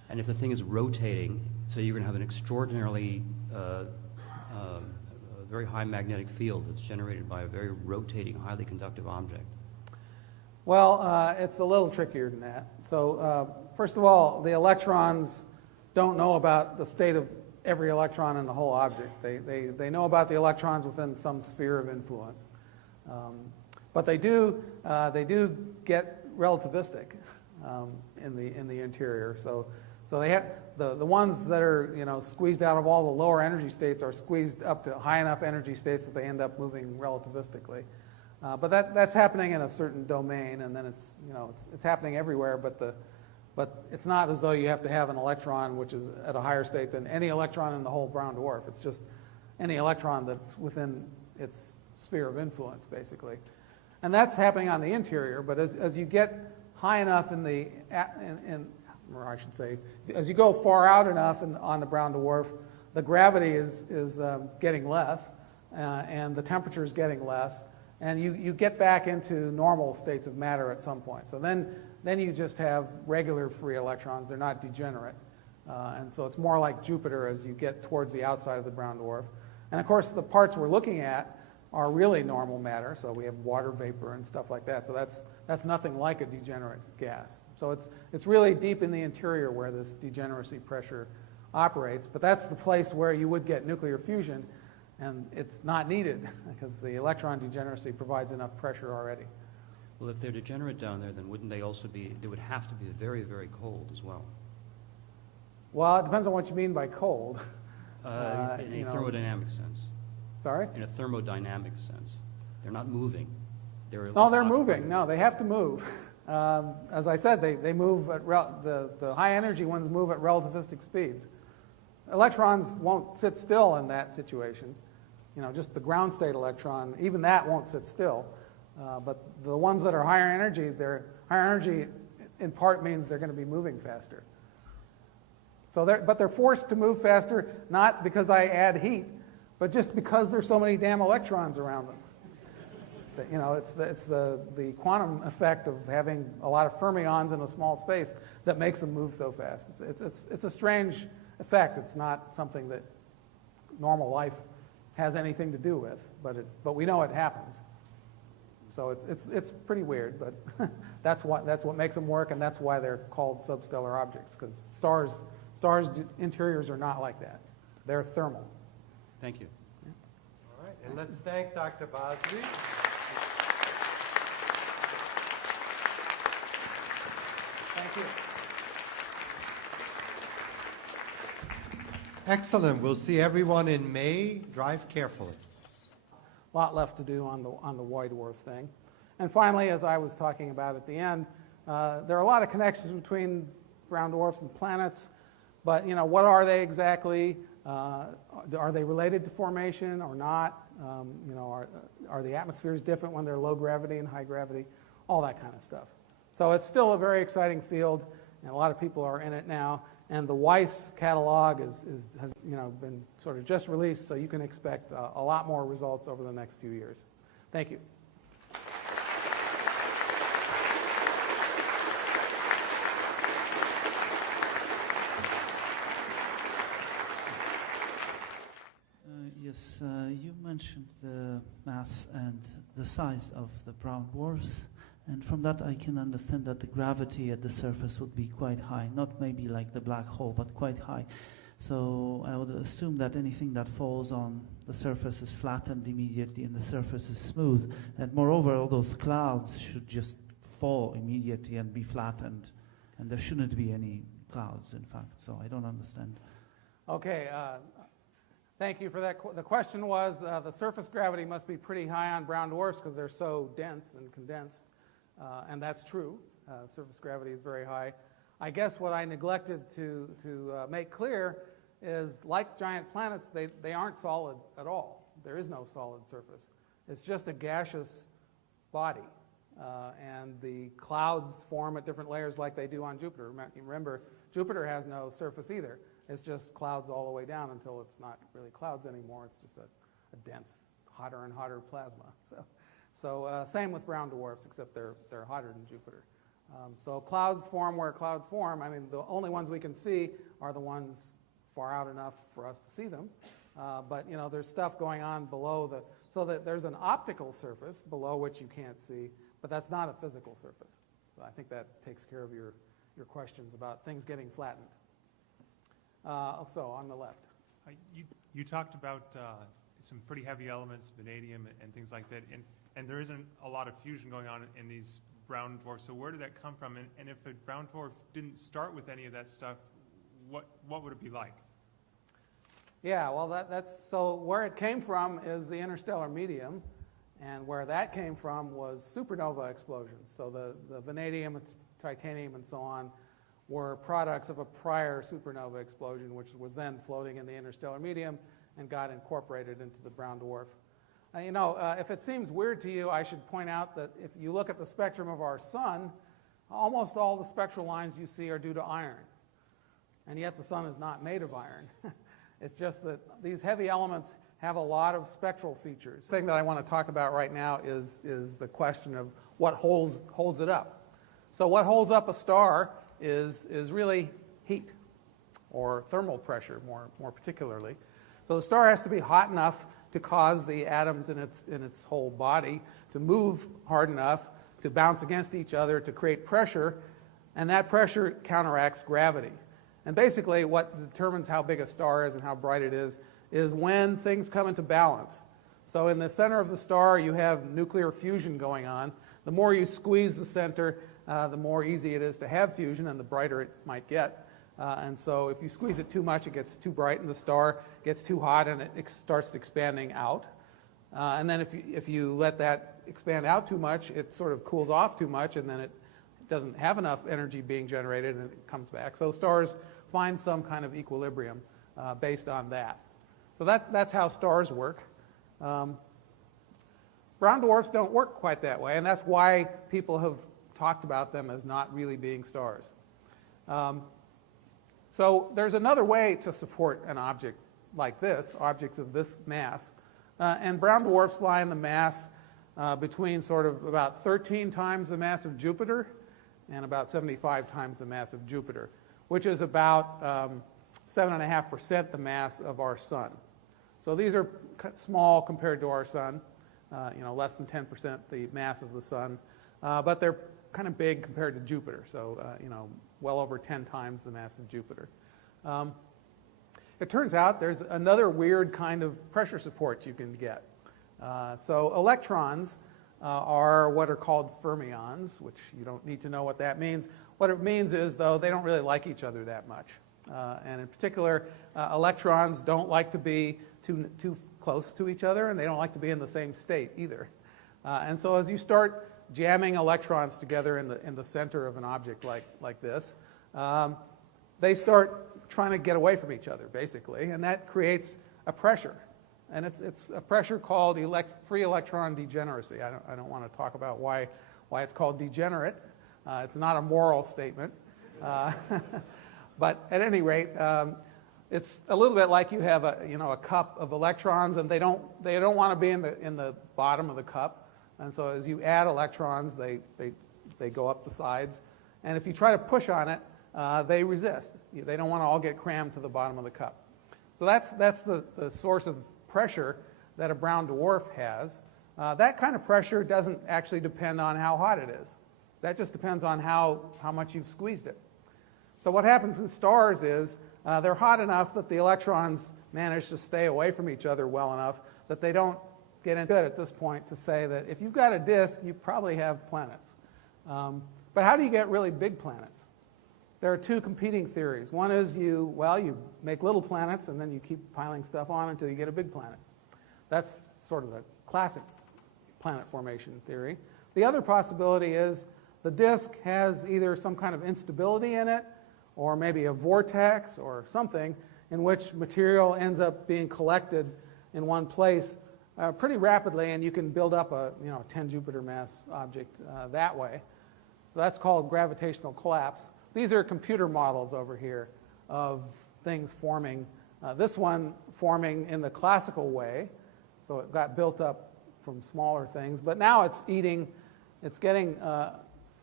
And if the thing is rotating, so you're going to have an extraordinarily very high magnetic field that's generated by a very rotating, highly conductive object. Well, it's a little trickier than that. So first of all, the electrons don't know about the state of every electron in the whole object. They know about the electrons within some sphere of influence. But they do get relativistic in the interior. So they have the ones that are squeezed out of all the lower energy states are squeezed up to high enough energy states that they end up moving relativistically. But that's happening in a certain domain, and then it's happening everywhere. But it's not as though you have to have an electron which is at a higher state than any electron in the whole brown dwarf. It's just any electron that's within its sphere of influence, basically. And that's happening on the interior. But as you get high enough or I should say, as you go far out enough on the brown dwarf, the gravity is getting less, and the temperature is getting less, and you get back into normal states of matter at some point. So then you just have regular free electrons. They're not degenerate. And so it's more like Jupiter as you get towards the outside of the brown dwarf. And of course, the parts we're looking at are really normal matter. So we have water vapor and stuff like that. So that's nothing like a degenerate gas. So it's really deep in the interior where this degeneracy pressure operates. But that's the place where you would get nuclear fusion, and it's not needed because the electron degeneracy provides enough pressure already. Well, if they're degenerate down there, then wouldn't they also be, they would have to be very, very cold as well? Well, it depends on what you mean by cold. In a thermodynamic sense. Sorry? In a thermodynamic sense. They're not moving. They're moving. No, they have to move. As I said, they move at the high energy ones move at relativistic speeds. Electrons won't sit still in that situation. Just the ground state electron, even that won't sit still. But the ones that are higher energy in part means they're going to be moving faster. But they're forced to move faster, not because I add heat, but just because there's so many damn electrons around them. It's the quantum effect of having a lot of fermions in a small space that makes them move so fast. It's a strange effect. It's not something that normal life has anything to do with, but we know it happens. So it's pretty weird, but that's what makes them work, and that's why they're called substellar objects, because stars' interiors are not like that. They're thermal. Thank you. All right, and let's thank Dr. Bosley. Thank you. Excellent. We'll see everyone in May. Drive carefully. A lot left to do on the white dwarf thing. And finally, as I was talking about at the end, there are a lot of connections between brown dwarfs and planets, but what are they exactly? Are they related to formation or not? Are the atmospheres different when they're low gravity and high gravity? All that kind of stuff. So it's still a very exciting field, and a lot of people are in it now. And the Weiss catalog has been sort of just released, so you can expect a lot more results over the next few years. Thank you. Yes, you mentioned the mass and the size of the brown dwarfs. And from that, I can understand that the gravity at the surface would be quite high, not maybe like the black hole, but quite high. So I would assume that anything that falls on the surface is flattened immediately and the surface is smooth. And moreover, all those clouds should just fall immediately and be flattened. And there shouldn't be any clouds, in fact. So I don't understand. Okay. Thank you for that. The question was, the surface gravity must be pretty high on brown dwarfs because they're so dense and condensed. And that's true. Surface gravity is very high. I guess what I neglected to make clear is, like giant planets, they aren't solid at all. There is no solid surface. It's just a gaseous body. And the clouds form at different layers like they do on Jupiter. Remember, Jupiter has no surface either. It's just clouds all the way down until it's not really clouds anymore. It's just a dense, hotter and hotter plasma. So same with brown dwarfs, except they're hotter than Jupiter. So clouds form where clouds form. I mean, the only ones we can see are the ones far out enough for us to see them. But you know, there's stuff going on below so that there's an optical surface below which you can't see, but that's not a physical surface. So I think that takes care of your questions about things getting flattened. So on the left. You talked about some pretty heavy elements, vanadium and things like that, and there isn't a lot of fusion going on in these brown dwarfs. So where did that come from? And if a brown dwarf didn't start with any of that stuff, what would it be like? Yeah, well, that's so where it came from is the interstellar medium, and where that came from was supernova explosions. So the vanadium, titanium, and so on were products of a prior supernova explosion, which was then floating in the interstellar medium and got incorporated into the brown dwarf. You know, if it seems weird to you, I should point out that if you look at the spectrum of our sun, almost all the spectral lines you see are due to iron. And yet the sun is not made of iron. It's just that these heavy elements have a lot of spectral features. The thing that I want to talk about right now is the question of what holds it up. So what holds up a star is really heat, or thermal pressure more particularly. So the star has to be hot enough to cause the atoms in its whole body to move hard enough to bounce against each other to create pressure, and that pressure counteracts gravity. And basically what determines how big a star is and how bright it is when things come into balance. So in the center of the star you have nuclear fusion going on. The more you squeeze the center, the more easy it is to have fusion and the brighter it might get. And so if you squeeze it too much, it gets too bright and the star gets too hot and it starts expanding out. And then if you let that expand out too much, it sort of cools off too much and then it doesn't have enough energy being generated and it comes back. So stars find some kind of equilibrium based on that. So that's how stars work. Brown dwarfs don't work quite that way, and that's why people have talked about them as not really being stars. So there's another way to support an object like this, objects of this mass. And brown dwarfs lie in the mass between sort of about 13 times the mass of Jupiter and about 75 times the mass of Jupiter, which is about 7.5% the mass of our sun. So these are small compared to our sun, less than 10% the mass of the sun, but they're kind of big compared to Jupiter, so well over 10 times the mass of Jupiter. It turns out there's another weird kind of pressure support you can get. So electrons are what are called fermions, which you don't need to know what that means. What it means is, though, they don't really like each other that much. And in particular, electrons don't like to be too close to each other, and they don't like to be in the same state either. And so as you start jamming electrons together in the center of an object like this, they start trying to get away from each other, basically, and that creates a pressure. And it's a pressure called free electron degeneracy. I don't want to talk about why it's called degenerate. It's not a moral statement. But at any rate, it's a little bit like you have a cup of electrons, and they don't want to be in the bottom of the cup. And so as you add electrons, they go up the sides. And if you try to push on it, they resist. They don't want to all get crammed to the bottom of the cup. So that's the source of pressure that a brown dwarf has. That kind of pressure doesn't actually depend on how hot it is. That just depends on how much you've squeezed it. So what happens in stars is they're hot enough that the electrons manage to stay away from each other well enough that they don't get in good at this point to say that if you've got a disk, you probably have planets. But how do you get really big planets? There are two competing theories. One is you make little planets and then you keep piling stuff on until you get a big planet. That's sort of the classic planet formation theory. The other possibility is the disk has either some kind of instability in it or maybe a vortex or something in which material ends up being collected in one place pretty rapidly, and you can build up a 10 Jupiter mass object that way. So that's called gravitational collapse. These are computer models over here of things forming. This one forming in the classical way, so it got built up from smaller things, but now it's getting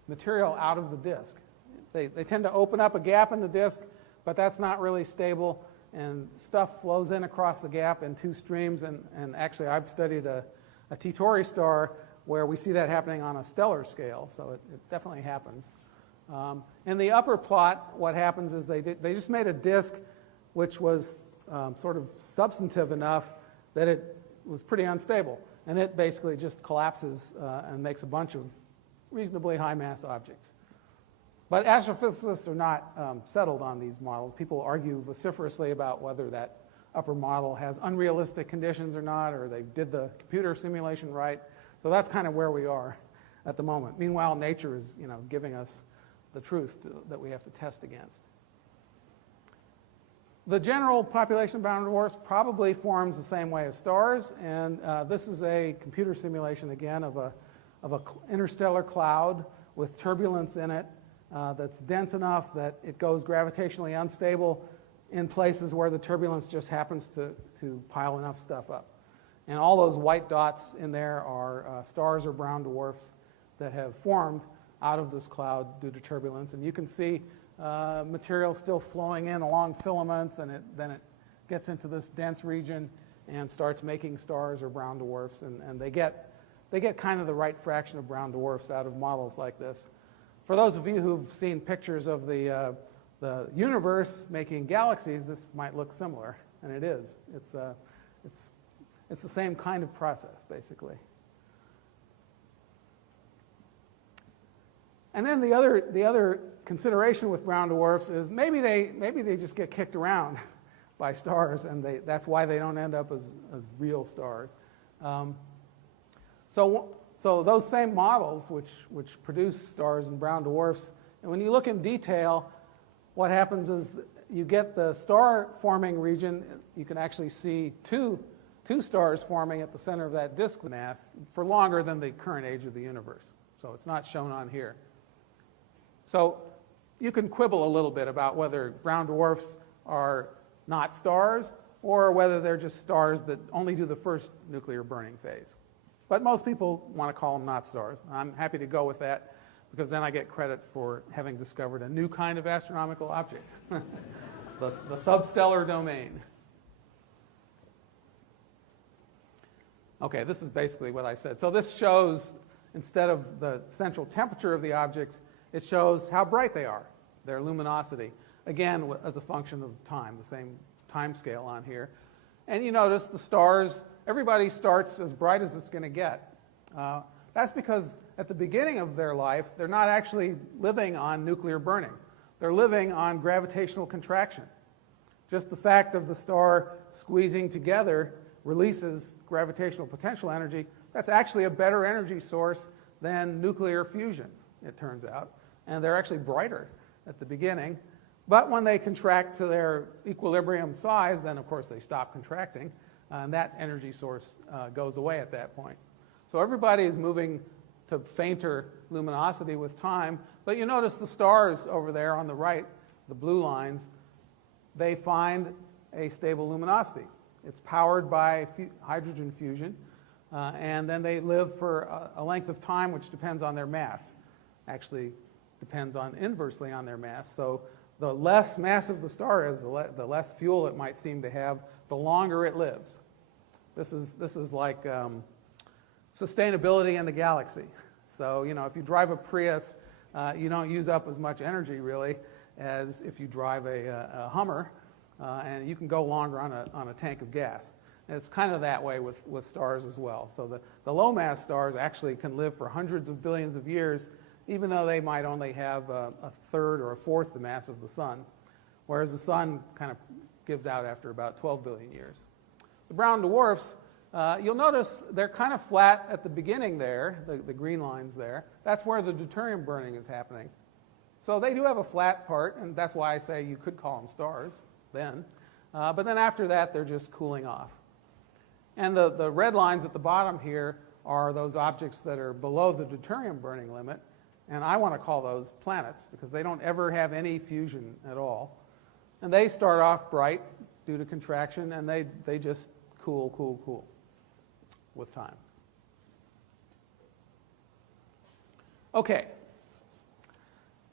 material out of the disk. They tend to open up a gap in the disk, but that's not really stable, and stuff flows in across the gap in two streams, and actually I've studied a T-Tauri star where we see that happening on a stellar scale, so it definitely happens. In the upper plot, what happens is they just made a disk which was sort of substantive enough that it was pretty unstable, and it basically just collapses and makes a bunch of reasonably high mass objects. But astrophysicists are not settled on these models. People argue vociferously about whether that upper model has unrealistic conditions or not, or they did the computer simulation right. So that's kind of where we are at the moment. Meanwhile, nature is, giving us the truth that we have to test against. The general population of brown dwarfs probably forms the same way as stars, and this is a computer simulation again of a interstellar cloud with turbulence in it that's dense enough that it goes gravitationally unstable in places where the turbulence just happens to pile enough stuff up. And all those white dots in there are stars or brown dwarfs that have formed out of this cloud due to turbulence. And you can see material still flowing in along filaments, and then it gets into this dense region and starts making stars or brown dwarfs. And they get kind of the right fraction of brown dwarfs out of models like this. For those of you who've seen pictures of the universe making galaxies, this might look similar, and it is. It's the same kind of process, basically. And then the other consideration with brown dwarfs is maybe they just get kicked around by stars, and that's why they don't end up as real stars. So those same models, which produce stars and brown dwarfs, and when you look in detail, what happens is you get the star-forming region. You can actually see two stars forming at the center of that disk mass for longer than the current age of the universe. So it's not shown on here. So you can quibble a little bit about whether brown dwarfs are not stars or whether they're just stars that only do the first nuclear burning phase. But most people want to call them not stars. I'm happy to go with that because then I get credit for having discovered a new kind of astronomical object, the substellar domain. Okay, this is basically what I said. So this shows, instead of the central temperature of the objects, it shows how bright they are, their luminosity. Again, as a function of time, the same time scale on here. And you notice the stars, everybody starts as bright as it's going to get. That's because at the beginning of their life, they're not actually living on nuclear burning. They're living on gravitational contraction. Just the fact of the star squeezing together releases gravitational potential energy. That's actually a better energy source than nuclear fusion, it turns out. And they're actually brighter at the beginning. But when they contract to their equilibrium size, then of course they stop contracting, and that energy source goes away at that point. So everybody is moving to fainter luminosity with time, but you notice the stars over there on the right, the blue lines, they find a stable luminosity. It's powered by hydrogen fusion, and then they live for a length of time which depends on their mass. Actually depends inversely on their mass. So the less massive the star is, the less fuel it might seem to have, the longer it lives. This is like sustainability in the galaxy. So, if you drive a Prius, you don't use up as much energy, really, as if you drive a Hummer, and you can go longer on a tank of gas. And it's kind of that way with stars as well. So the low-mass stars actually can live for hundreds of billions of years, even though they might only have a third or a fourth the mass of the sun, whereas the sun kind of gives out after about 12 billion years. The brown dwarfs, you'll notice they're kind of flat at the beginning there, the green lines there. That's where the deuterium burning is happening. So they do have a flat part, and that's why I say you could call them stars then. But then after that, they're just cooling off. And the red lines at the bottom here are those objects that are below the deuterium burning limit. And I want to call those planets because they don't ever have any fusion at all. And they start off bright due to contraction, and they just cool with time. Okay,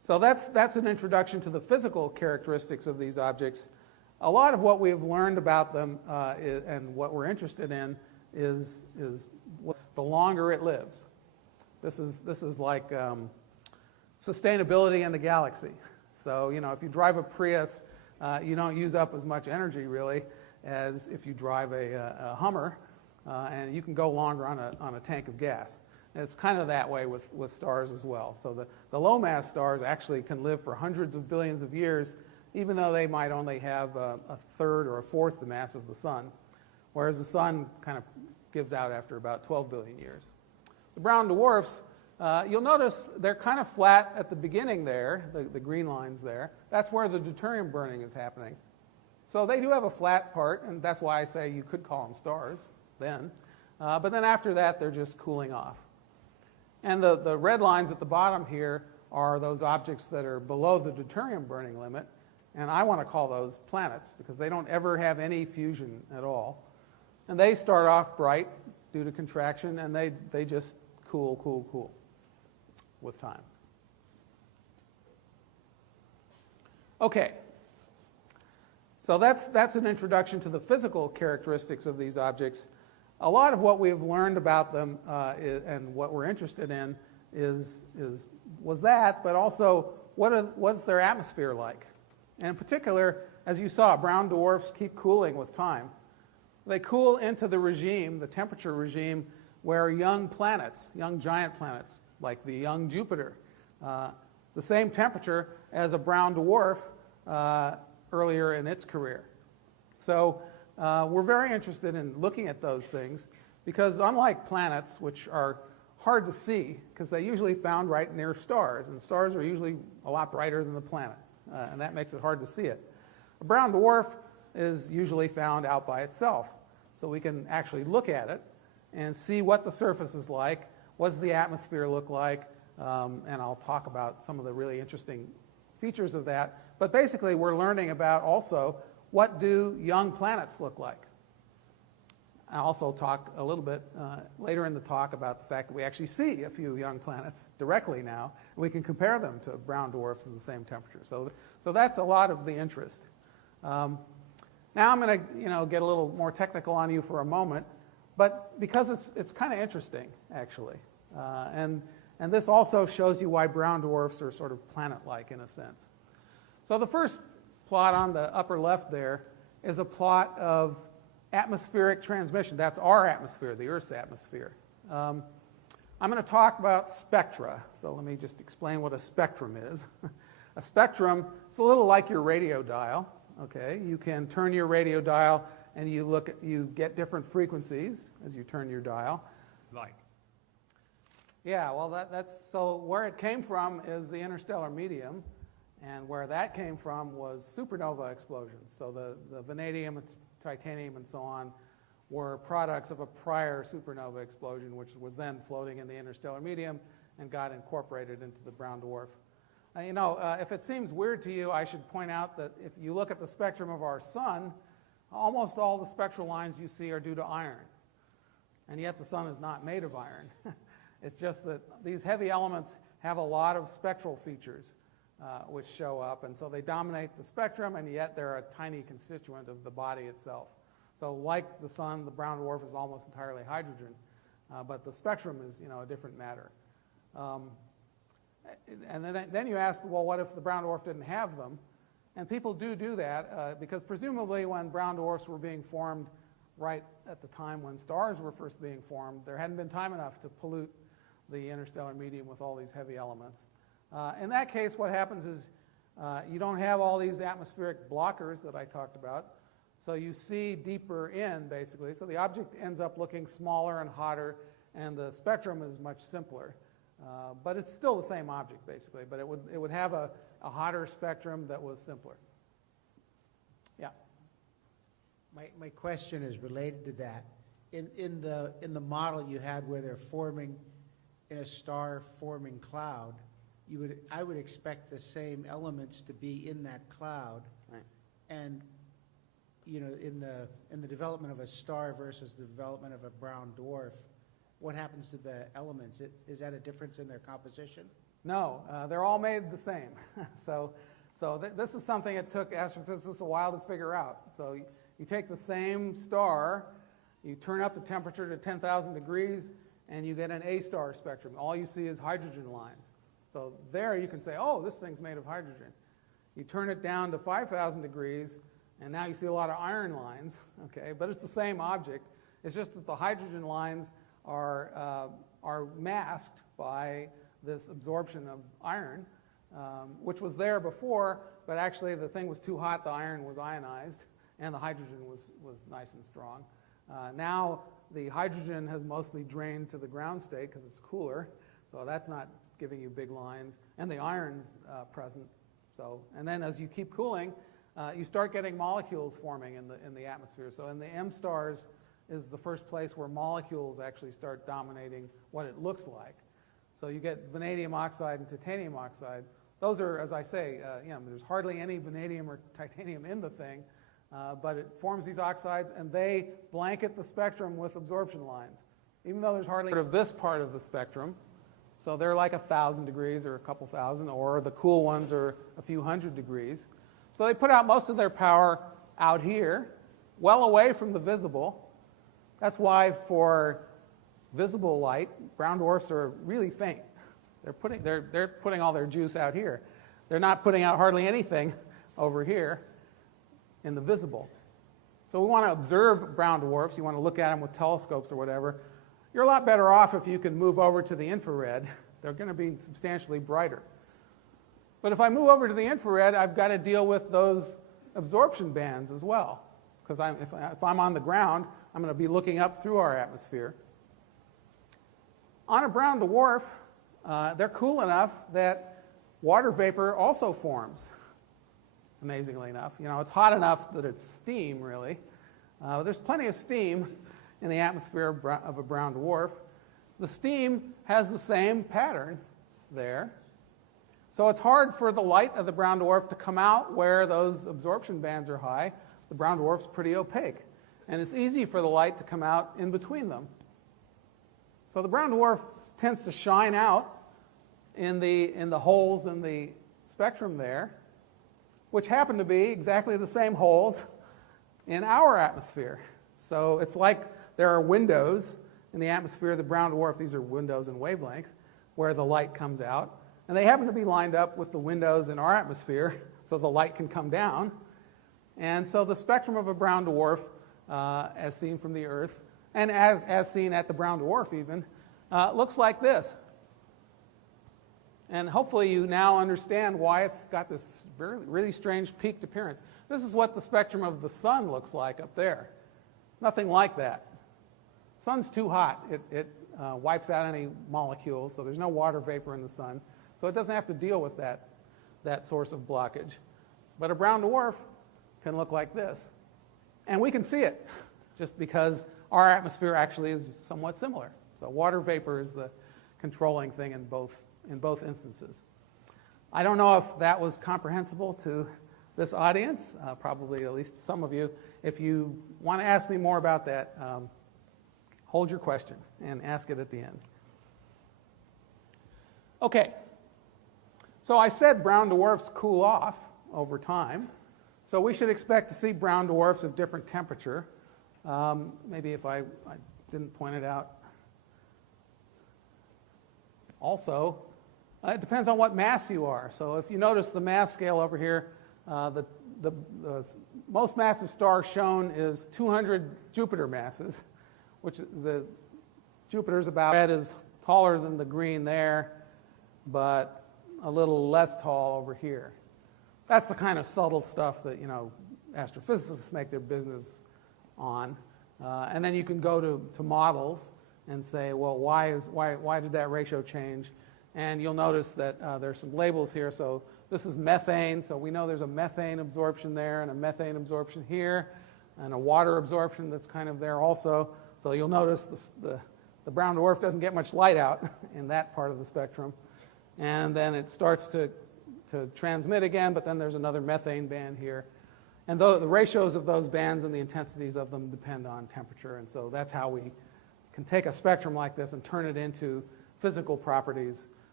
So that's an introduction to the physical characteristics of these objects. A lot of what we've learned about them and what we're interested in is the longer it lives. This is like sustainability in the galaxy. So, if you drive a Prius, you don't use up as much energy, really, as if you drive a Hummer, and you can go longer on a tank of gas. And it's kind of that way with stars as well. So the low-mass stars actually can live for hundreds of billions of years, even though they might only have a third or a fourth the mass of the sun, whereas the sun kind of gives out after about 12 billion years. The brown dwarfs, you'll notice they're kind of flat at the beginning there, the green lines there. That's where the deuterium burning is happening. So they do have a flat part, and that's why I say you could call them stars then. But then after that, they're just cooling off. And the red lines at the bottom here are those objects that are below the deuterium burning limit, and I want to call those planets because they don't ever have any fusion at all. And they start off bright due to contraction, and they just cool with time. Okay, so that's an introduction to the physical characteristics of these objects. A lot of what we've learned about them and what we're interested in was that, but also what's their atmosphere like? And in particular, as you saw, brown dwarfs keep cooling with time. They cool into the regime, the temperature regime, where young planets, young giant planets, like the young Jupiter, the same temperature as a brown dwarf earlier in its career. So we're very interested in looking at those things because unlike planets, which are hard to see because they're usually found right near stars, and stars are usually a lot brighter than the planet, and that makes it hard to see it. A brown dwarf is usually found out by itself, so we can actually look at it and see what the surface is like, what does the atmosphere look like, and I'll talk about some of the really interesting features of that. But basically, we're learning about also what do young planets look like. I'll also talk a little bit later in the talk about the fact that we actually see a few young planets directly now, and we can compare them to brown dwarfs at the same temperature. So that's a lot of the interest. Now I'm going to get a little more technical on you for a moment, but because it's kind of interesting actually, and this also shows you why brown dwarfs are sort of planet-like in a sense. So the first plot on the upper left there is a plot of atmospheric transmission. That's our atmosphere, the Earth's atmosphere. I'm going to talk about spectra. So let me just explain what a spectrum is. A spectrum is a little like your radio dial. Okay, you can turn your radio dial and you get different frequencies as you turn your dial. Like? Yeah, well that's so where it came from is the interstellar medium, and where that came from was supernova explosions. So the vanadium, titanium, and so on were products of a prior supernova explosion, which was then floating in the interstellar medium and got incorporated into the brown dwarf. If it seems weird to you, I should point out that if you look at the spectrum of our sun, almost all the spectral lines you see are due to iron. And yet the sun is not made of iron. It's just that these heavy elements have a lot of spectral features which show up, and so they dominate the spectrum, and yet they're a tiny constituent of the body itself. So like the sun, the brown dwarf is almost entirely hydrogen, but the spectrum is a different matter. And then you ask, well, what if the brown dwarf didn't have them? And people do that because presumably when brown dwarfs were being formed right at the time when stars were first being formed, there hadn't been time enough to pollute the interstellar medium with all these heavy elements. In that case, what happens is you don't have all these atmospheric blockers that I talked about, so you see deeper in, basically. So the object ends up looking smaller and hotter, and the spectrum is much simpler. But it's still the same object, basically, but it would have a hotter spectrum that was simpler. Yeah? My question is related to that. In the model you had where they're forming in a star-forming cloud, I would expect the same elements to be in that cloud. Right. And in the development of a star versus the development of a brown dwarf, what happens to the elements? Is that a difference in their composition? No, they're all made the same. This is something it took astrophysicists a while to figure out. So you take the same star, you turn up the temperature to 10,000 degrees, and you get an A-star spectrum. All you see is hydrogen lines. So there you can say, oh, this thing's made of hydrogen. You turn it down to 5,000 degrees, and now you see a lot of iron lines, okay? But it's the same object. It's just that the hydrogen lines are masked by this absorption of iron, which was there before, but actually the thing was too hot, the iron was ionized, and the hydrogen was nice and strong. Now the hydrogen has mostly drained to the ground state because it's cooler, so that's not giving you big lines, and the iron's present. And then as you keep cooling, you start getting molecules forming in the atmosphere. So in the M stars is the first place where molecules actually start dominating what it looks like. So you get vanadium oxide and titanium oxide. Those are, as I say, there's hardly any vanadium or titanium in the thing, but it forms these oxides, and they blanket the spectrum with absorption lines, even though there's hardly of this part of the spectrum. So they're like 1,000 degrees or a couple thousand, or the cool ones are a few hundred degrees. So they put out most of their power out here, well away from the visible. That's why for visible light, brown dwarfs are really faint. They're putting all their juice out here. They're not putting out hardly anything over here in the visible. So we want to observe brown dwarfs. You want to look at them with telescopes or whatever. You're a lot better off if you can move over to the infrared. They're going to be substantially brighter. But if I move over to the infrared, I've got to deal with those absorption bands as well. Because if I'm on the ground, I'm going to be looking up through our atmosphere. On a brown dwarf, they're cool enough that water vapor also forms, amazingly enough. It's hot enough that it's steam, really. There's plenty of steam in the atmosphere of a brown dwarf. The steam has the same pattern there. So it's hard for the light of the brown dwarf to come out where those absorption bands are high. The brown dwarf's pretty opaque. And it's easy for the light to come out in between them. So the brown dwarf tends to shine out in the holes in the spectrum there, which happen to be exactly the same holes in our atmosphere. So it's like there are windows in the atmosphere of the brown dwarf. These are windows in wavelength where the light comes out. And they happen to be lined up with the windows in our atmosphere so the light can come down. And so the spectrum of a brown dwarf, as seen from the Earth, and as seen at the brown dwarf even, looks like this. And hopefully you now understand why it's got this really strange peaked appearance. This is what the spectrum of the sun looks like up there. Nothing like that. Sun's too hot. It wipes out any molecules, so there's no water vapor in the sun. So it doesn't have to deal with that source of blockage. But a brown dwarf can look like this. And we can see it, just because our atmosphere actually is somewhat similar. So water vapor is the controlling thing in both instances. I don't know if that was comprehensible to this audience, probably at least some of you. If you want to ask me more about that, hold your question and ask it at the end. Okay. So I said brown dwarfs cool off over time. So we should expect to see brown dwarfs of different temperature. Maybe if I didn't point it out. Also, it depends on what mass you are. So if you notice the mass scale over here, the most massive star shown is 200 Jupiter masses, which the Jupiter's about red is taller than the green there, but a little less tall over here. That's the kind of subtle stuff that astrophysicists make their business on, and then you can go to models and say, well, why did that ratio change? And you'll notice that there's some labels here. So this is methane, so we know there's a methane absorption there and a methane absorption here, and a water absorption that's kind of there also. So you'll notice the brown dwarf doesn't get much light out in that part of the spectrum. And then it starts to transmit again, but then there's another methane band here. And the ratios of those bands and the intensities of them depend on temperature. And so that's how we can take a spectrum like this and turn it into physical properties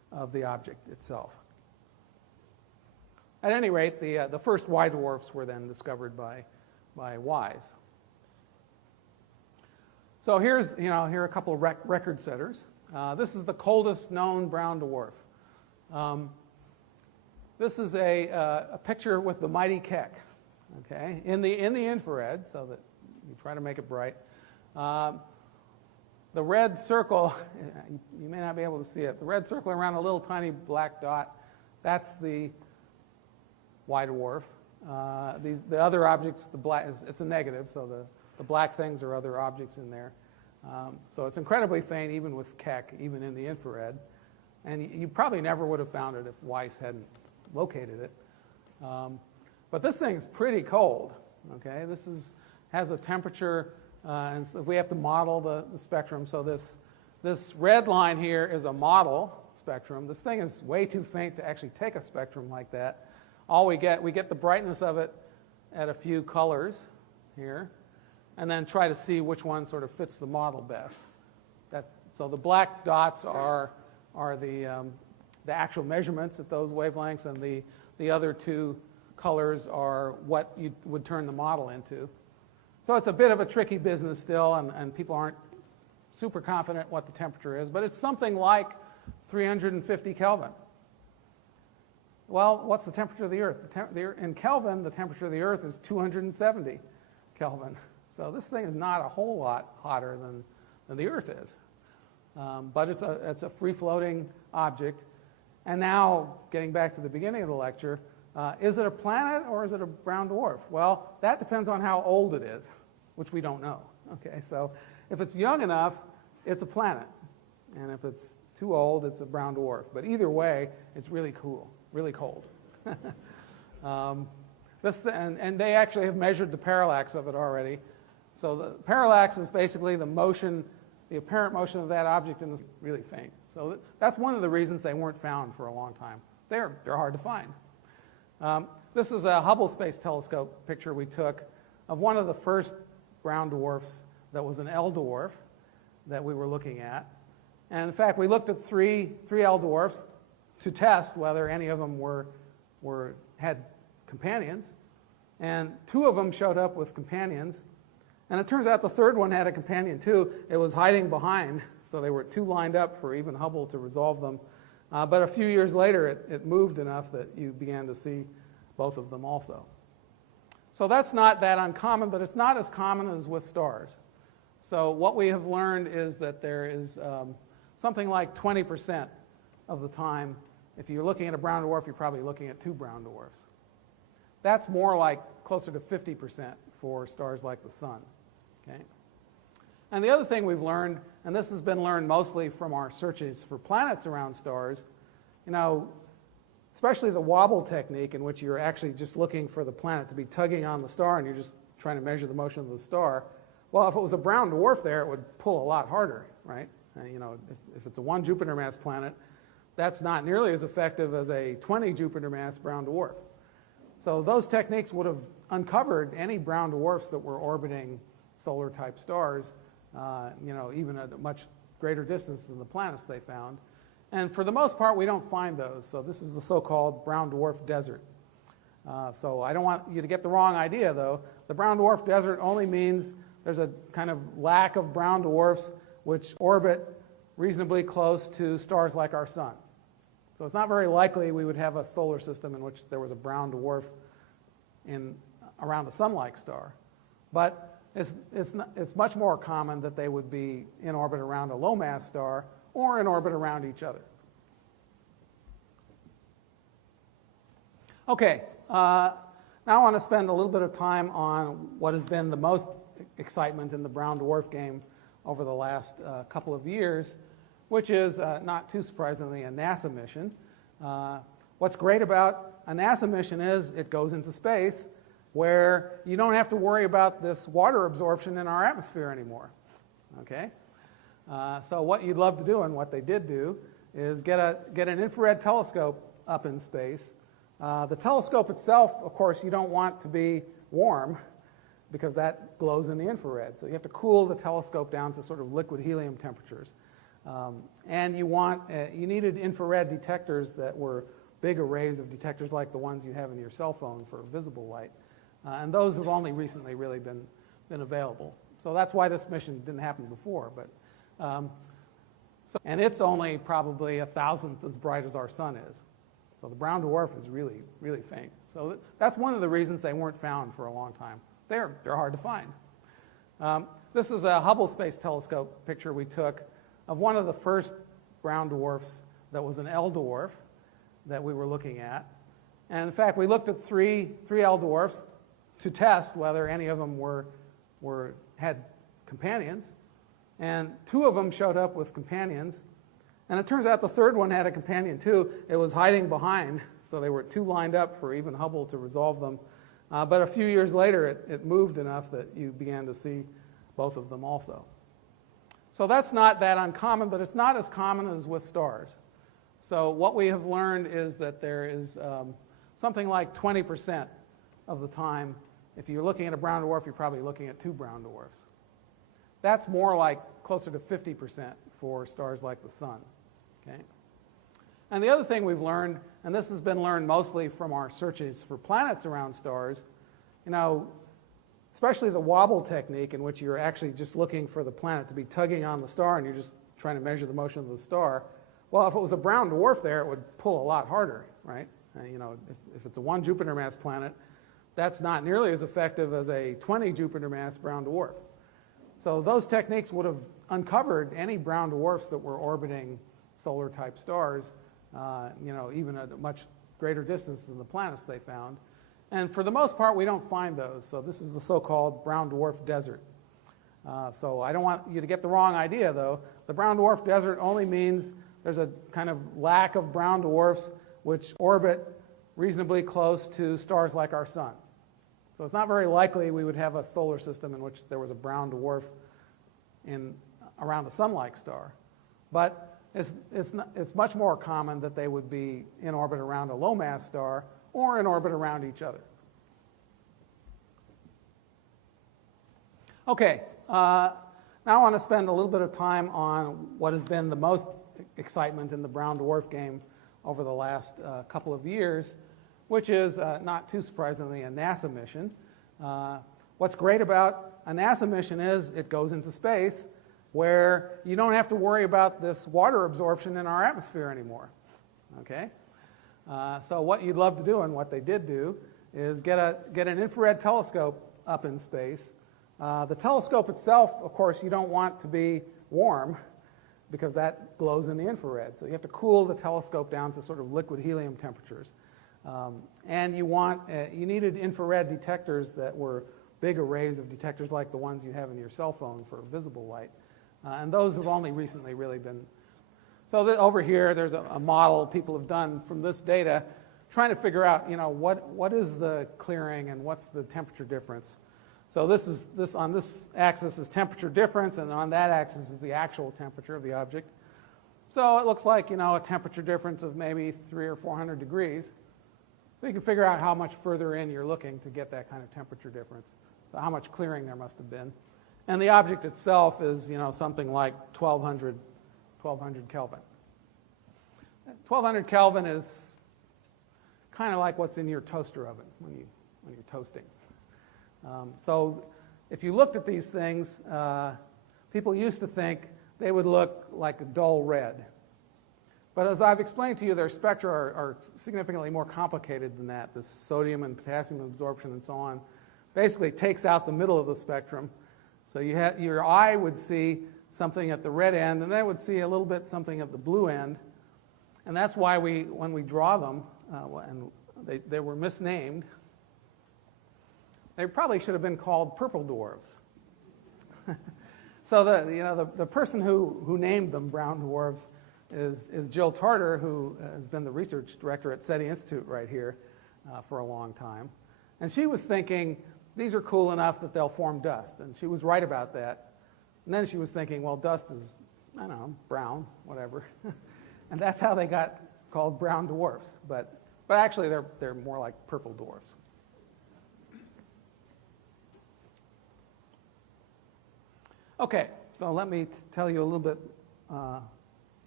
of the object itself. At any rate, the first Y dwarfs were then discovered by Wise. So here are a couple of record setters. This is the coldest known brown dwarf. This is a picture with the mighty Keck, okay, in the infrared, so that you try to make it bright. The red circle, you may not be able to see it. The red circle around a little tiny black dot, that's the Y dwarf. The other objects, the black, it's a negative, so the black things are other objects in there. So it's incredibly faint, even with Keck, even in the infrared. And you probably never would have found it if Weiss hadn't located it. But this thing's pretty cold. Okay, has a temperature, and so we have to model the spectrum. So this red line here is a model spectrum. This thing is way too faint to actually take a spectrum like that. All we get the brightness of it at a few colors here, and then try to see which one sort of fits the model best. So the black dots are the actual measurements at those wavelengths, and the other two colors are what you would turn the model into. So it's a bit of a tricky business still, and people aren't super confident what the temperature is, but it's something like 350 Kelvin. Well, what's the temperature of the Earth? In Kelvin, the temperature of the Earth is 270 Kelvin. So this thing is not a whole lot hotter than the Earth is. But it's a free-floating object. And now, getting back to the beginning of the lecture, is it a planet or is it a brown dwarf? Well, that depends on how old it is, which we don't know. Okay, so if it's young enough, it's a planet. And if it's too old, it's a brown dwarf. But either way, it's really cool, really cold. And they actually have measured the parallax of it already. So the parallax is basically the motion, the apparent motion of that object in the really faint. So that's one of the reasons they weren't found for a long time. They're hard to find. This is a Hubble Space Telescope picture we took of one of the first brown dwarfs that was an L dwarf that we were looking at. And in fact, we looked at three L dwarfs to test whether any of them had companions. And two of them showed up with companions. And it turns out the third one had a companion too. It was hiding behind, so they were two lined up for even Hubble to resolve them. But a few years later, it moved enough that you began to see both of them also. So that's not that uncommon, but it's not as common as with stars. So what we have learned is that there is something like 20% of the time, if you're looking at a brown dwarf, you're probably looking at two brown dwarfs. That's more like closer to 50% for stars like the Sun. Okay? And the other thing we've learned, and this has been learned mostly from our searches for planets around stars, especially the wobble technique, in which you're actually just looking for the planet to be tugging on the star and you're just trying to measure the motion of the star. Well, if it was a brown dwarf there, it would pull a lot harder, right? If it's a 1 Jupiter mass planet, that's not nearly as effective as a 20 Jupiter mass brown dwarf. So those techniques would have uncovered any brown dwarfs that were orbiting solar-type stars, even at a much greater distance than the planets they found. And for the most part, we don't find those. So this is the so-called brown dwarf desert. So I don't want you to get the wrong idea, though. The brown dwarf desert only means there's a kind of lack of brown dwarfs which orbit reasonably close to stars like our sun. So it's not very likely we would have a solar system in which there was a brown dwarf around a sun-like star. But it's much more common that they would be in orbit around a low-mass star or in orbit around each other. Okay, now I want to spend a little bit of time on what has been the most excitement in the brown dwarf game over the last couple of years, which is, not too surprisingly, a NASA mission. What's great about a NASA mission is it goes into space where you don't have to worry about this water absorption in our atmosphere anymore. Okay? So what you'd love to do, and what they did do, is get an infrared telescope up in space. The telescope itself, of course, you don't want to be warm because that glows in the infrared. So you have to cool the telescope down to sort of liquid helium temperatures. And you needed infrared detectors that were big arrays of detectors like the ones you have in your cell phone for visible light. And those have only recently really been available. So that's why this mission didn't happen before. And it's only probably 1,000th as bright as our sun is. So the brown dwarf is really, really faint. So that's one of the reasons they weren't found for a long time. They're hard to find. This is a Hubble Space Telescope picture we took of one of the first brown dwarfs that was an L dwarf that we were looking at. And in fact, we looked at three L dwarfs to test whether any of them had companions. And 2 of them showed up with companions. And it turns out the third one had a companion too. It was hiding behind, so they were 2 lined up for even Hubble to resolve them. But a few years later, it moved enough that you began to see both of them also. So that's not that uncommon, but it's not as common as with stars. So what we have learned is that there is something like 20% of the time, if you're looking at a brown dwarf, you're probably looking at 2 brown dwarfs. That's more like closer to 50% for stars like the sun. Okay? And the other thing we've learned, and this has been learned mostly from our searches for planets around stars, especially the wobble technique in which you're actually just looking for the planet to be tugging on the star and you're just trying to measure the motion of the star. Well, if it was a brown dwarf there, it would pull a lot harder, right? If it's a 1 Jupiter mass planet, that's not nearly as effective as a 20 Jupiter mass brown dwarf. So those techniques would have uncovered any brown dwarfs that were orbiting solar-type stars, even at a much greater distance than the planets they found. And for the most part, we don't find those. So this is the so-called brown dwarf desert. So I don't want you to get the wrong idea, though. The brown dwarf desert only means there's a kind of lack of brown dwarfs which orbit reasonably close to stars like our sun. So it's not very likely we would have a solar system in which there was a brown dwarf around a sun-like star. But it's much more common that they would be in orbit around a low-mass star or in orbit around each other. Okay, now I want to spend a little bit of time on what has been the most excitement in the brown dwarf game over the last couple of years, which is, not too surprisingly, a NASA mission. What's great about a NASA mission is it goes into space where you don't have to worry about this water absorption in our atmosphere anymore. Okay? So what you'd love to do, and what they did do, is get an infrared telescope up in space. The telescope itself, of course, you don't want to be warm because that glows in the infrared. So you have to cool the telescope down to sort of liquid helium temperatures. And you needed infrared detectors that were big arrays of detectors like the ones you have in your cell phone for visible light. And those have only recently really been. So over here, there's a model people have done from this data, trying to figure out, what is the clearing and what's the temperature difference. So this on this axis is temperature difference, and on that axis is the actual temperature of the object. So it looks like, a temperature difference of maybe 300 or 400 degrees. So you can figure out how much further in you're looking to get that kind of temperature difference. So how much clearing there must have been. And the object itself is, something like 1200 Kelvin. 1200 Kelvin is kind of like what's in your toaster oven when you're toasting. So if you looked at these things, people used to think they would look like a dull red. But as I've explained to you, their spectra are significantly more complicated than that. This sodium and potassium absorption and so on basically takes out the middle of the spectrum. So your eye would see something at the red end, and then it would see a little bit something at the blue end. And that's why when we draw them, and they were misnamed, they probably should have been called purple dwarfs. So the person who named them brown dwarfs is Jill Tarter, who has been the research director at SETI Institute right here for a long time. And she was thinking, these are cool enough that they'll form dust. And she was right about that. And then she was thinking, well, dust is, brown, whatever. And that's how they got called brown dwarfs. But actually, they're more like purple dwarfs. Okay, so let me tell you a little bit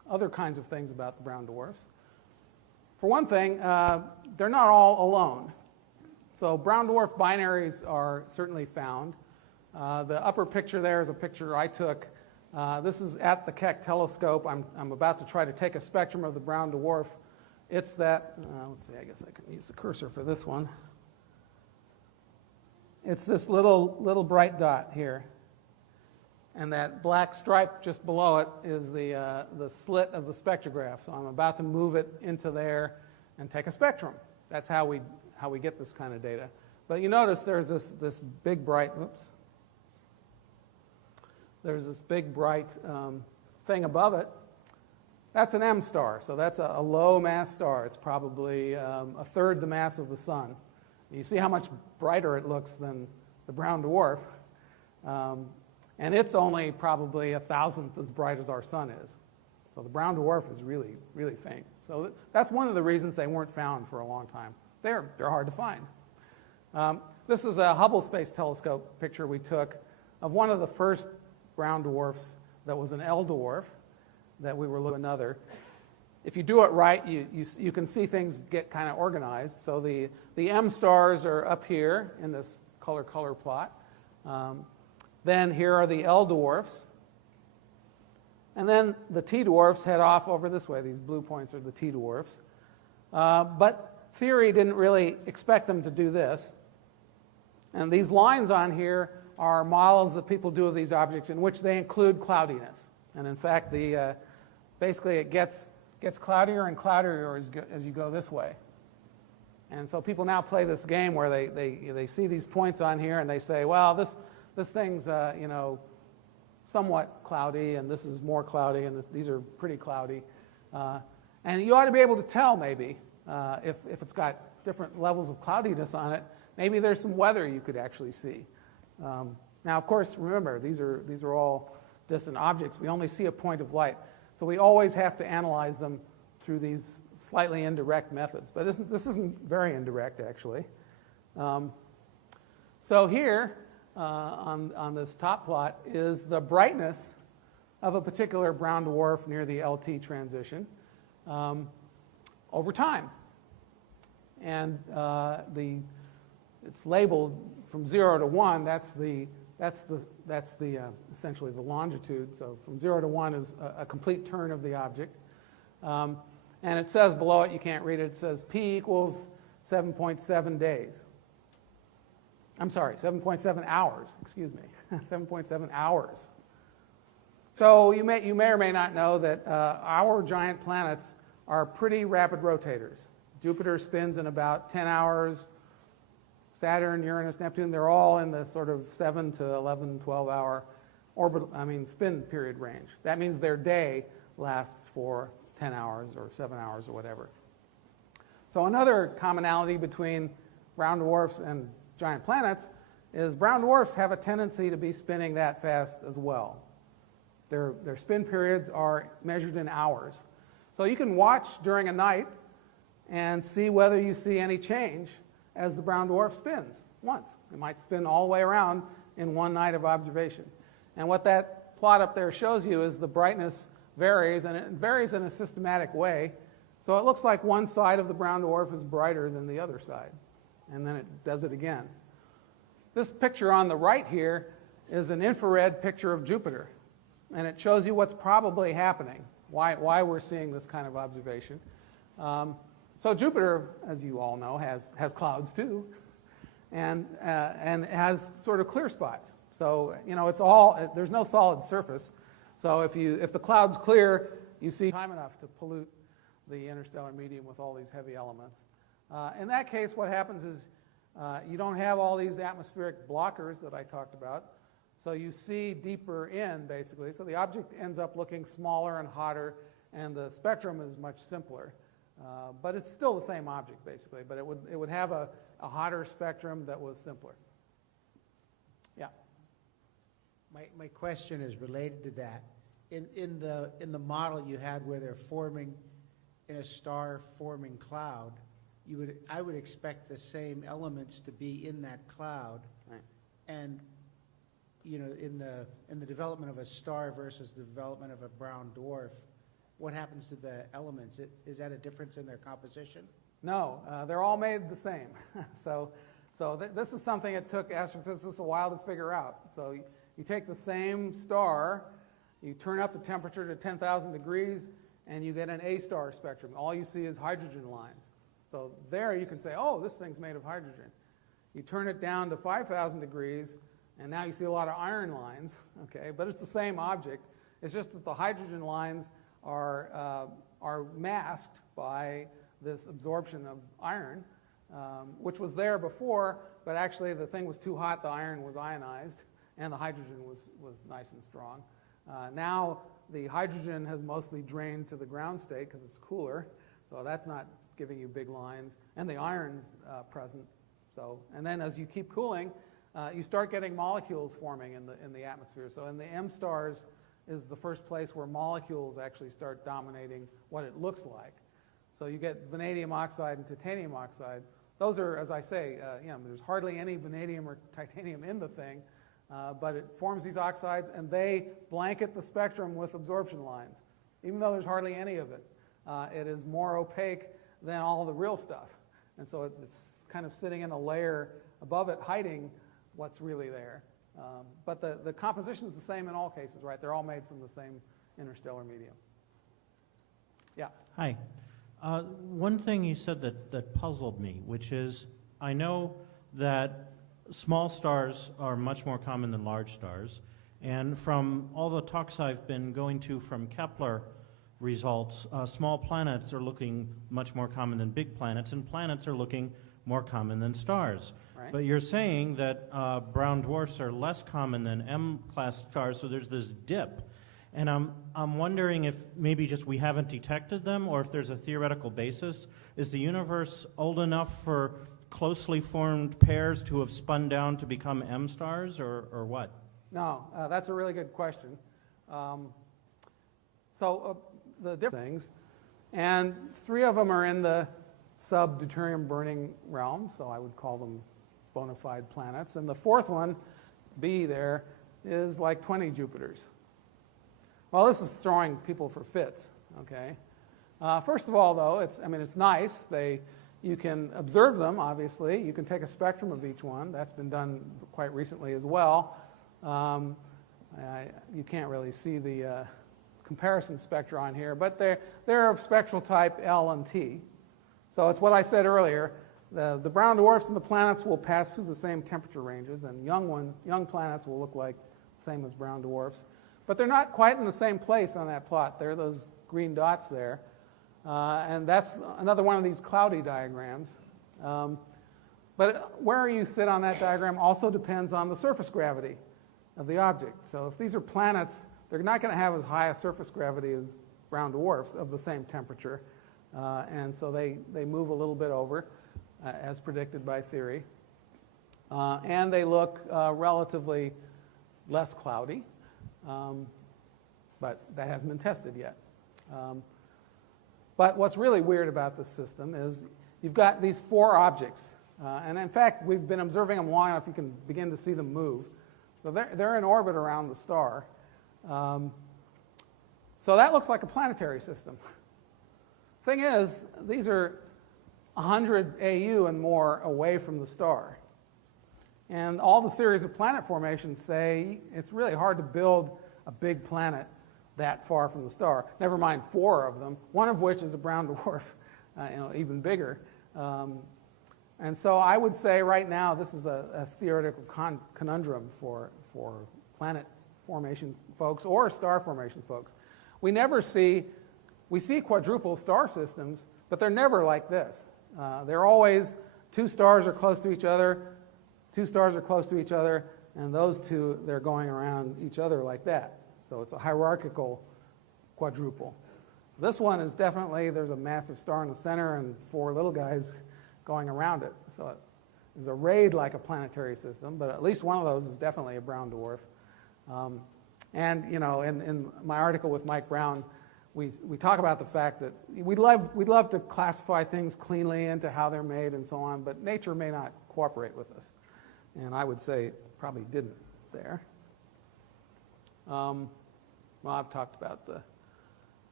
other kinds of things about the brown dwarfs. For one thing, they're not all alone. So brown dwarf binaries are certainly found. The upper picture there is a picture I took. This is at the Keck telescope. I'm about to try to take a spectrum of the brown dwarf. It's that, let's see, I guess I can use the cursor for this one. It's this little bright dot here. And that black stripe just below it is the slit of the spectrograph. So I'm about to move it into there and take a spectrum. That's how we get this kind of data. But you notice there's this big bright, there's this big bright thing above it. That's an M star, so that's a low mass star. It's probably a third the mass of the sun. You see how much brighter it looks than the brown dwarf. And it's only probably 1,000th as bright as our sun is. So the brown dwarf is really, really faint. So that's one of the reasons they weren't found for a long time. They're hard to find. This is a Hubble Space Telescope picture we took of one of the first brown dwarfs that was an L dwarf that we were looking at another. If you do it right, you can see things get kind of organized. So the M stars are up here in this color plot. Then here are the L dwarfs. And then the T dwarfs head off over this way. These blue points are the T dwarfs. But theory didn't really expect them to do this. And these lines on here are models that people do of these objects in which they include cloudiness. And in fact, basically it gets cloudier and cloudier as you go this way. And so people now play this game where they see these points on here and they say, well, this thing's somewhat cloudy, and this is more cloudy, and these are pretty cloudy. And you ought to be able to tell maybe if it's got different levels of cloudiness on it. Maybe there's some weather you could actually see. Now, of course, remember, these are all distant objects. We only see a point of light. So we always have to analyze them through these slightly indirect methods. But this isn't very indirect, actually. So here, on this top plot, is the brightness of a particular brown dwarf near the LT transition over time. And it's labeled from 0 to 1. That's essentially the longitude. So from 0 to 1 is a complete turn of the object. And it says below it, you can't read it, it says P equals 7.7 days. I'm sorry, 7.7 hours, excuse me, 7.7 hours. So you may or may not know that our giant planets are pretty rapid rotators. Jupiter spins in about 10 hours. Saturn, Uranus, Neptune, they're all in the sort of 7 to 11, 12-hour spin period range. That means their day lasts for 10 hours or 7 hours or whatever. So another commonality between brown dwarfs and giant planets is brown dwarfs have a tendency to be spinning that fast as well. Their spin periods are measured in hours. So you can watch during a night and see whether you see any change as the brown dwarf spins once. It might spin all the way around in one night of observation. And what that plot up there shows you is the brightness varies, and it varies in a systematic way. So it looks like one side of the brown dwarf is brighter than the other side. And then it does it again. This picture on the right here is an infrared picture of Jupiter. And it shows you what's probably happening, why we're seeing this kind of observation. So Jupiter, as you all know, has clouds too, and has sort of clear spots. So there's no solid surface. So if the cloud's clear, you see time enough to pollute the interstellar medium with all these heavy elements. In that case, what happens is you don't have all these atmospheric blockers that I talked about. So you see deeper in, basically. So the object ends up looking smaller and hotter, and the spectrum is much simpler. But it's still the same object, basically. But it would have a hotter spectrum that was simpler. Yeah. My question is related to that. In the model you had where they're forming in a star-forming cloud, I would expect the same elements to be in that cloud. Right. And in the development of a star versus the development of a brown dwarf, what happens to the elements? Is that a difference in their composition? No, they're all made the same. This is something it took astrophysicists a while to figure out. So you take the same star, you turn up the temperature to 10,000 degrees, and you get an A-star spectrum. All you see is hydrogen lines. So there you can say, oh, this thing's made of hydrogen. You turn it down to 5,000 degrees, and now you see a lot of iron lines, okay? But it's the same object. It's just that the hydrogen lines are masked by this absorption of iron, which was there before, but actually the thing was too hot, the iron was ionized, and the hydrogen was nice and strong. Now the hydrogen has mostly drained to the ground state because it's cooler, so that's not giving you big lines, and the iron's present. And then as you keep cooling, you start getting molecules forming in the atmosphere. So in the M stars is the first place where molecules actually start dominating what it looks like. So you get vanadium oxide and titanium oxide. Those are, as I say, there's hardly any vanadium or titanium in the thing, but it forms these oxides, and they blanket the spectrum with absorption lines. Even though there's hardly any of it, it is more opaque than all the real stuff. And so it's kind of sitting in a layer above it, hiding what's really there. But the composition is the same in all cases, right? They're all made from the same interstellar medium. Yeah. Hi. One thing you said that puzzled me, which is, I know that small stars are much more common than large stars, and from all the talks I've been going to from Kepler results, small planets are looking much more common than big planets, and planets are looking more common than stars. Right. But you're saying that brown dwarfs are less common than M-class stars, so there's this dip. And I'm wondering if maybe just we haven't detected them, or if there's a theoretical basis. Is the universe old enough for closely formed pairs to have spun down to become M stars, or what? No, that's a really good question. The different things, and 3 of them are in the sub-deuterium burning realm, so I would call them bona fide planets. And the 4th one, B there, is like 20 Jupiters. Well, this is throwing people for fits, okay? First of all, though, it's nice. You can observe them, obviously. You can take a spectrum of each one. That's been done quite recently as well. You can't really see the comparison spectra on here, but they're of spectral type L and T. So it's what I said earlier. The brown dwarfs and the planets will pass through the same temperature ranges, and young planets will look like the same as brown dwarfs. But they're not quite in the same place on that plot. There are those green dots there. And that's another one of these cloudy diagrams. But where you sit on that diagram also depends on the surface gravity of the object. So if these are planets, they're not going to have as high a surface gravity as brown dwarfs of the same temperature. And so they move a little bit over, as predicted by theory. And they look relatively less cloudy. But that hasn't been tested yet. But what's really weird about this system is you've got these 4 objects. And in fact, we've been observing them long enough you can begin to see them move. So they're in orbit around the star. So that looks like a planetary system. Thing is, these are 100 AU and more away from the star. And all the theories of planet formation say it's really hard to build a big planet that far from the star. Never mind 4 of them, one of which is a brown dwarf, even bigger. And so I would say right now this is a theoretical conundrum for planet formation folks or star formation folks. We see quadruple star systems, but they're never like this. They're always 2 stars are close to each other, 2 stars are close to each other, and those 2, they're going around each other like that. So it's a hierarchical quadruple. This one is definitely, there's a massive star in the center and 4 little guys going around it. So it is arrayed like a planetary system, but at least one of those is definitely a brown dwarf. And in my article with Mike Brown, we talk about the fact that we'd love to classify things cleanly into how they're made and so on, but nature may not cooperate with us. And I would say it probably didn't there. Well, I've talked about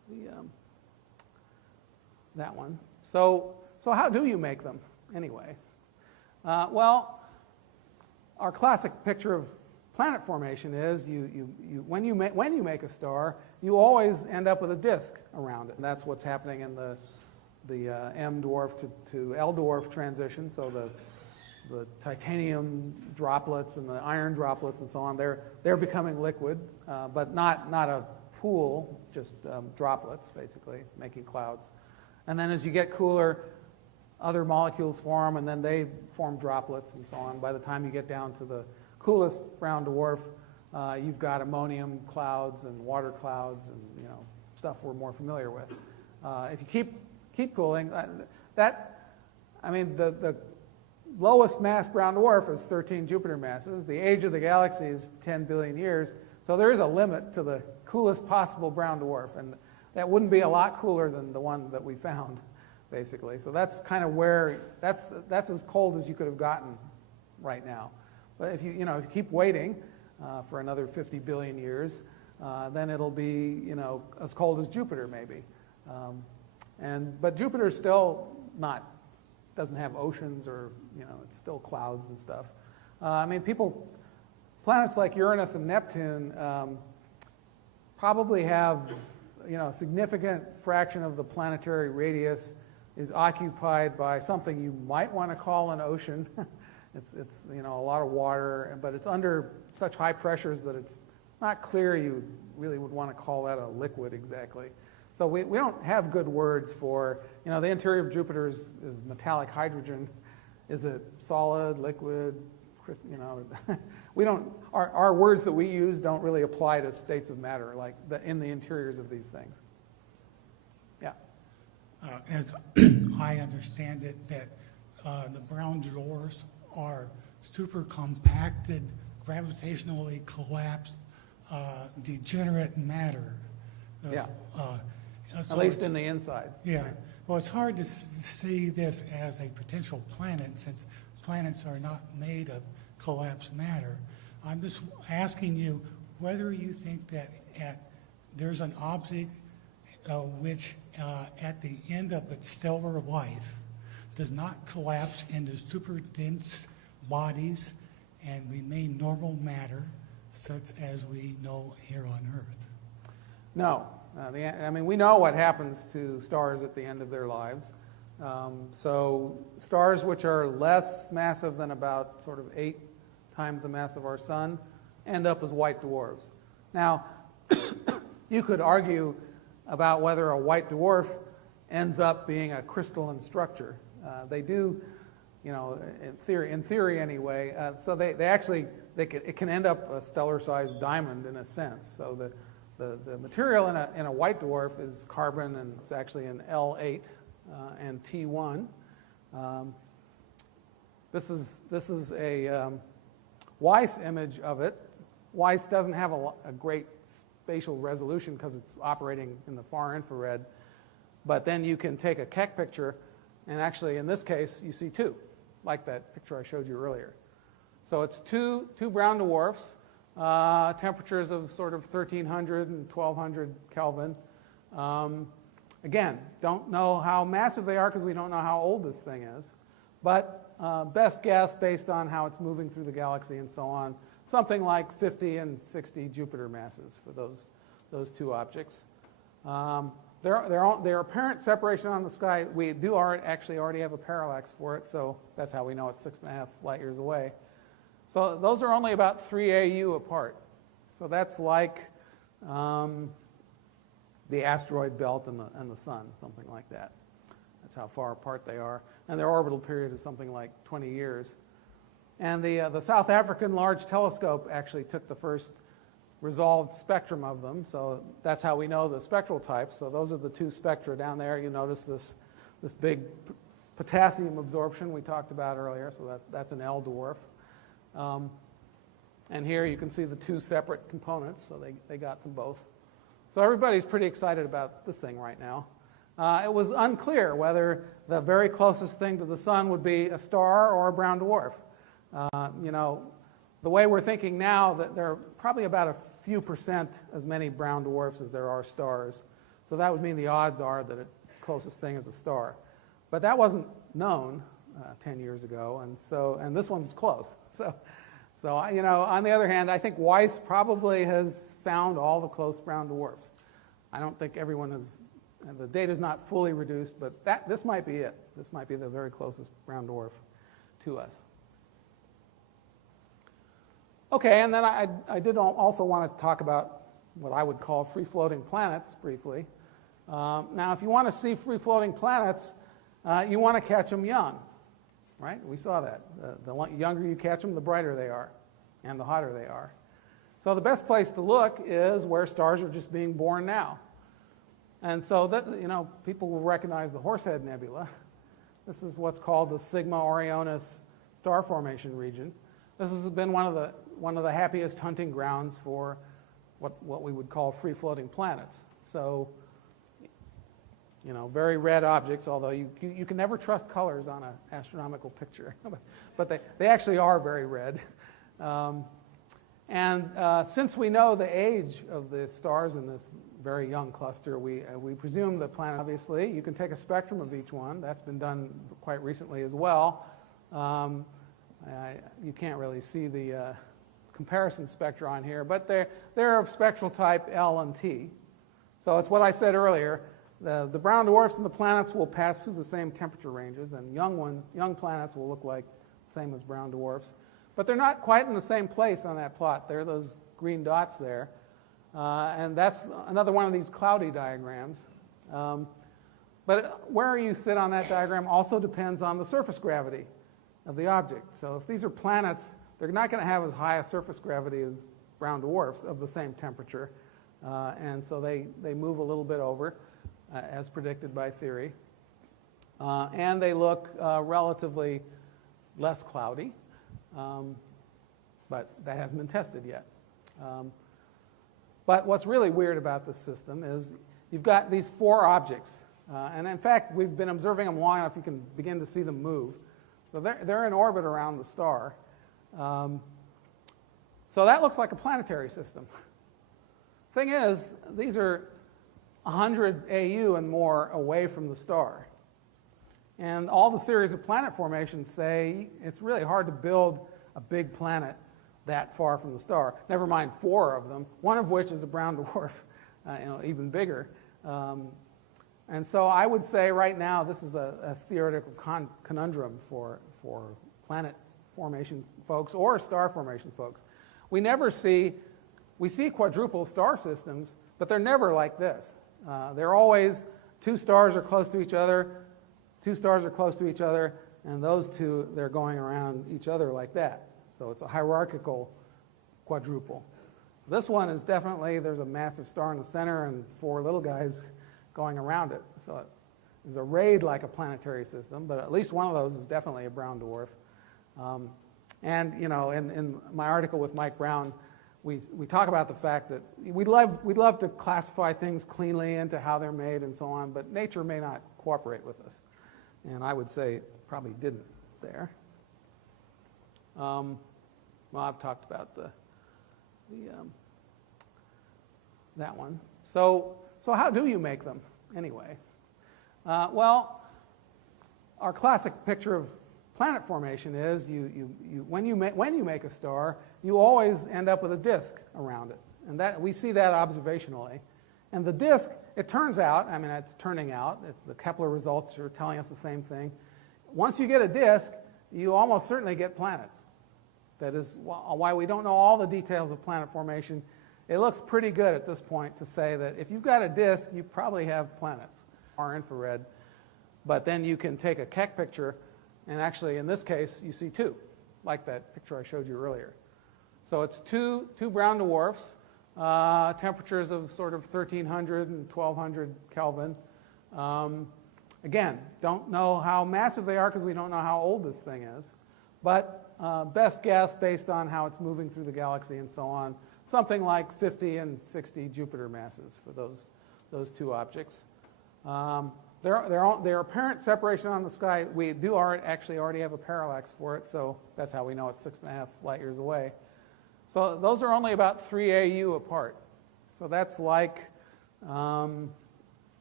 that one. So how do you make them anyway? Well, our classic picture of planet formation is when you make a star, you always end up with a disk around it, and that's what's happening in the M dwarf to L dwarf transition. So the titanium droplets and the iron droplets and so on, they're becoming liquid, but not a pool, just droplets basically, making clouds. And then as you get cooler, other molecules form, and then they form droplets and so on. By the time you get down to the coolest brown dwarf, you've got ammonium clouds and water clouds and stuff we're more familiar with. If you keep cooling, the lowest mass brown dwarf is 13 Jupiter masses. The age of the galaxy is 10 billion years. So there is a limit to the coolest possible brown dwarf, and that wouldn't be a lot cooler than the one that we found, basically. So that's kind of where that's as cold as you could have gotten right now. But if you keep waiting for another 50 billion years, then it'll be as cold as Jupiter maybe. But Jupiter still doesn't have oceans, or it's still clouds and stuff. Planets like Uranus and Neptune probably have a significant fraction of the planetary radius is occupied by something you might want to call an ocean. It's a lot of water, but it's under such high pressures that it's not clear you really would want to call that a liquid exactly. So we don't have good words for, the interior of Jupiter is metallic hydrogen. Is it solid, liquid? We don't. Our words that we use don't really apply to states of matter in the interiors of these things. Yeah. As I understand it, that the brown dwarfs are super compacted, gravitationally collapsed, degenerate matter. Yeah. So at least in the inside. Yeah. Well, it's hard to see this as a potential planet, since planets are not made of collapsed matter. I'm just asking you whether you think that there's an object which at the end of its stellar life does not collapse into super dense bodies and remain normal matter, such as we know here on Earth. No. We know what happens to stars at the end of their lives. So stars which are less massive than about sort of 8 times the mass of our sun end up as white dwarfs. Now, you could argue about whether a white dwarf ends up being a crystalline structure. They do, in theory anyway. So it can end up a stellar-sized diamond in a sense. So the material in a white dwarf is carbon, and it's actually an L8 and T1. This is a Weiss image of it. Weiss doesn't have a great spatial resolution because it's operating in the far infrared. But then you can take a Keck picture, and actually in this case you see 2, like that picture I showed you earlier. So it's two brown dwarfs. Temperatures of sort of 1300 and 1200 Kelvin. Again, don't know how massive they are because we don't know how old this thing is. But best guess, based on how it's moving through the galaxy and so on, something like 50 and 60 Jupiter masses for those 2 objects. Their apparent separation on the sky, we do actually already have a parallax for it, so that's how we know it's 6.5 light years away. So those are only about 3 AU apart. So that's like the asteroid belt and the sun, something like that. That's how far apart they are. And their orbital period is something like 20 years. And the South African Large Telescope actually took the first resolved spectrum of them. So that's how we know the spectral types. So those are the 2 spectra down there. You notice this big potassium absorption we talked about earlier. So that's an L dwarf. And here you can see the 2 separate components, so they got them both. So everybody's pretty excited about this thing right now. It was unclear whether the very closest thing to the sun would be a star or a brown dwarf. The way we're thinking now, that there are probably about a few % as many brown dwarfs as there are stars. So that would mean the odds are that the closest thing is a star. But that wasn't known 10 years ago, and this one's close. So on the other hand, I think Weiss probably has found all the close brown dwarfs. I don't think everyone has, the data's not fully reduced, but this might be it. This might be the very closest brown dwarf to us. Okay, and then I did also want to talk about what I would call free-floating planets briefly. Now, if you want to see free-floating planets, you want to catch them young, right? We saw that. The younger you catch them, the brighter they are, and the hotter they are. So the best place to look is where stars are just being born now. And so that, people will recognize the Horsehead Nebula. This is what's called the Sigma Orionis star formation region. This has been one of the happiest hunting grounds for what we would call free-floating planets. So, very red objects, although you can never trust colors on an astronomical picture. But they actually are very red. Since we know the age of the stars in this very young cluster, we presume the planet, obviously. You can take a spectrum of each one. That's been done quite recently as well. You can't really see the comparison spectra on here, but they're of spectral type L and T. So it's what I said earlier. The brown dwarfs and the planets will pass through the same temperature ranges, and young planets will look like the same as brown dwarfs. But they're not quite in the same place on that plot. There are those green dots there. And that's another one of these cloudy diagrams. But where you sit on that diagram also depends on the surface gravity of the object. So if these are planets, they're not going to have as high a surface gravity as brown dwarfs of the same temperature. And so they move a little bit over, as predicted by theory. And they look relatively less cloudy. But that hasn't been tested yet. But what's really weird about this system is you've got these 4 objects. And in fact, we've been observing them long enough you can begin to see them move. So they're in orbit around the star. So that looks like a planetary system. Thing is, these are 100 AU and more away from the star. And all the theories of planet formation say it's really hard to build a big planet that far from the star. Never mind 4 of them, one of which is a brown dwarf, even bigger. And so I would say right now this is a theoretical conundrum for planet formation folks or star formation folks. We see quadruple star systems, but they're never like this. They're always 2 stars are close to each other, 2 stars are close to each other, and those 2, they're going around each other like that. So it's a hierarchical quadruple. This one is definitely, there's a massive star in the center and 4 little guys going around it. So it's arrayed like a planetary system, but at least one of those is definitely a brown dwarf. In my article with Mike Brown, we talk about the fact that we'd love to classify things cleanly into how they're made and so on, but nature may not cooperate with us. And I would say it probably didn't there. Well, I've talked about that one. So how do you make them anyway? Well, our classic picture of planet formation is when you make a star, you always end up with a disk around it, and that we see that observationally. And the disk, it turns out, it's turning out, the Kepler results are telling us the same thing. Once you get a disk, you almost certainly get planets. That is why we don't know all the details of planet formation. It looks pretty good at this point to say that if you've got a disk, you probably have planets, far infrared. But then you can take a Keck picture, and actually in this case, you see 2, like that picture I showed you earlier. So it's two brown dwarfs, temperatures of sort of 1300 and 1200 Kelvin. Again, don't know how massive they are because we don't know how old this thing is. But best guess, based on how it's moving through the galaxy and so on, something like 50 and 60 Jupiter masses for those 2 objects. Their apparent separation on the sky, we do actually already have a parallax for it, so that's how we know it's 6.5 light years away. So those are only about 3 AU apart. So that's like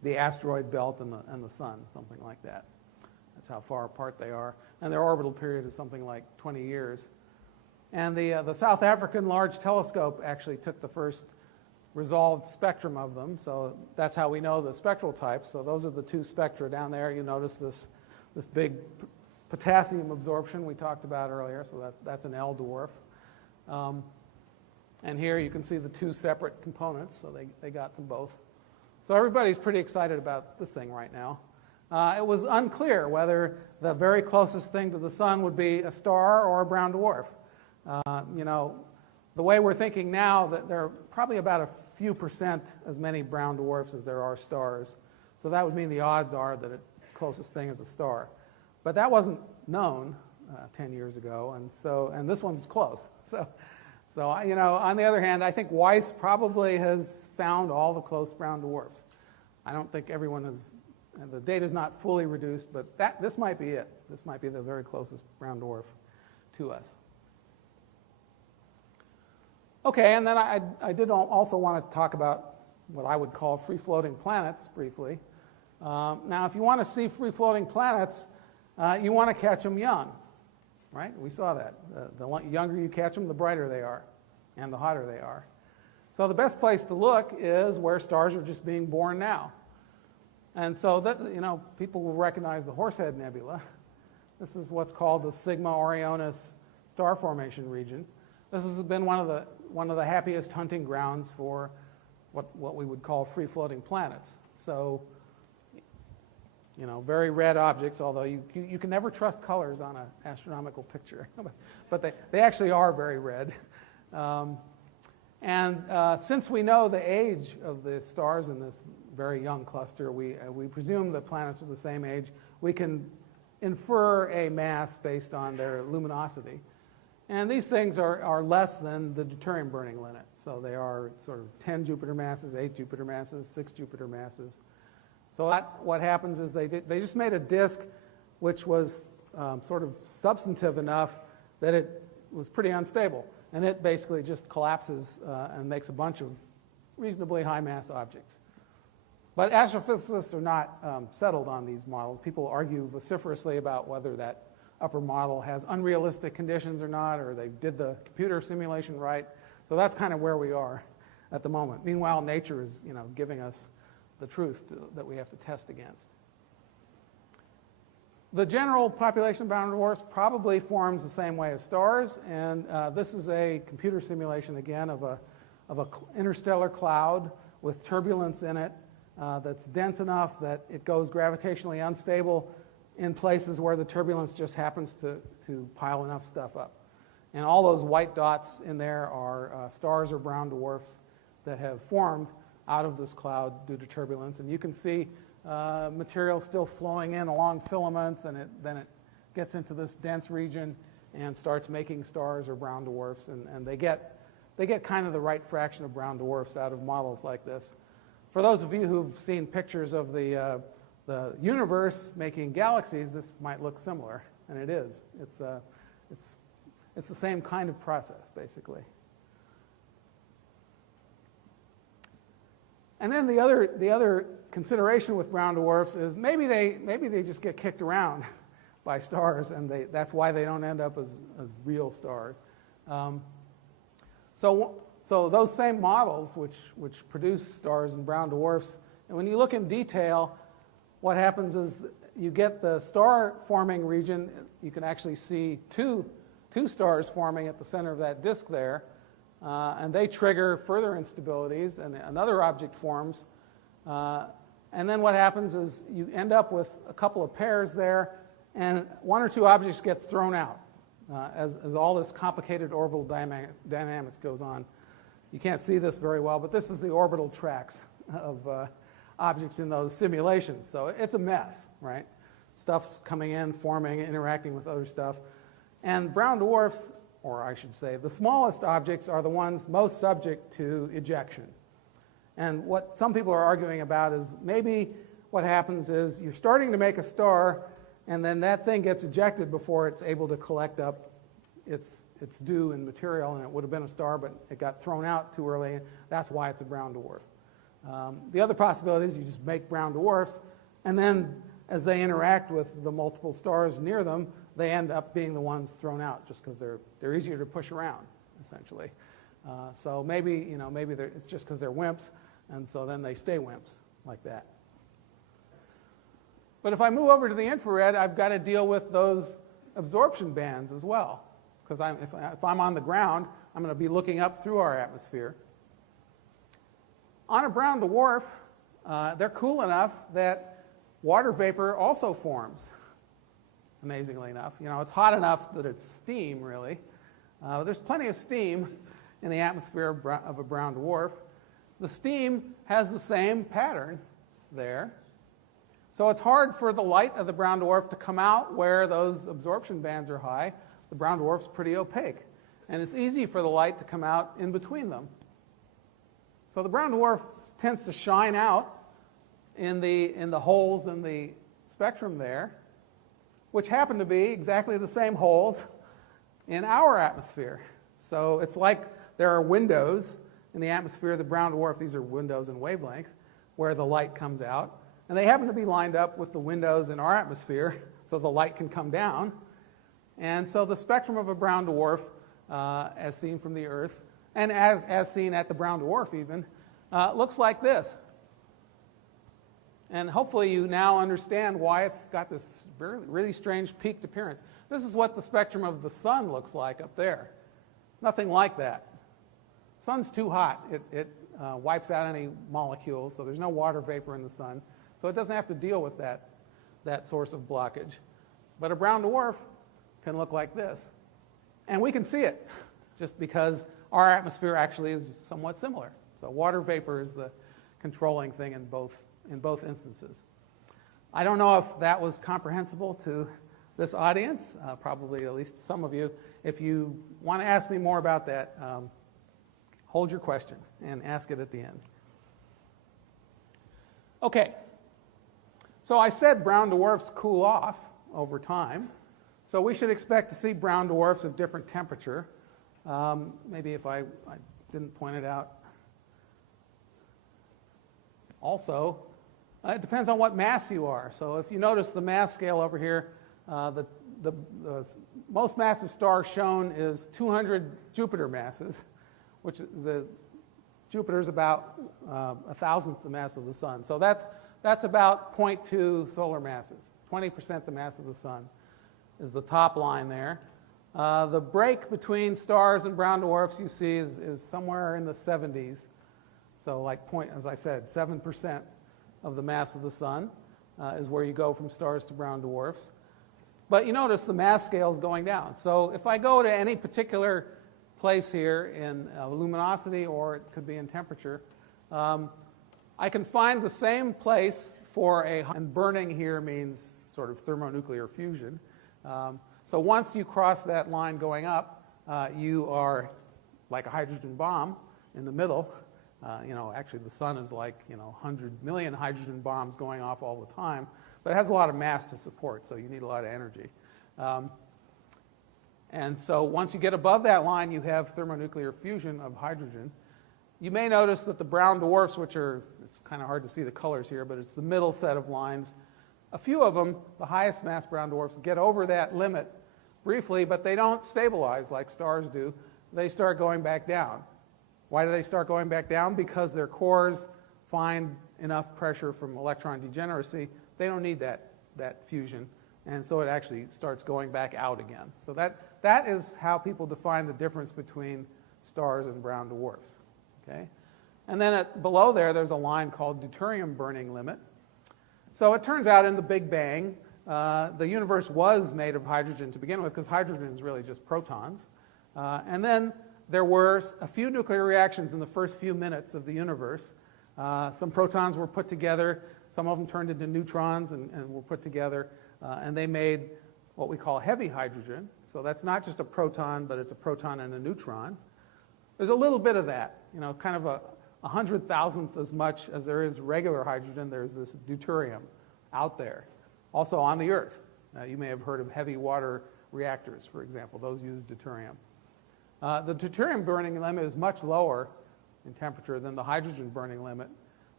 the asteroid belt and the sun, something like that. That's how far apart they are. And their orbital period is something like 20 years. And the South African Large Telescope actually took the first resolved spectrum of them. So that's how we know the spectral types. So those are the two spectra down there. You notice this big potassium absorption we talked about earlier. So that's an L dwarf. And here you can see the two separate components. So they got them both. So everybody's pretty excited about this thing right now. It was unclear whether the very closest thing to the sun would be a star or a brown dwarf. The way we're thinking now, that there are probably about a few percent as many brown dwarfs as there are stars. So that would mean the odds are that the closest thing is a star. But that wasn't known 10 years ago, and this one's close. So on the other hand, I think Weiss probably has found all the close brown dwarfs. I don't think everyone has, the data's not fully reduced, but this might be it. This might be the very closest brown dwarf to us. Okay, and then I did also want to talk about what I would call free-floating planets briefly. Now, if you want to see free-floating planets, you want to catch them young, right? We saw that. The younger you catch them, the brighter they are, and the hotter they are. So the best place to look is where stars are just being born now. And so that, people will recognize the Horsehead Nebula. This is what's called the Sigma Orionis star formation region. This has been one of the happiest hunting grounds for what we would call free-floating planets. So, very red objects, although you can never trust colors on an astronomical picture. But they actually are very red. Since we know the age of the stars in this very young cluster, we presume the planets are the same age. We can infer a mass based on their luminosity. And these things are less than the deuterium burning limit. So they are sort of 10 Jupiter masses, 8 Jupiter masses, 6 Jupiter masses. So what happens is they just made a disk which was sort of substantive enough that it was pretty unstable. And it basically just collapses and makes a bunch of reasonably high mass objects. But astrophysicists are not settled on these models. People argue vociferously about whether that upper model has unrealistic conditions or not, or they did the computer simulation right. So that's kind of where we are at the moment. Meanwhile, nature is, giving us the truth that we have to test against. The general population of brown dwarfs probably forms the same way as stars, and this is a computer simulation again of a interstellar cloud with turbulence in it that's dense enough that it goes gravitationally unstable in places where the turbulence just happens to pile enough stuff up. And all those white dots in there are stars or brown dwarfs that have formed out of this cloud due to turbulence. And you can see material still flowing in along filaments, and then it gets into this dense region and starts making stars or brown dwarfs. And they get kind of the right fraction of brown dwarfs out of models like this. For those of you who've seen pictures of the universe making galaxies, this might look similar, and it is. It's the same kind of process, basically. And then the other consideration with brown dwarfs is maybe they just get kicked around by stars, and that's why they don't end up as real stars. So those same models, which produce stars and brown dwarfs, and when you look in detail, what happens is you get the star-forming region. You can actually see two stars forming at the center of that disk there, and they trigger further instabilities, and another object forms. And then what happens is you end up with a couple of pairs there, and one or two objects get thrown out as all this complicated orbital dynamics goes on. You can't see this very well, but this is the orbital tracks of objects in those simulations. So it's a mess, right? Stuff's coming in, forming, interacting with other stuff. And brown dwarfs, or I should say, the smallest objects are the ones most subject to ejection. And what some people are arguing about is maybe what happens is you're starting to make a star, and then that thing gets ejected before it's able to collect up its due in material, and it would have been a star, but it got thrown out too early, and that's why it's a brown dwarf. The other possibility is you just make brown dwarfs, and then as they interact with the multiple stars near them, they end up being the ones thrown out just because they're easier to push around, essentially. So maybe it's just because they're WIMPs, and so then they stay WIMPs like that. But if I move over to the infrared, I've got to deal with those absorption bands as well. Because if I'm on the ground, I'm going to be looking up through our atmosphere. On a brown dwarf, they're cool enough that water vapor also forms, amazingly enough. It's hot enough that it's steam, really. There's plenty of steam in the atmosphere of a brown dwarf. The steam has the same pattern there. So it's hard for the light of the brown dwarf to come out where those absorption bands are high. The brown dwarf's pretty opaque. And it's easy for the light to come out in between them. So the brown dwarf tends to shine out in the holes in the spectrum there, which happen to be exactly the same holes in our atmosphere. So it's like there are windows in the atmosphere of the brown dwarf. These are windows in wavelength where the light comes out. And they happen to be lined up with the windows in our atmosphere so the light can come down. And so the spectrum of a brown dwarf, as seen from the Earth, and as seen at the brown dwarf even, looks like this. And hopefully you now understand why it's got this really strange peaked appearance. This is what the spectrum of the sun looks like up there. Nothing like that. Sun's too hot. It wipes out any molecules, so there's no water vapor in the sun. So it doesn't have to deal with that source of blockage. But a brown dwarf can look like this. And we can see it just because our atmosphere actually is somewhat similar. So water vapor is the controlling thing in both instances. I don't know if that was comprehensible to this audience, probably at least some of you. If you want to ask me more about that, hold your question and ask it at the end. Okay. So I said brown dwarfs cool off over time. So we should expect to see brown dwarfs of different temperature. Maybe if I didn't point it out. Also, it depends on what mass you are. So if you notice the mass scale over here, the most massive star shown is 200 Jupiter masses, which Jupiter's about 1,000th the mass of the sun. So that's about 0.2 solar masses. 20% the mass of the sun is the top line there. The break between stars and brown dwarfs you see is somewhere in the 70s. So as I said, 7% of the mass of the sun is where you go from stars to brown dwarfs. But you notice the mass scale is going down. So if I go to any particular place here in luminosity, or it could be in temperature, I can find the same place for and burning here means sort of thermonuclear fusion. So once you cross that line going up, you are like a hydrogen bomb in the middle. Actually the sun is like 100 million hydrogen bombs going off all the time, but it has a lot of mass to support, so you need a lot of energy. And so once you get above that line, you have thermonuclear fusion of hydrogen. You may notice that the brown dwarfs, it's kind of hard to see the colors here, but it's the middle set of lines. A few of them, the highest mass brown dwarfs, get over that limit briefly, but they don't stabilize like stars do. They start going back down. Why do they start going back down? Because their cores find enough pressure from electron degeneracy. They don't need that fusion, and so it actually starts going back out again. So that is how people define the difference between stars and brown dwarfs. Okay? And then below there's a line called deuterium burning limit. So it turns out in the Big Bang, the universe was made of hydrogen to begin with, because hydrogen is really just protons. And then there were a few nuclear reactions in the first few minutes of the universe. Some protons were put together. Some of them turned into neutrons and were put together. And they made what we call heavy hydrogen. So that's not just a proton, but it's a proton and a neutron. There's a little bit of that, kind of a 100,000th as much as there is regular hydrogen. There's this deuterium out there. Also on the Earth. You may have heard of heavy water reactors, for example. Those use deuterium. The deuterium burning limit is much lower in temperature than the hydrogen burning limit.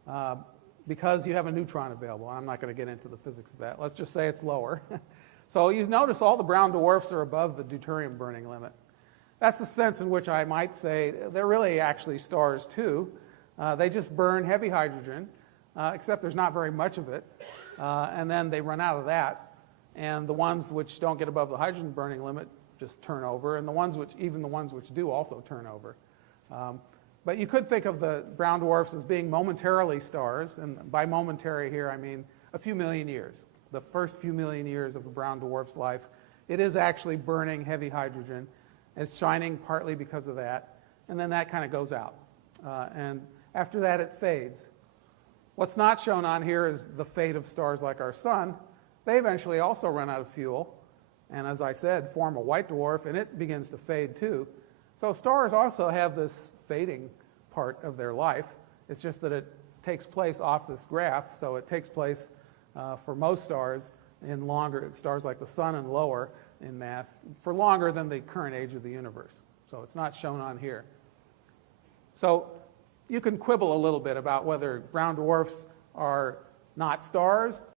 because you have a neutron available. I'm not going to get into the physics of that. Let's just say it's lower. So you notice all the brown dwarfs are above the deuterium burning limit. That's the sense in which I might say they're really actually stars too. They just burn heavy hydrogen, except there's not very much of it, and then they run out of that. And the ones which don't get above the hydrogen burning limit just turn over, and even the ones which do also turn over. But you could think of the brown dwarfs as being momentarily stars, and by momentary here I mean a few million years. The first few million years of the brown dwarf's life, it is actually burning heavy hydrogen. It's shining partly because of that, and then that kind of goes out. And after that, it fades. What's not shown on here is the fate of stars like our sun. They eventually also run out of fuel, and as I said, form a white dwarf, and it begins to fade too. So stars also have this fading part of their life. It's just that it takes place off this graph, so it takes place for most stars in longer, stars like the sun and lower in mass, for longer than the current age of the universe. So it's not shown on here. So you can quibble a little bit about whether brown dwarfs are not stars